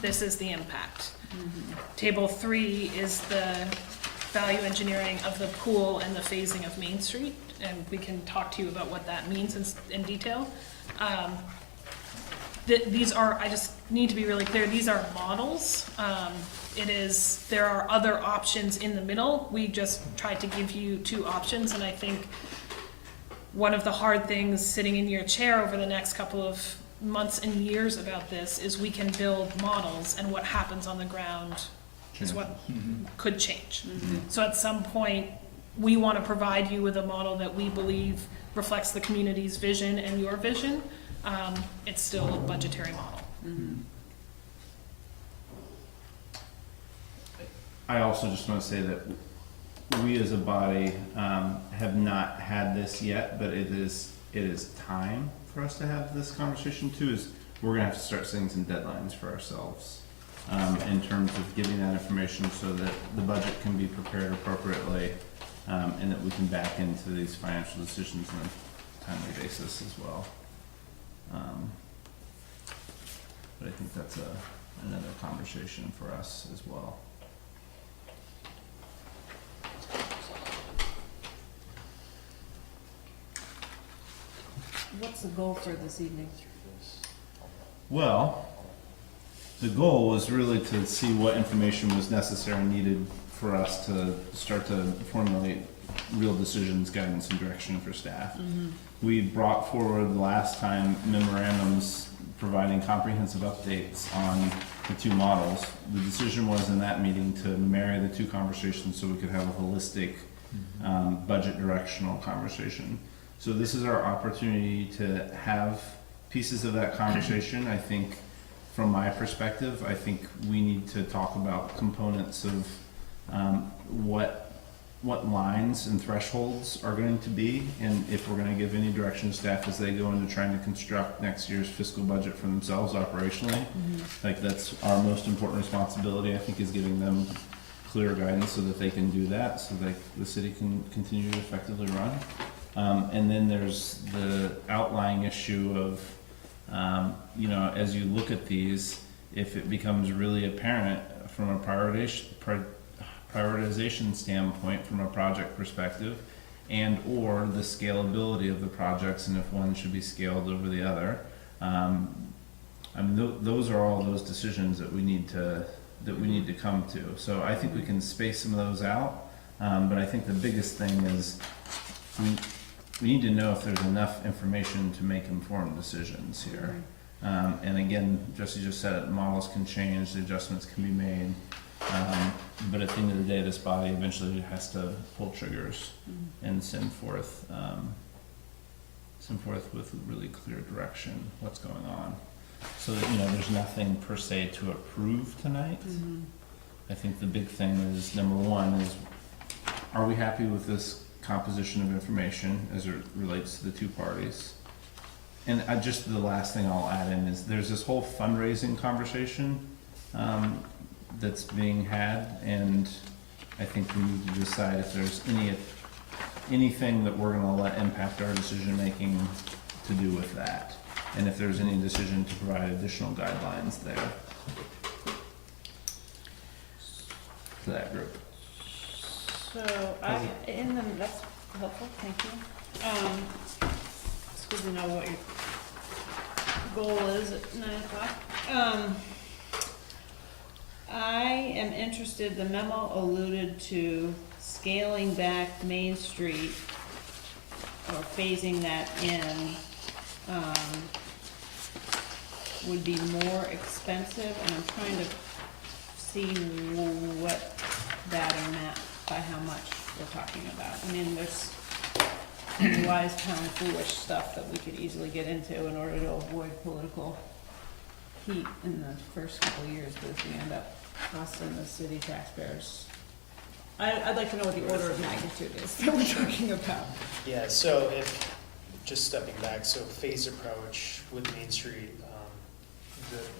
this is the impact. Table 3 is the value engineering of the pool and the phasing of Main Street, and we can talk to you about what that means in detail. These are, I just need to be really clear, these are models. There are other options in the middle. We just tried to give you 2 options, and I think one of the hard things sitting in your chair over the next couple of months and years about this is we can build models, and what happens on the ground is what could change. So at some point, we want to provide you with a model that we believe reflects the community's vision and your vision. It's still a budgetary model. I also just want to say that we as a body have not had this yet, but it is time for us to have this conversation too. Is we're gonna have to start setting some deadlines for ourselves in terms of giving that information so that the budget can be prepared appropriately and that we can back into these financial decisions on a timely basis as well. But I think that's another conversation for us as well. What's the goal for this evening? Well, the goal was really to see what information was necessary and needed for us to start to formulate real decisions, guidance, and direction for staff. We brought forward last time memorandums providing comprehensive updates on the 2 models. The decision was in that meeting to marry the 2 conversations so we could have a holistic budget directional conversation. So this is our opportunity to have pieces of that conversation. I think from my perspective, I think we need to talk about components of what lines and thresholds are going to be, and if we're going to give any direction to staff as they go into trying to construct next year's fiscal budget for themselves operationally. Like that's our most important responsibility, I think, is giving them clear guidance so that they can do that, so that the city can continue to effectively run. And then there's the outlying issue of You know, as you look at these, if it becomes really apparent from a prioritization standpoint, from a project perspective, and or the scalability of the projects, and if one should be scaled over the other, I mean, those are all those decisions that we need to come to. So I think we can space some of those out, but I think the biggest thing is we need to know if there's enough information to make informed decisions here. And again, Jesse just said it, models can change, the adjustments can be made, but at the end of the day, this body eventually has to pull triggers and send forth with really clear direction what's going on. So that, you know, there's nothing per se to approve tonight. I think the big thing is, number one is, are we happy with this composition of information as it relates to the two parties? And just the last thing I'll add in is, there's this whole fundraising conversation that's being had, and I think we need to decide if there's anything that we're gonna let impact our decision making to do with that, and if there's any decision to provide additional guidelines there to that group. So, that's helpful, thank you. It's good to know what your goal is at 9 o'clock. I am interested, the memo alluded to scaling back Main Street, or phasing that in, would be more expensive, and I'm trying to see what that amount, by how much we're talking about. I mean, there's wise, pound, foolish stuff that we could easily get into in order to avoid political heat in the first couple of years, but if we end up costing the city taxpayers. I'd like to know what the order of magnitude is that we're talking about. Yeah, so if, just stepping back, so phased approach with Main Street,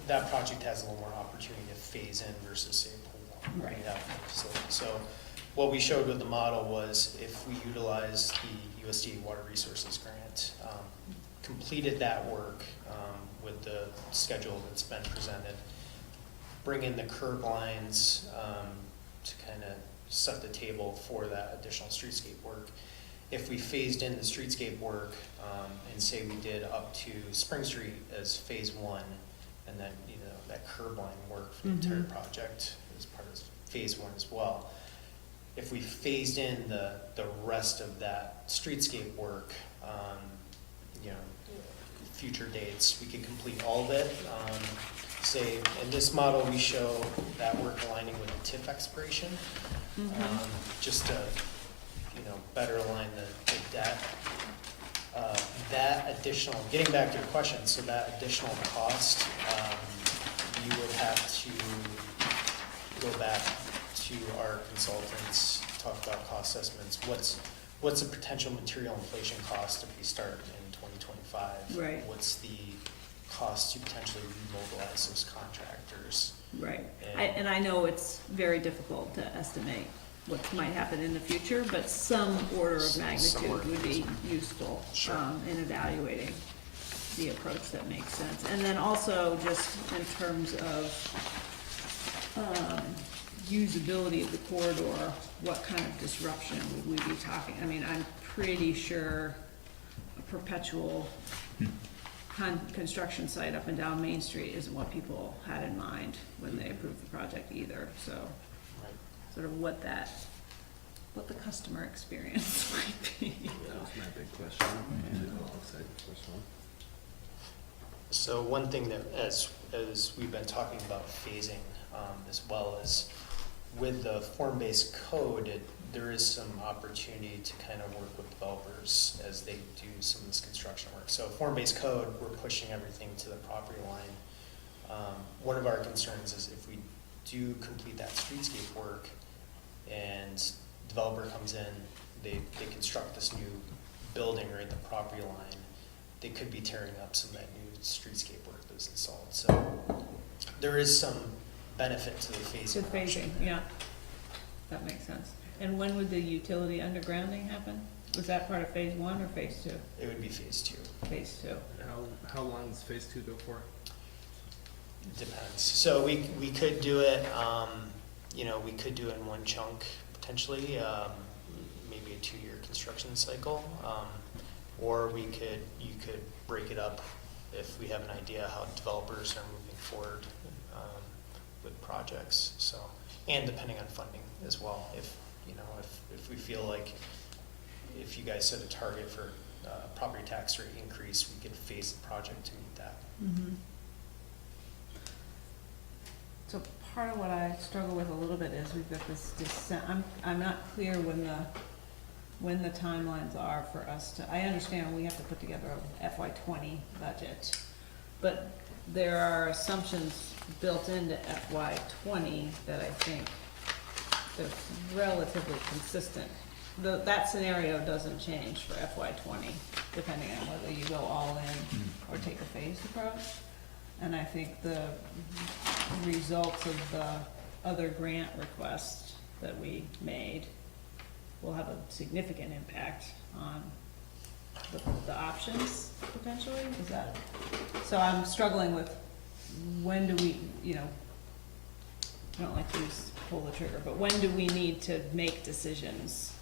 that project has a little more opportunity to phase in versus say pull. Right. So what we showed with the model was, if we utilize the USDA Water Resources Grant, completed that work with the schedule that's been presented, bring in the curb lines to kind of set the table for that additional streetscape work. If we phased in the streetscape work and say we did up to Spring Street as phase one, and then, you know, that curb line work for the entire project as part of phase one as well. If we phased in the rest of that streetscape work, you know, future dates, we could complete all of it. Say, in this model, we show that work aligning with the TIF expiration, just to, you know, better align the debt. That additional, getting back to your question, so that additional cost, you would have to go back to our consultants, talk about cost estimates. What's the potential material inflation cost if we start in 2025? Right. What's the cost to potentially remobilize those contractors? Right, and I know it's very difficult to estimate what might happen in the future, but some order of magnitude would be useful in evaluating the approach that makes sense. And then also, just in terms of usability of the corridor, what kind of disruption would we be talking? I mean, I'm pretty sure a perpetual construction site up and down Main Street isn't what people had in mind when they approved the project either, so sort of what the customer experience might be. That was my big question. So one thing that, as we've been talking about phasing, as well as with the form-based code, there is some opportunity to kind of work with developers as they do some of this construction work. So form-based code, we're pushing everything to the property line. One of our concerns is if we do complete that streetscape work and developer comes in, they construct this new building right at the property line, they could be tearing up some of that new streetscape work that was installed. So there is some benefit to the phasing. To phasing, yeah, that makes sense. And when would the utility undergrounding happen? Was that part of phase one or phase two? It would be phase two. Phase two. How long does phase two go for? Depends. So we could do it, we could do it in one chunk potentially, maybe a 2-year construction cycle. Or you could break it up if we have an idea how developers are moving forward with projects. So, and depending on funding as well. If we feel like if you guys set a target for property tax rate increase, we could phase the project to meet that. Mm-hmm. So part of what I struggle with a little bit is we've got this I'm not clear when the timelines are for us to, I understand we have to put together a FY20 budget, but there are assumptions built into FY20 that I think they're relatively consistent. That scenario doesn't change for FY20, depending on whether you go all in or take a phased approach. And I think the results of the other grant requests that we made will have a significant impact on the options, potentially. Is that, so I'm struggling with when do we, I don't like to use pull the trigger, but when do we need to make decisions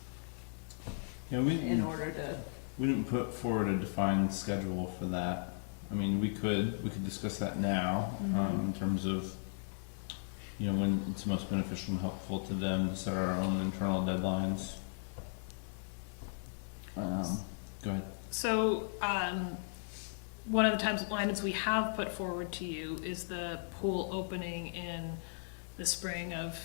in order to? We didn't put forward a defined schedule for that. I mean, we could discuss that now, in terms of, when it's most beneficial and helpful to them to set our own internal deadlines. Go ahead. So, one of the items we have put forward to you is the pool opening in the spring of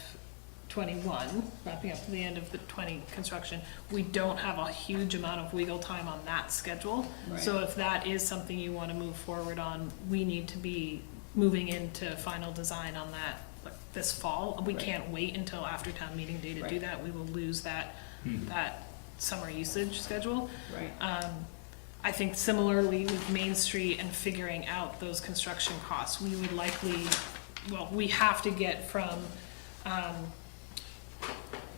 21, wrapping up to the end of the 20 construction. We don't have a huge amount of wiggle time on that schedule. Right. So if that is something you want to move forward on, we need to be moving into final design on that this fall. We can't wait until after town meeting day to do that. We will lose that summer usage schedule. Right. I think similarly with Main Street and figuring out those construction costs, we would likely, we have to get from,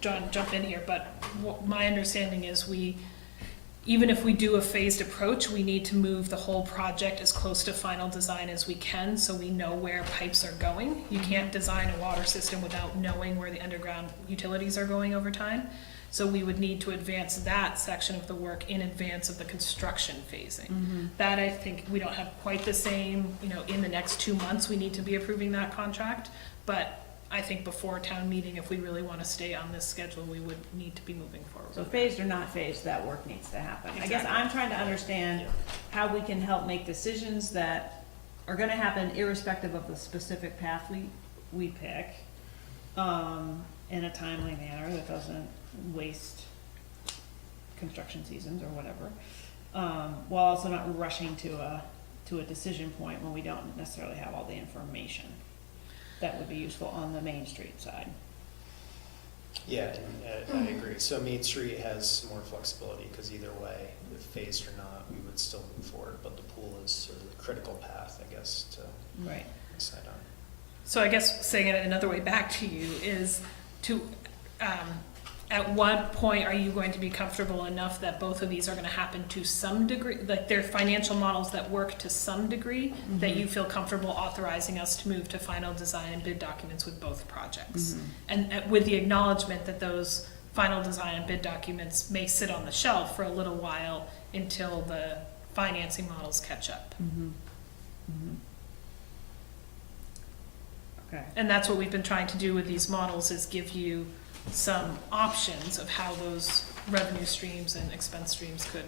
John, jump in here, but my understanding is even if we do a phased approach, we need to move the whole project as close to final design as we can so we know where pipes are going. You can't design a water system without knowing where the underground utilities are going over time. So we would need to advance that section of the work in advance of the construction phasing. That I think we don't have quite the same, in the next 2 months we need to be approving that contract, but I think before town meeting, if we really want to stay on this schedule, we would need to be moving forward. So phased or not phased, that work needs to happen. Exactly. I guess I'm trying to understand how we can help make decisions that are gonna happen irrespective of the specific path we pick, in a timely manner that doesn't waste construction seasons or whatever, while also not rushing to a decision point when we don't necessarily have all the information that would be useful on the Main Street side. Yeah, and I agree. So Main Street has more flexibility because either way, if phased or not, we would still move forward. But the pool is sort of the critical path, I guess, to decide on. So I guess saying it another way back to you is to, at what point are you going to be comfortable enough that both of these are going to happen to some degree, like they're financial models that work to some degree, that you feel comfortable authorizing us to move to final design and bid documents with both projects? And with the acknowledgement that those final design and bid documents may sit on the shelf for a little while until the financing models catch up. Okay. And that's what we've been trying to do with these models, is give you some options of how those revenue streams and expense streams could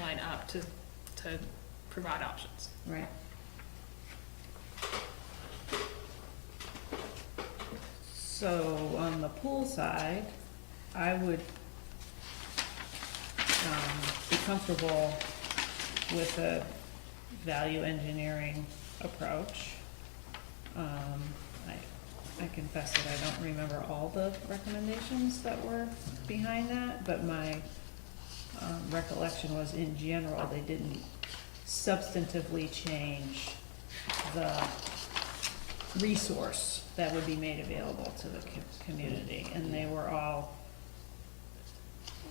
line up to provide options. Right. So on the pool side, I would be comfortable with a value engineering approach. I confess that I don't remember all the recommendations that were behind that, but my recollection was in general, they didn't substantively change the resource that would be made available to the community, and they were all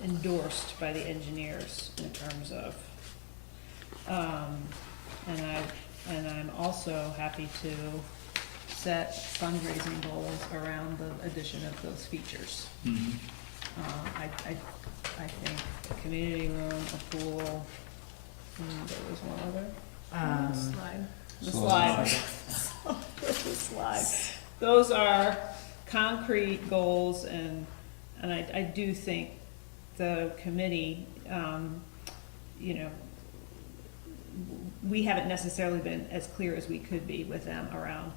in endorsed by the engineers in terms of, and I'm also happy to set fundraising goals around the addition of those features. Mhm. I think a community room, a pool, and there was one other. Slide. The slide. The slide. Those are concrete goals, and I do think the committee, you know, we haven't necessarily been as clear as we could be with them around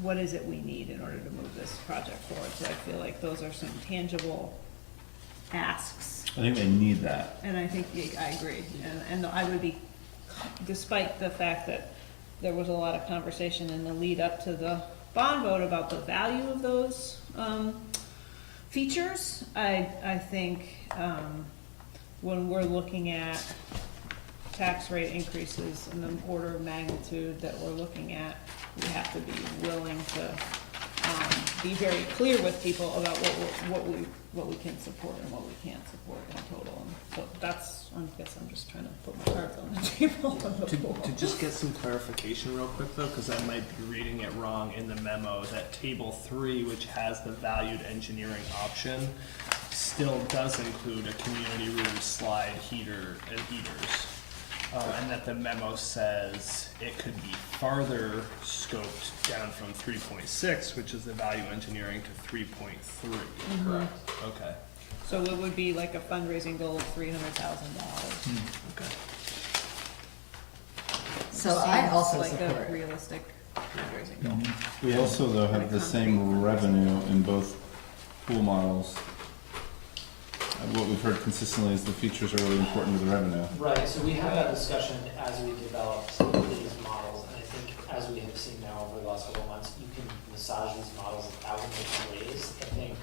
what is it we need in order to move this project forward. So I feel like those are some tangible asks. I think they need that. And I think, I agree, and I would be, despite the fact that there was a lot of conversation in the lead up to the bond vote about the value of those, features, I think, when we're looking at tax rate increases in the order of magnitude that we're looking at, we have to be willing to, be very clear with people about what we can support and what we can't support in total. And so that's, I guess I'm just trying to put my cards on the table. To just get some clarification real quick though, because I might be reading it wrong in the memo, that table 3, which has the valued engineering option, still does include a community room slide heater and heaters. And that the memo says it could be farther scoped down from 3.6, which is the value engineering, to 3.3. Correct. Okay. So it would be like a fundraising goal of $300,000. Okay. So I also Seems like support. a realistic fundraising goal. We also, though, have the same revenue in both pool models. What we've heard consistently is the features are really important to the revenue. Right, so we had that discussion as we developed these models, and I think as we have seen now over the last couple of months, you can massage these models 1,000 different ways. I think,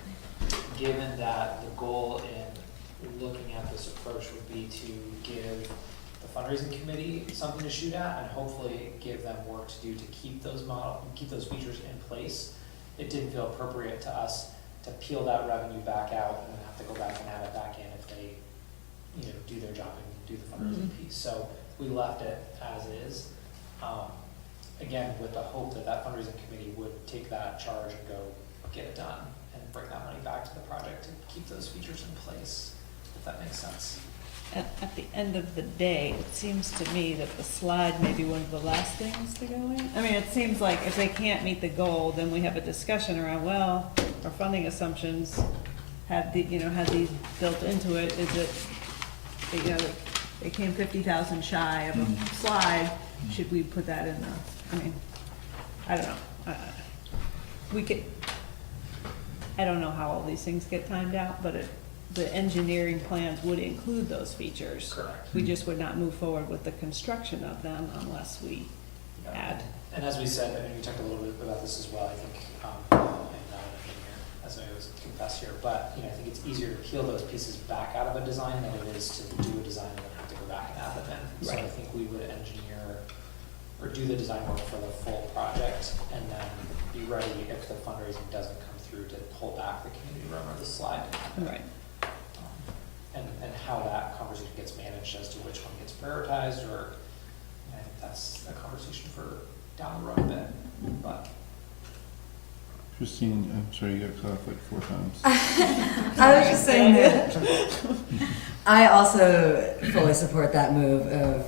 given that the goal in looking at this approach would be to give the fundraising committee something to shoot at, and hopefully give them work to do to keep those features in place, it didn't feel appropriate to us to peel that revenue back out and then have to go back and add it back in if they, you know, do their job and do the fundraising piece. So we left it as is. Again, with the hope that that fundraising committee would take that charge and go get it done and bring that money back to the project and keep those features in place, if that makes sense. At the end of the day, it seems to me that the slide may be one of the last things to go in. I mean, it seems like if they can't meet the goal, then we have a discussion around, well, our funding assumptions had these built into it. Is it, you know, they came 50,000 shy of a slide. Should we put that in the, I mean, I don't know. I don't know how all these things get timed out, but the engineering plans would include those features. Correct. We just would not move forward with the construction of them unless we add. And as we said, I mean, we talked a little bit about this as well, I think, and not an engineer, as I always confess here, but, you know, I think it's easier to peel those pieces back out of a design than it is to do a design and then have to go back and add them in. So I Right. think we would engineer or do the design work for the full project and then be ready if the fundraising doesn't come through to pull back the community room or the slide. Right. And how that conversation gets managed as to which one gets prioritized, or, I think that's a conversation for down the road a bit, but. Christine, I'm sorry, you got cut off like 4 times. I was just saying that I also fully support that move of,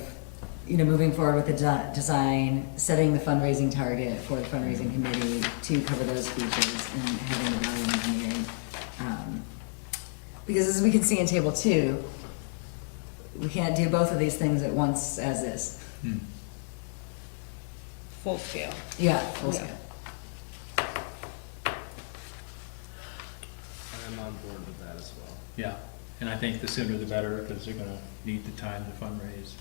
you know, moving forward with the design, setting the fundraising target for the fundraising committee to cover those features and having the value engineering. Because as we can see in table 2, we can't do both of these things at once as is. Full scale. Yeah, full Yeah. scale. I'm on board with that as well. Yeah, and I think the sooner the better, because they're gonna need the time to fundraise.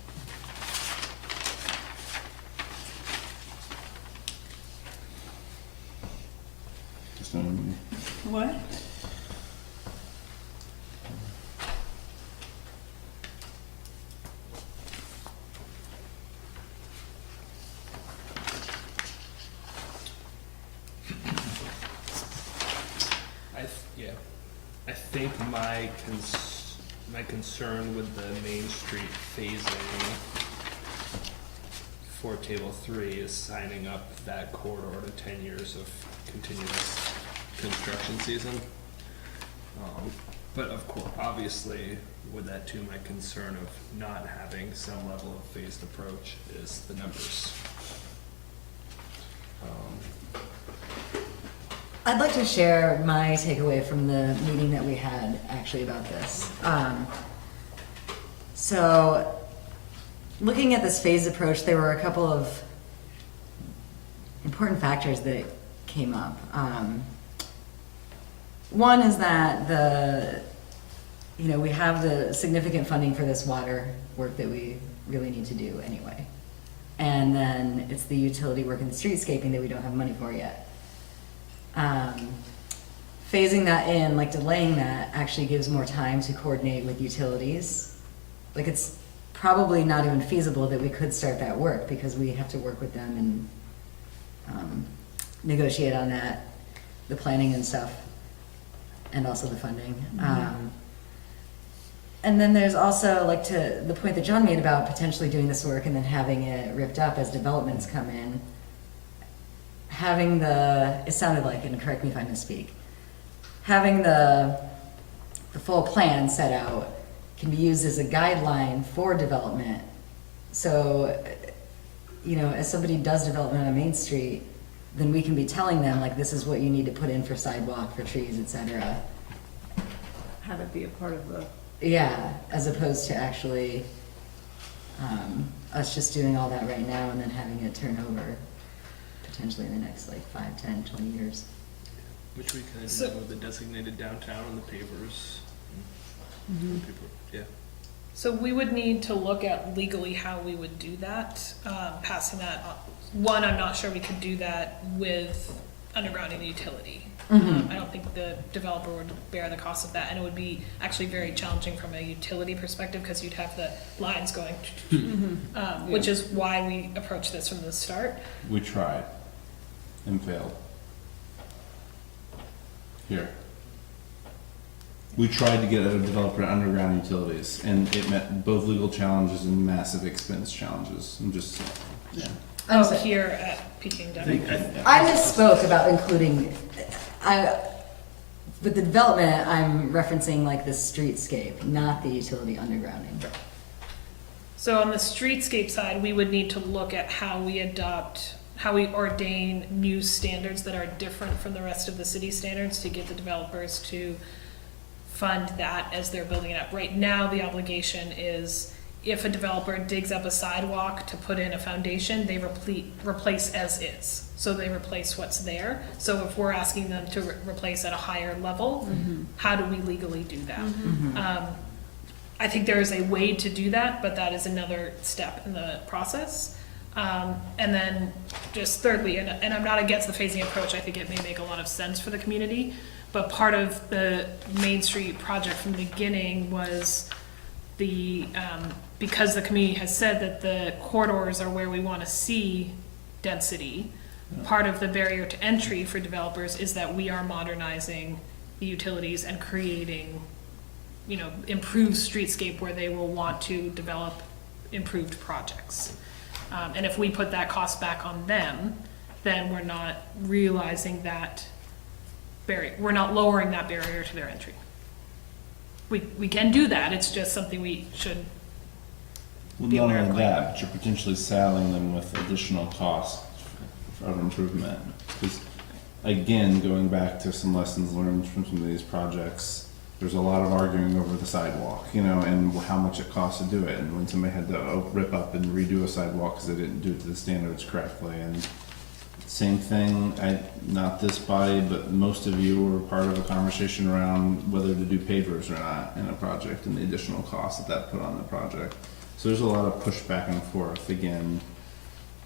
Just don't- What? Yeah. I think my concern with the Main Street phasing for Table 3 is signing up that corridor to 10 years of continuous construction season. But of course, obviously, with that too, my concern of not having some level of phased approach is the numbers. I'd like to share my takeaway from the meeting that we had actually about this. So, looking at this phased approach, there were a couple of important factors that came up. One is that we have the significant funding for this water work that we really need to do anyway. And then it's the utility work and the streetscaping that we don't have money for yet. Phasing that in, like delaying that, actually gives more time to coordinate with utilities. Like it's probably not even feasible that we could start that work because we have to work with them and negotiate on that, the planning and stuff, and also the funding. And then there's also, like, to the point that John made about potentially doing this work and then having it ripped up as developments come in, having it sounded like, and correct me if I misspeak, having the full plan set out can be used as a guideline for development. So, as somebody does development on Main Street, then we can be telling them, like, this is what you need to put in for sidewalk, for trees, etc. Have it be a part of the. Yeah, as opposed to actually us just doing all that right now and then having it turn over potentially in the next 5, 10, 20 years. Which we kind of did with the designated downtown and the pavers. Yeah. So we would need to look at legally how we would do that, passing that on. One, I'm not sure we could do that with undergrounding the utility. I don't think the developer would bear the cost of that, and it would be actually very challenging from a utility perspective because you'd have the lines going, which is why we approached this from the start. We tried and failed. Here. We tried to get a developer to underground utilities, and it met both legal challenges and massive expense challenges. I'm just, yeah. Oh, here at Peking Dam. I misspoke about including, with the development, I'm referencing like the streetscape, not the utility undergrounding. So on the streetscape side, we would need to look at how we ordain new standards that are different from the rest of the city standards to get the developers to fund that as they're building it up. Right now, the obligation is if a developer digs up a sidewalk to put in a foundation, they replace as is. So they replace what's there. So if we're asking them to replace at a higher level, how do we legally do that? I think there is a way to do that, but that is another step in the process. And then just thirdly, and I'm not against the phasing approach, I think it may make a lot of sense for the community, but part of the Main Street project from the beginning was because the community has said that the corridors are where we want to see density, part of the barrier to entry for developers is that we are modernizing the utilities and creating, improved streetscape where they will want to develop improved projects. And if we put that cost back on them, then we're not realizing that we're not lowering that barrier to their entry. We can do that, it's just something we should be aware of. Not only that, but you're potentially saddling them with additional costs of improvement. Because again, going back to some lessons learned from some of these projects, there's a lot of arguing over the sidewalk, and how much it costs to do it. And when somebody had to rip up and redo a sidewalk because they didn't do it to the standards correctly. And same thing, not this body, but most of you were part of a conversation around whether to do pavers or not in a project and the additional costs that put on the project. So there's a lot of push back and forth, again,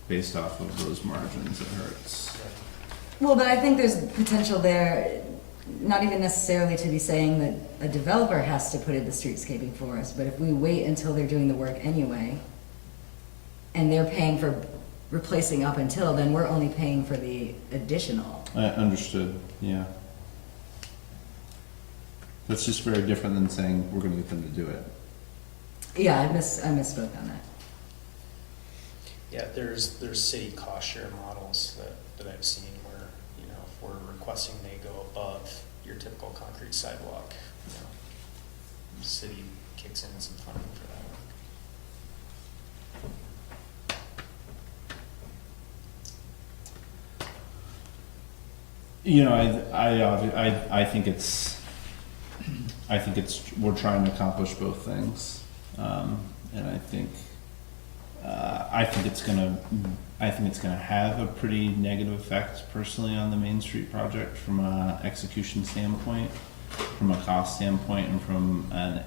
based off of those margins. It hurts. Well, but I think there's potential there, not even necessarily to be saying that a developer has to put in the streetscaping for us, but if we wait until they're doing the work anyway, and they're paying for replacing up until, then we're only paying for the additional. I understood, yeah. That's just very different than saying we're gonna get them to do it. Yeah, I misspoke on that. Yeah, there's city cost share models that I've seen where, you know, if we're requesting they go above your typical concrete sidewalk, you know, the city kicks in some funding for that work. You know, I think it's, we're trying to accomplish both things. And I think it's gonna have a pretty negative effect personally on the Main Street project from a execution standpoint, from a cost standpoint, and from an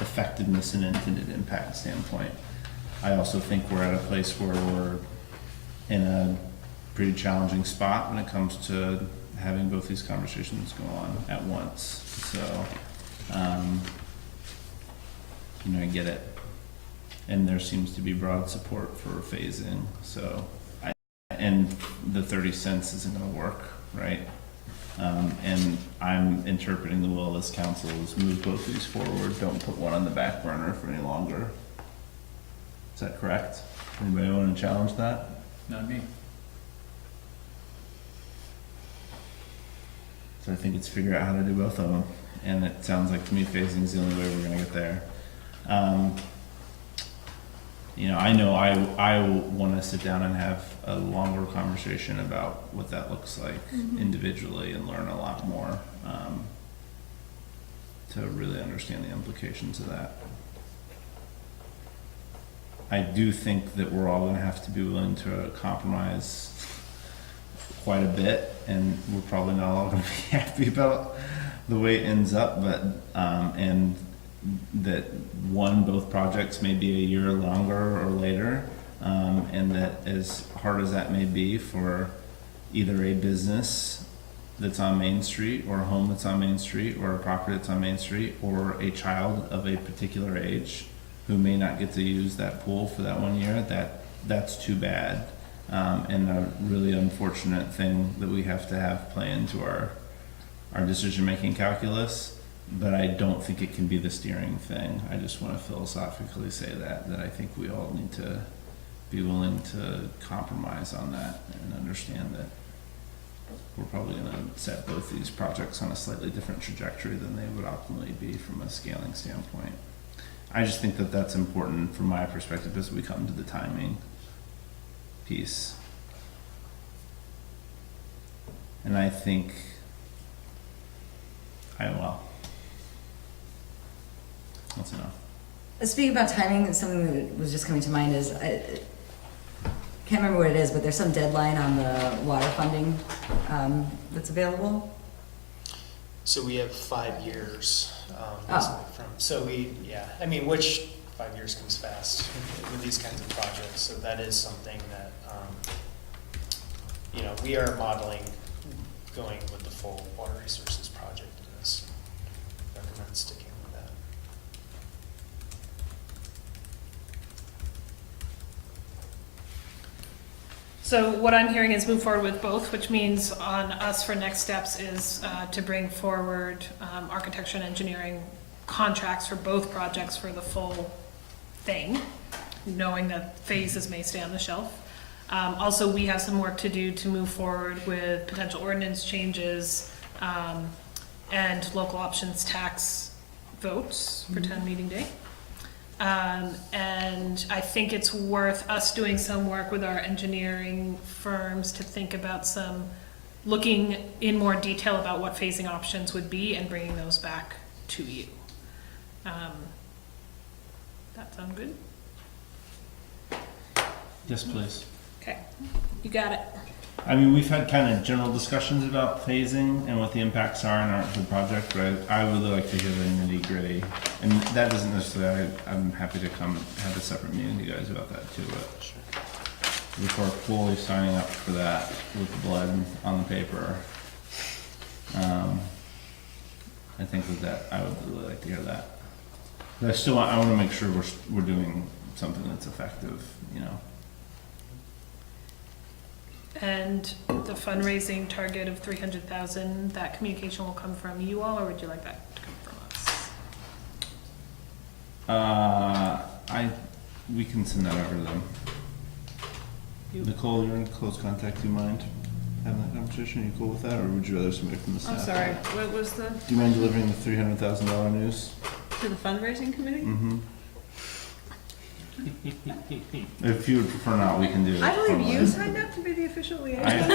effectiveness and intended impact standpoint. I also think we're at a place where we're in a pretty challenging spot when it comes to having both these conversations go on at once. So, you know, I get it. And there seems to be broad support for phasing. So, and the 30 cents isn't gonna work, right? And I'm interpreting the will of this council as move both these forward, don't put one on the back burner for any longer. Is that correct? Anybody want to challenge that? Not me. So I think it's figure out how to do both of them. And it sounds like to me phasing is the only way we're gonna get there. You know I want to sit down and have a longer conversation about what that looks like individually and learn a lot more to really understand the implications of that. I do think that we're all going to have to be willing to compromise quite a bit, and we're probably not all going to be happy about the way it ends up, but and that both projects may be a year longer or later, and that as hard as that may be for either a business that's on Main Street, or a home that's on Main Street, or a property that's on Main Street, or a child of a particular age who may not get to use that pool for that 1 year, that's too bad, and a really unfortunate thing that we have to have play into our decision-making calculus. But I don't think it can be the steering thing. I just want to philosophically say that I think we all need to be willing to compromise on that and understand that we're probably going to set both these projects on a slightly different trajectory than they would optimally be from a scaling standpoint. I just think that that's important from my perspective as we come to the timing piece. And I think that's enough. Speaking about timing, something that was just coming to mind is, I can't remember what it is, but there's some deadline on the water funding that's available. So we have 5 years, basically I mean, which 5 years comes fast with these kinds of projects. So that is something that, you know, we are modeling going with the full water resources project in this. Recommend sticking with that. So what I'm hearing is move forward with both, which means on us for next steps is to bring forward architecture and engineering contracts for both projects for the full thing, knowing that phases may stay on the shelf. Also, we have some work to do to move forward with potential ordinance changes and local options tax votes for town meeting day. And I think it's worth us doing some work with our engineering firms to think about looking in more detail about what phasing options would be and bringing those back to you. That sound good? Yes, please. Okay, you got it. I mean, we've had kind of general discussions about phasing and what the impacts are in the project, but I would really like to hear the nitty gritty. And that doesn't necessarily, I'm happy to come have a separate meeting with you guys about that too, but before fully signing up for that with blood on the paper, I think that I would really like to hear that. But I want to make sure we're doing something that's effective, you know. And the fundraising target of 300,000, that communication will come from you all, or would you like that to come from us? We can send that over to them. Nicole, you're in close contact. Do you mind having that conversation? Are you cool with that, or would you rather somebody from the staff? I'm sorry, what was the, Do you mind delivering the $300,000 news? to the fundraising committee? Mm-hmm. If you would prefer not, we can do it. I believe formally. you signed up to be the official liaison.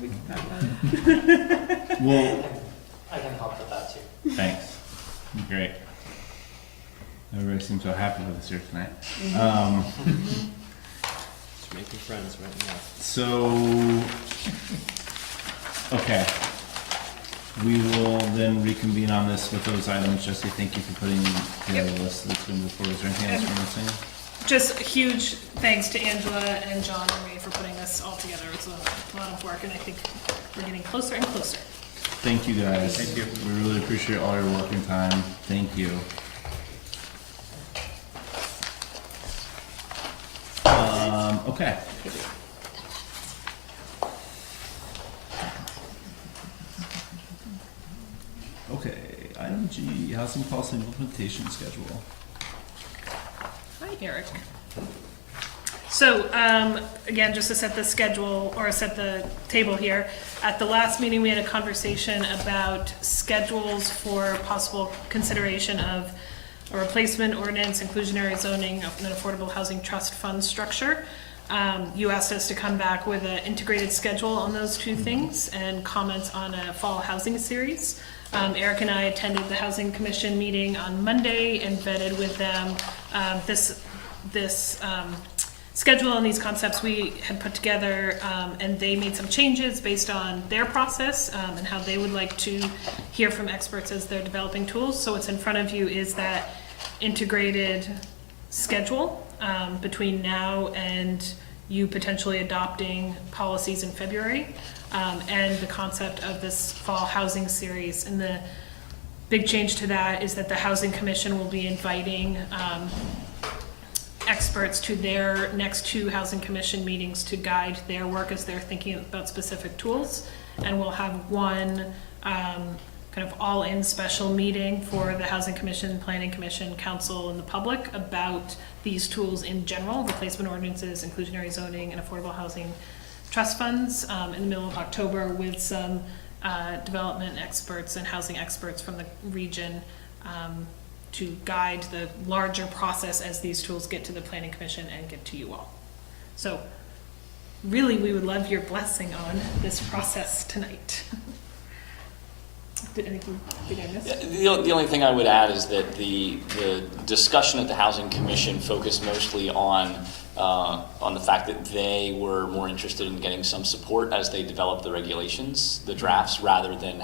We can talk about it. Well, I can help with that too. thanks. Great. Everybody seems so happy with us here tonight. Just making friends right now. So, okay. We will then reconvene on this with those items. Jesse, thank you for putting together the list that's going to move forward. Is there anything else you're missing? Just a huge thanks to Angela and John and me for putting this all together. It's a lot of work, and I think we're getting closer and closer. Thank you, guys. Thank you. We really appreciate all your work and time. Thank you. Okay. Okay, item G, housing policy implementation schedule. Hi, Eric. So, again, just to set the schedule, or set the table here, at the last meeting, we had a conversation about schedules for possible consideration of a replacement ordinance, inclusionary zoning, of an affordable housing trust fund structure. You asked us to come back with an integrated schedule on those two things and comments on a fall housing series. Eric and I attended the Housing Commission meeting on Monday and vetted with them this schedule and these concepts we had put together, and they made some changes based on their process and how they would like to hear from experts as they're developing tools. So what's in front of you is that integrated schedule between now and you potentially adopting policies in February, and the concept of this fall housing series. And the big change to that is that the Housing Commission will be inviting experts to their next two Housing Commission meetings to guide their work as they're thinking about specific tools. And we'll have one kind of all-in special meeting for the Housing Commission, Planning Commission, Council, and the public about these tools in general, replacement ordinances, inclusionary zoning, and affordable housing trust funds in the middle of October, with some development experts and housing experts from the region to guide the larger process as these tools get to the Planning Commission and get to you all. So really, we would love your blessing on this process tonight. Did I miss? The only thing I would add is that the discussion at the Housing Commission focused mostly on the fact that they were more interested in getting some support as they developed the regulations, the drafts, rather than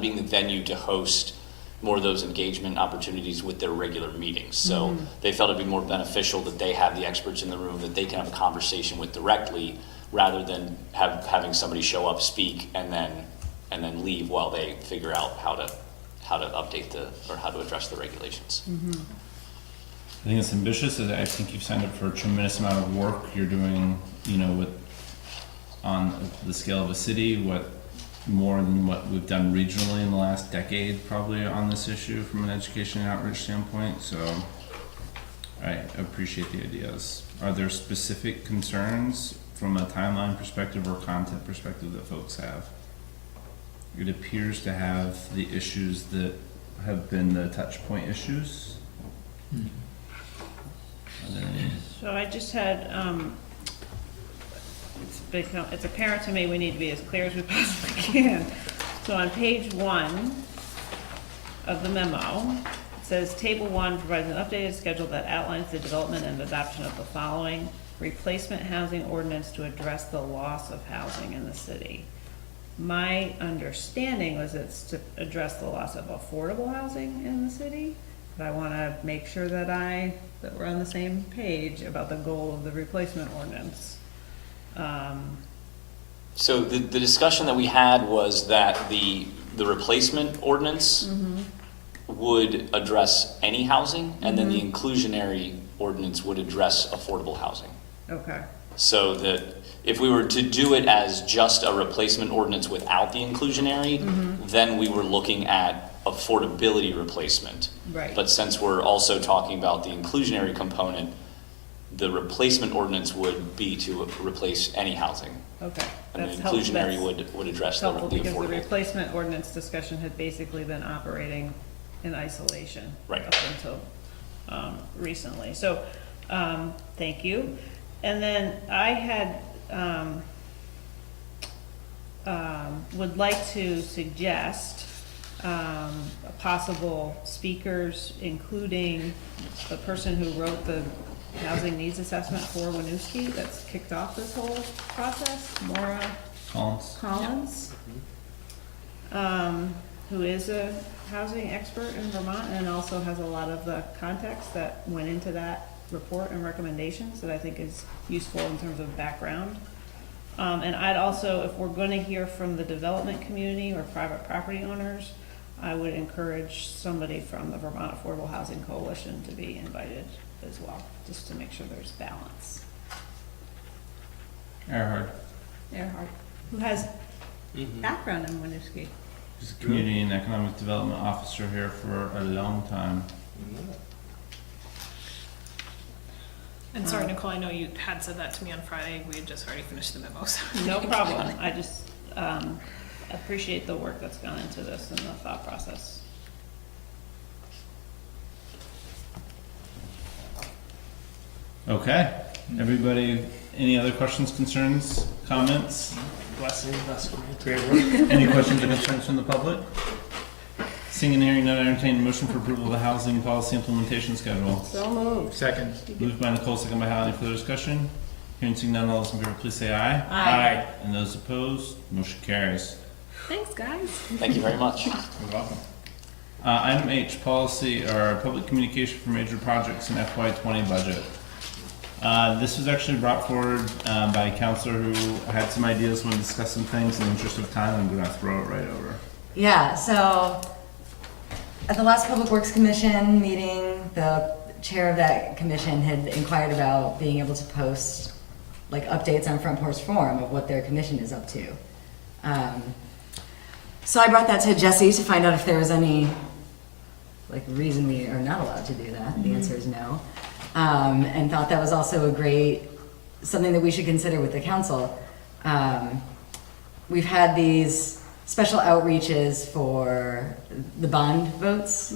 being the venue to host more of those engagement opportunities with their regular meetings. So they felt it'd be more beneficial that they have the experts in the room that they can have a conversation with directly, rather than having somebody show up, speak, and then leave while they figure out how to update how to address the regulations. I think it's ambitious. I think you've signed up for a tremendous amount of work you're doing, on the scale of a city, more than what we've done regionally in the last decade, probably, on this issue from an education and outreach standpoint. So I appreciate the ideas. Are there specific concerns from a timeline perspective or content perspective that folks have? It appears to have the issues that have been the touch point issues. Are there any? So I just had, it's apparent to me we need to be as clear as we possibly can. So on page 1 of the memo, it says table 1 provides an updated schedule that outlines the development and adoption of the following replacement housing ordinance to address the loss of housing in the city. My understanding was it's to address the loss of affordable housing in the city, but I want to make sure that we're on the same page about the goal of the replacement ordinance. So the discussion that we had was that the replacement ordinance would address any housing, and then the inclusionary ordinance would address affordable housing. Okay. So that if we were to do it as just a replacement ordinance without the inclusionary, then we were looking at affordability replacement. Right. But since we're also talking about the inclusionary component, the replacement ordinance would be to replace any housing. Okay. And the That's helpful. inclusionary That's would address the helpful because the affordable. replacement ordinance discussion had basically been operating in isolation. Right. Up until, recently. So, thank you. And then I had, would like to suggest, possible speakers, including the person who wrote the housing needs assessment for Winooski that's kicked off this whole process, Maura Collins, who is a housing expert in Vermont and also has a lot of the context that went into that report and recommendations that I think is useful in terms of background. And I'd also, if we're gonna hear from the development community or private property owners, I would encourage somebody from the Vermont Affordable Housing Coalition to be invited as well, just to make sure there's balance. Earhart, Who has background in Winooski. he's a community and economic development officer here for a long time. And sorry, Nicole, I know you had said that to me on Friday. We had just already finished the memo, so. No problem. I just appreciate the work that's gone into this and the thought process. Okay, everybody, any other questions, concerns, comments? Blessings, that's great work. Any questions or concerns from the public? Seeing and hearing none, I entertain a motion for approval of the housing policy implementation schedule. So moved. Second. Moved by Nicole, second by Hal. Any further discussion? Hearing seeing none, all those in favor, please say aye. Aye. And those opposed, motion carries. Thanks, guys. Thank you very much. You're welcome. Item H, policy or public communication for major projects in FY20 budget. This was actually brought forward by a counselor who had some ideas when discussing things. In the interest of time, I'm gonna throw it right over. Yeah, so at the last Public Works Commission meeting, the chair of that commission had inquired about being able to post like updates on Front Porch Forum of what their commission is up to. So I brought that to Jesse to find out if there was any like reason we are not allowed to do that. The answer is no. And thought that was also something that we should consider with the council. We've had these special outreaches for the bond votes.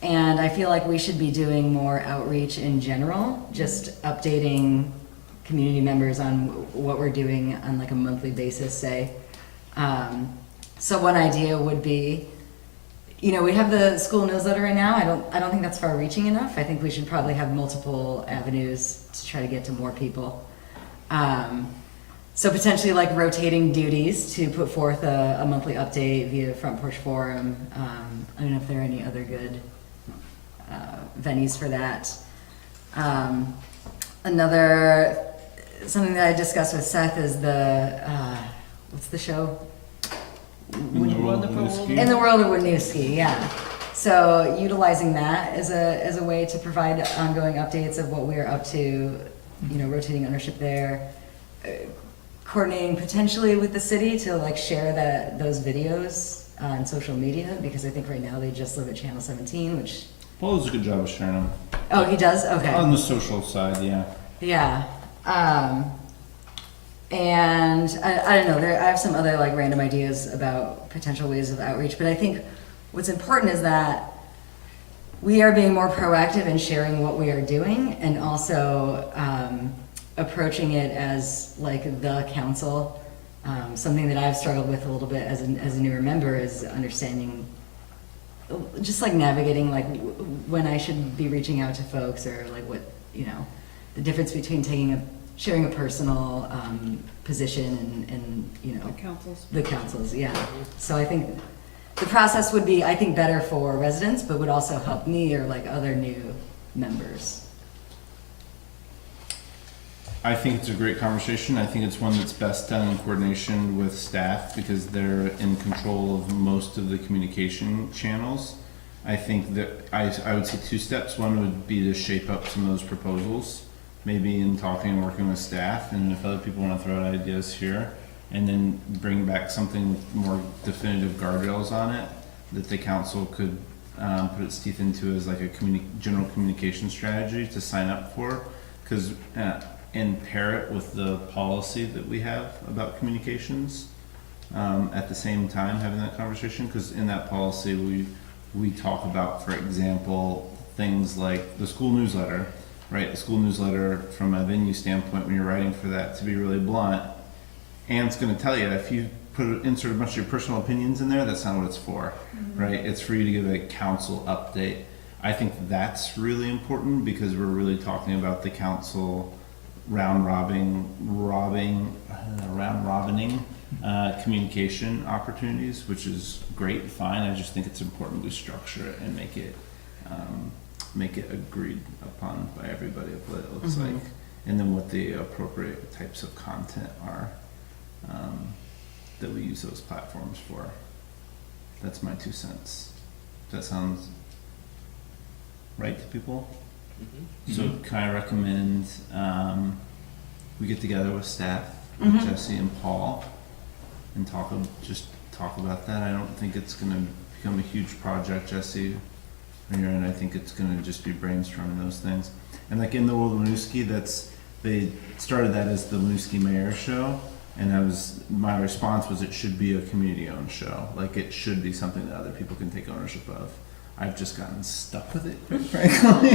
And I feel like we should be doing more outreach in general, just updating community members on what we're doing on like a monthly basis, say. So one idea would be, we have the school newsletter right now. I don't think that's far reaching enough. I think we should probably have multiple avenues to try to get to more people. So potentially like rotating duties to put forth a monthly update via Front Porch Forum. I don't know if there are any other good venues for that. Something that I discussed with Seth is what's the show? In the World of Winooski. In the World of Winooski, yeah. So utilizing that as a way to provide ongoing updates of what we're up to, rotating ownership there, coordinating potentially with the city to like share those videos on social media, because I think right now they just live at Channel 17, which. Paul does a good job of sharing them. Oh, he does? Okay. On the social side, yeah. Yeah. And I don't know, I have some other like random ideas about potential ways of outreach, but I think what's important is that we are being more proactive in sharing what we are doing and also approaching it as like the council. Something that I've struggled with a little bit as a newer member is understanding, just like navigating like when I should be reaching out to folks or like what, the difference between sharing a personal position and the councils, yeah. So I think the process would be, I think, better for residents, but would also help me or like other new members. I think it's a great conversation. I think it's one that's best done in coordination with staff because they're in control of most of the communication channels. I think that I would say 2 steps. One would be to shape up some of those proposals, maybe in talking and working with staff, and if other people want to throw out ideas here, and then bring back something with more definitive guardrails on it. that the council could put its teeth into as like a general communication strategy to sign up for, because and pair it with the policy that we have about communications at the same time, having that conversation, because in that policy we talk about, for example, things like the school newsletter, right? The school newsletter from a venue standpoint, when you're writing for that, to be really blunt, Anne's going to tell you if you insert a bunch of your personal opinions in there, that's not what it's for, right? It's for you to give a council update. I think that's really important because we're really talking about the council round robining communication opportunities, which is great, fine. I just think it's important we structure it and make it agreed upon by everybody of what it looks like, and then what the appropriate types of content are that we use those platforms for. That's my 2 cents. That sounds right to people? So can I recommend we get together with staff, with Jesse and Paul, and talk about that? I don't think it's going to become a huge project, Jesse. And I think it's going to just be brainstorming those things. And like in the world of Winooski, they started that as the Winooski Mayor Show, and my response was it should be a community-owned show. Like it should be something that other people can take ownership of. I've just gotten stuck with it, quite frankly,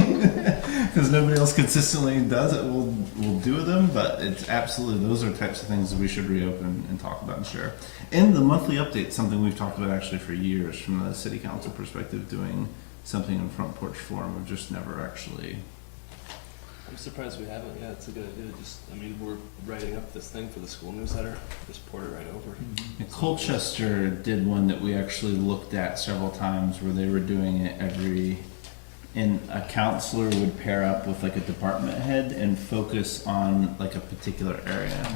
because nobody else consistently does it. We'll do them, but it's absolutely, those are types of things that we should reopen and talk about and share. And the monthly update, something we've talked about actually for years from the city council perspective, doing something in Front Porch Forum. We've just never actually. I'm surprised we haven't. Yeah, it's a good idea. We're writing up this thing for the school newsletter. Just port it right over. And Colchester did one that we actually looked at several times, where they were doing it and a counselor would pair up with like a department head and focus on like a particular area,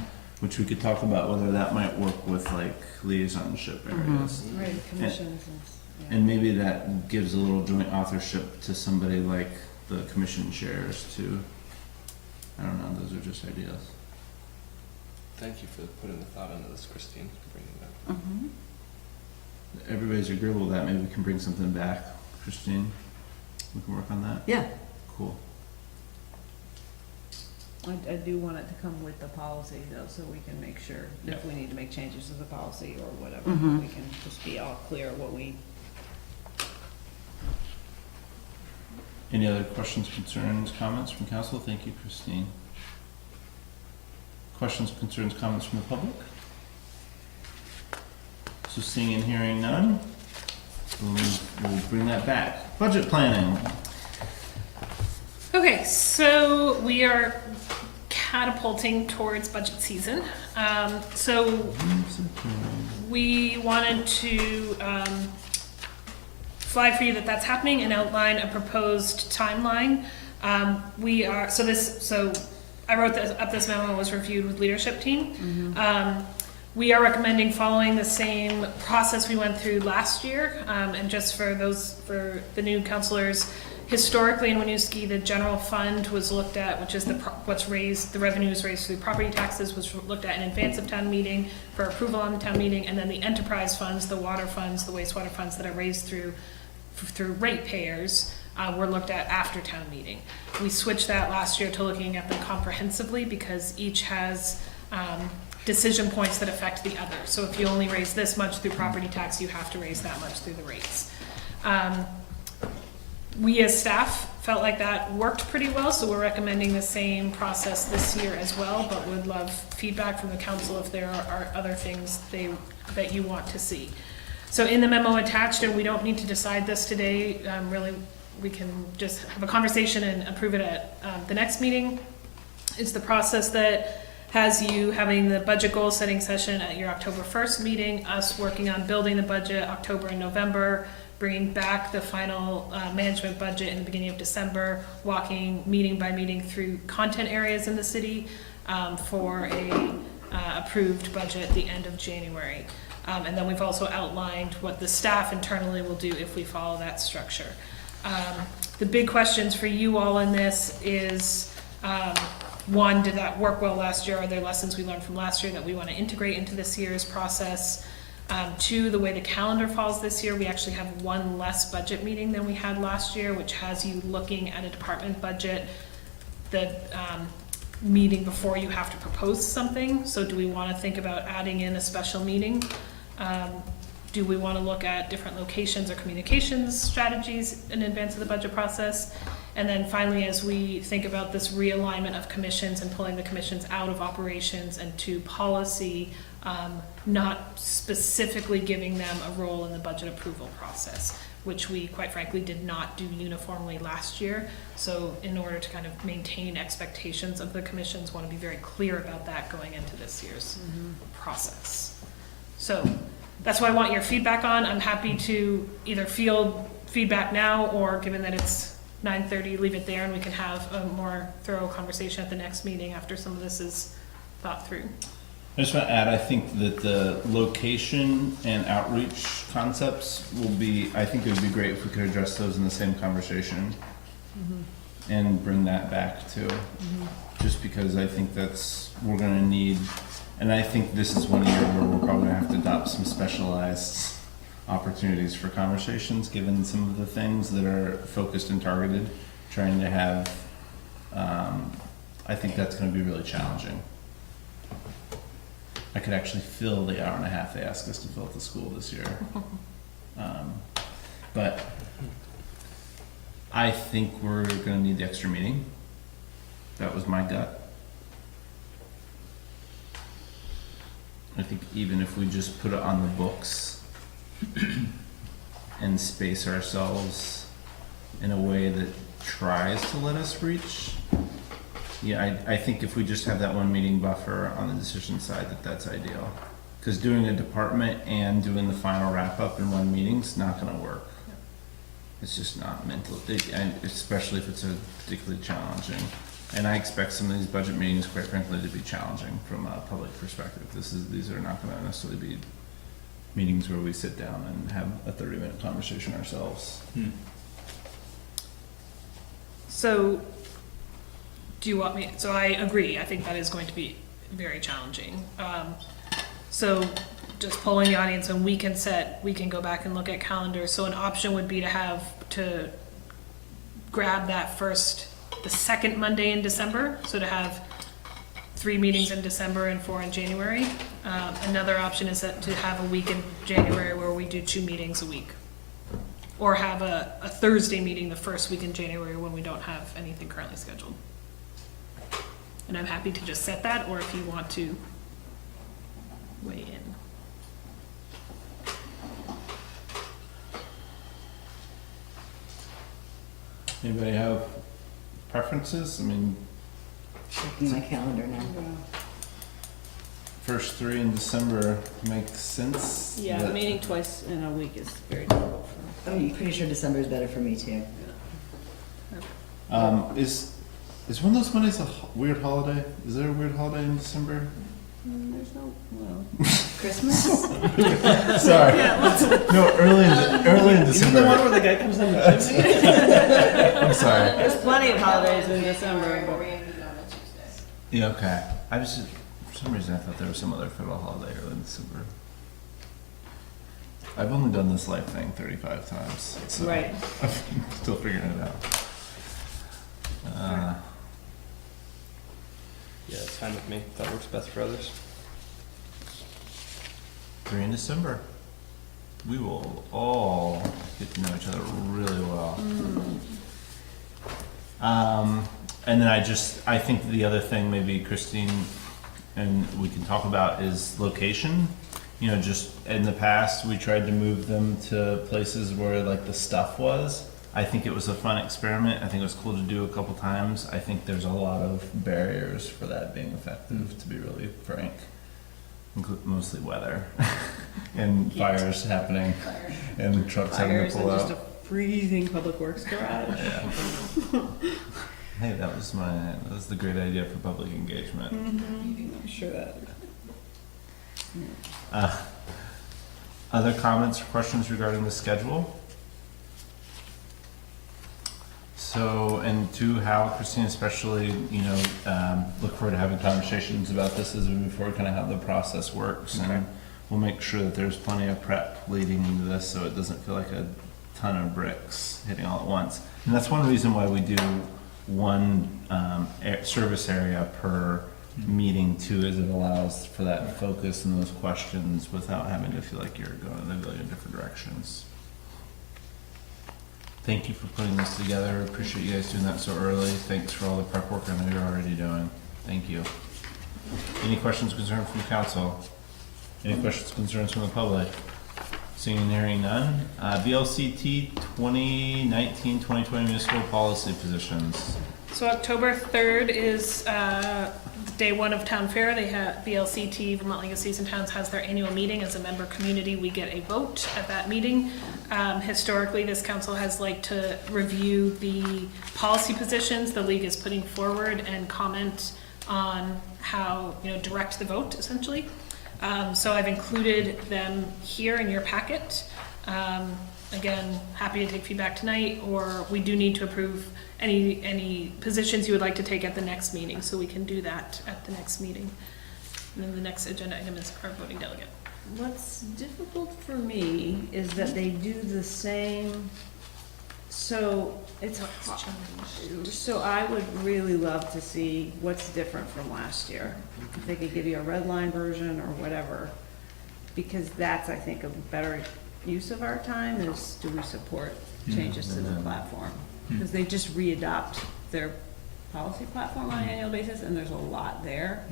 which we could talk about whether that might work with like liaisonship areas. Right, commissions and maybe that gives a little joint authorship to somebody like the commission chairs too. I don't know, those are just ideas. Thank you for putting the thought into this, Christine, bringing it up. Everybody's agreeable with that. Maybe we can bring something back. Christine, we can work on that? Yeah. Cool. I do want it to come with the policy though, so we can make sure if we need to make changes to the policy or whatever, we can just be all clear what we. Any other questions, concerns, comments from council? Thank you, Christine. Questions, concerns, comments from the public? So seeing and hearing none, we'll bring that back. Budget planning. Okay, so we are catapulting towards budget season. So we wanted to flag for you that that's happening and outline a proposed timeline. So I wrote this memo, was reviewed with leadership team. We are recommending following the same process we went through last year. And just for the new counselors, historically in Winooski, the general fund was looked at, which is the revenues raised through property taxes, was looked at in advance of town meeting for approval on the town meeting, and then the enterprise funds, the water funds, the wastewater funds that are raised through ratepayers were looked at after town meeting. We switched that last year to looking at them comprehensively because each has decision points that affect the other. So if you only raise this much through property tax, you have to raise that much through the rates. We as staff felt like that worked pretty well, so we're recommending the same process this year as well, but would love feedback from the council if there are other things that you want to see. So in the memo attached, and we don't need to decide this today, really, we can just have a conversation and approve it at the next meeting. It's the process that has you having the budget goal setting session at your October 1st meeting, us working on building the budget October and November, bringing back the final management budget in the beginning of December, walking meeting by meeting through content areas in the city for a approved budget at the end of January. And then we've also outlined what the staff internally will do if we follow that structure. The big questions for you all in this is, one, did that work well last year? Are there lessons we learned from last year that we want to integrate into this year's process? Two, the way the calendar falls this year, we actually have one less budget meeting than we had last year, which has you looking at a department budget. The meeting before you have to propose something, so do we want to think about adding in a special meeting? Do we want to look at different locations or communications strategies in advance of the budget process? And then finally, as we think about this realignment of commissions and pulling the commissions out of operations and to policy, not specifically giving them a role in the budget approval process, which we quite frankly did not do uniformly last year. So in order to kind of maintain expectations of the commissions, want to be very clear about that going into this year's process. So that's what I want your feedback on. I'm happy to either field feedback now, or given that it's 9:30, leave it there and we can have a more thorough conversation at the next meeting after some of this is thought through. I just want to add, I think that the location and outreach concepts will be, I think it would be great if we could address those in the same conversation and bring that back too. Just because I think we're gonna need, and I think this is one year where we're probably gonna have to adopt some specialized opportunities for conversations, given some of the things that are focused and targeted, trying to have, I think that's gonna be really challenging. I could actually fill the hour and a half they asked us to fill at the school this year. But I think we're gonna need the extra meeting. That was my gut. I think even if we just put it on the books and space ourselves in a way that tries to let us reach, yeah, I think if we just have that one meeting buffer on the decision side, that's ideal. Because doing a department and doing the final wrap up in one meeting's not gonna work. It's just not mental, and especially if it's a particularly challenging. And I expect some of these budget meetings, quite frankly, to be challenging from a public perspective. These are not gonna necessarily be meetings where we sit down and have a 30-minute conversation ourselves. So, do you want me, so I agree, I think that is going to be very challenging. So, just polling the audience, and we can go back and look at calendars. So an option would be to grab that the second Monday in December, so to have 3 meetings in December and 4 in January. Another option is to have a week in January where we do 2 meetings a week. Or have a Thursday meeting the first week in January when we don't have anything currently scheduled. And I'm happy to just set that, or if you want to weigh in. Anybody have preferences? I mean, Checking my calendar now. first 3 in December makes sense. Yeah, but- meeting twice in a week is very difficult for me. I'm pretty sure December is better for me too. Is one of those Mondays a weird holiday? Is there a weird holiday in December? There's no, well, Christmas? Sorry. No, early in December. Isn't the one where the guy comes in the chimney? I'm sorry. There's plenty of holidays in December. Yeah, okay. I was just, for some reason I thought there was some other federal holiday early in December. I've only done this life thing 35 times, so Right. I'm still figuring it out. Yeah, it's fine with me. If that works best for others. 3 in December. We will all get to know each other really well. And then I think the other thing maybe Christine and we can talk about is location. You know, just in the past, we tried to move them to places where like the stuff was. I think it was a fun experiment. I think it was cool to do a couple times. I think there's a lot of barriers for that being effective, to be really frank. Mostly weather and fires happening and trucks having to Fires pull and out. just a freezing public works garage. Yeah. Hey, that was the great idea for public engagement. I'm sure that. Other comments or questions regarding the schedule? So, and to Hal, Christine especially, you know, look forward to having conversations about this as we move forward, kind of how the process works and we'll make sure that there's plenty of prep leading into this, so it doesn't feel like a ton of bricks hitting all at once. And that's one reason why we do one service area per meeting too, is it allows for that focus and those questions without having to feel like you're going in a million different directions. Thank you for putting this together. Appreciate you guys doing that so early. Thanks for all the prep work I know you're already doing. Thank you. Any questions, concerns from council? Any questions, concerns from the public? Seeing and hearing none. VLCT 2019-2020 municipal policy positions. So October 3rd is day one of Town Fair. They have VLCT, Vermont League of Cities and Towns, has their annual meeting. As a member community, we get a vote at that meeting. Historically, this council has liked to review the policy positions the league is putting forward and comment on how, direct the vote, essentially. So I've included them here in your packet. Again, happy to take feedback tonight, or we do need to approve any positions you would like to take at the next meeting, so we can do that at the next meeting. And then the next agenda item is our voting delegate. What's difficult for me is that they do the same, so it's so I would really love to see what's different from last year. If they could give you a red line version or whatever, because that's, I think, a better use of our time is, do we support changes to the platform? Because they just re-adopt their policy platform on an annual basis, and there's a lot there.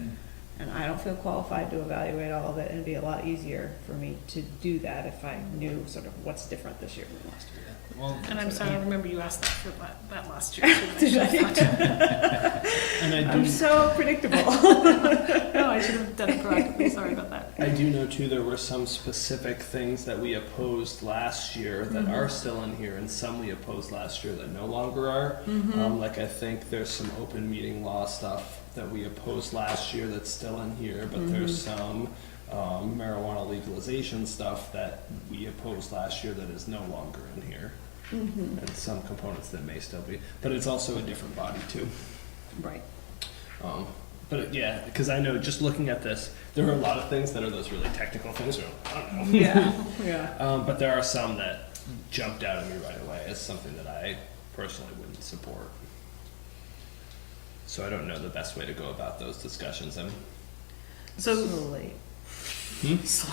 And I don't feel qualified to evaluate all of it, and it'd be a lot easier for me to do that if I knew sort of what's different this year from last year. Well, And I'm sorry, I remember you asked that for that last year. Did I? And I'm so predictable. No, I should have done it proactively. Sorry about that. I do know too, there were some specific things that we opposed last year that are still in here, and some we opposed last year that no longer are. Like I think there's some open meeting law stuff that we opposed last year that's still in here, but there's some marijuana legalization stuff that we opposed last year that is no longer in here. And some components that may still be, but it's also a different body too. Right. But yeah, because I know just looking at this, there are a lot of things that are those really technical things, or I don't know. Yeah. But there are some that jumped out at me right away as something that I personally wouldn't support. So I don't know the best way to go about those discussions. So late. So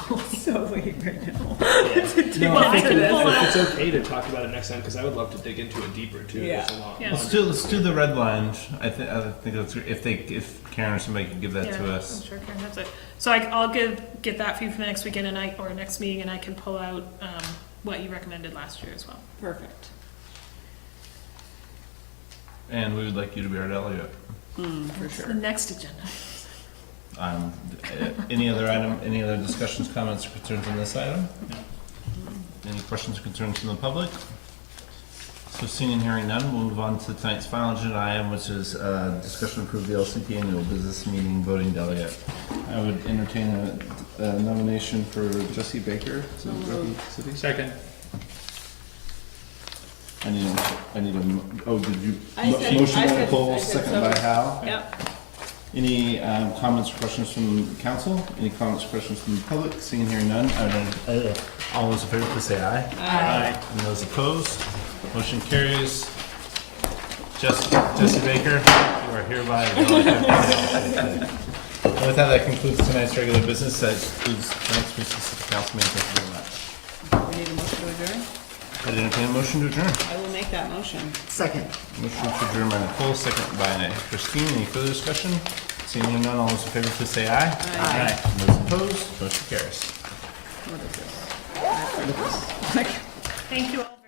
late right now. No, I think if it's okay to talk about it next time, because I would love to dig into it deeper too. Yeah. There's a lot. Yeah. Let's do the red line. I think that's, if Karen or somebody could give that to us. I'm sure Karen has it. So I'll get that for you for the next weekend, or next meeting, and I can pull out what you recommended last year as well. Perfect. And we would like you to be our delegate. For The sure. next agenda. Any other discussions, comments, or concerns on this item? Any questions or concerns from the public? So seeing and hearing none, we'll move on to tonight's final agenda item, which is discussion to approve the LCP annual business meeting voting delegate. I would entertain a nomination for Jesse Baker to represent the city. Second. I need a, did you, I said- motion I by said- Nicole, I said second so. by Hal? Yep. Any comments or questions from council? Any comments or questions from the public? Seeing and hearing none, all those in favor, please say aye. Aye. And those opposed, motion carries. Jesse Baker, you are hereby elected. And with that concludes tonight's regular business. That concludes tonight's business of the council meeting. Thank you very much. We need a motion to adjourn? I entertain a motion to adjourn. I will make that motion. Second. Motion to adjourn by Nicole, second by Christine. Any further discussion? Seeing none, all those in favor, please say aye. Aye. And those opposed, motion carries. What is this? Thank you all.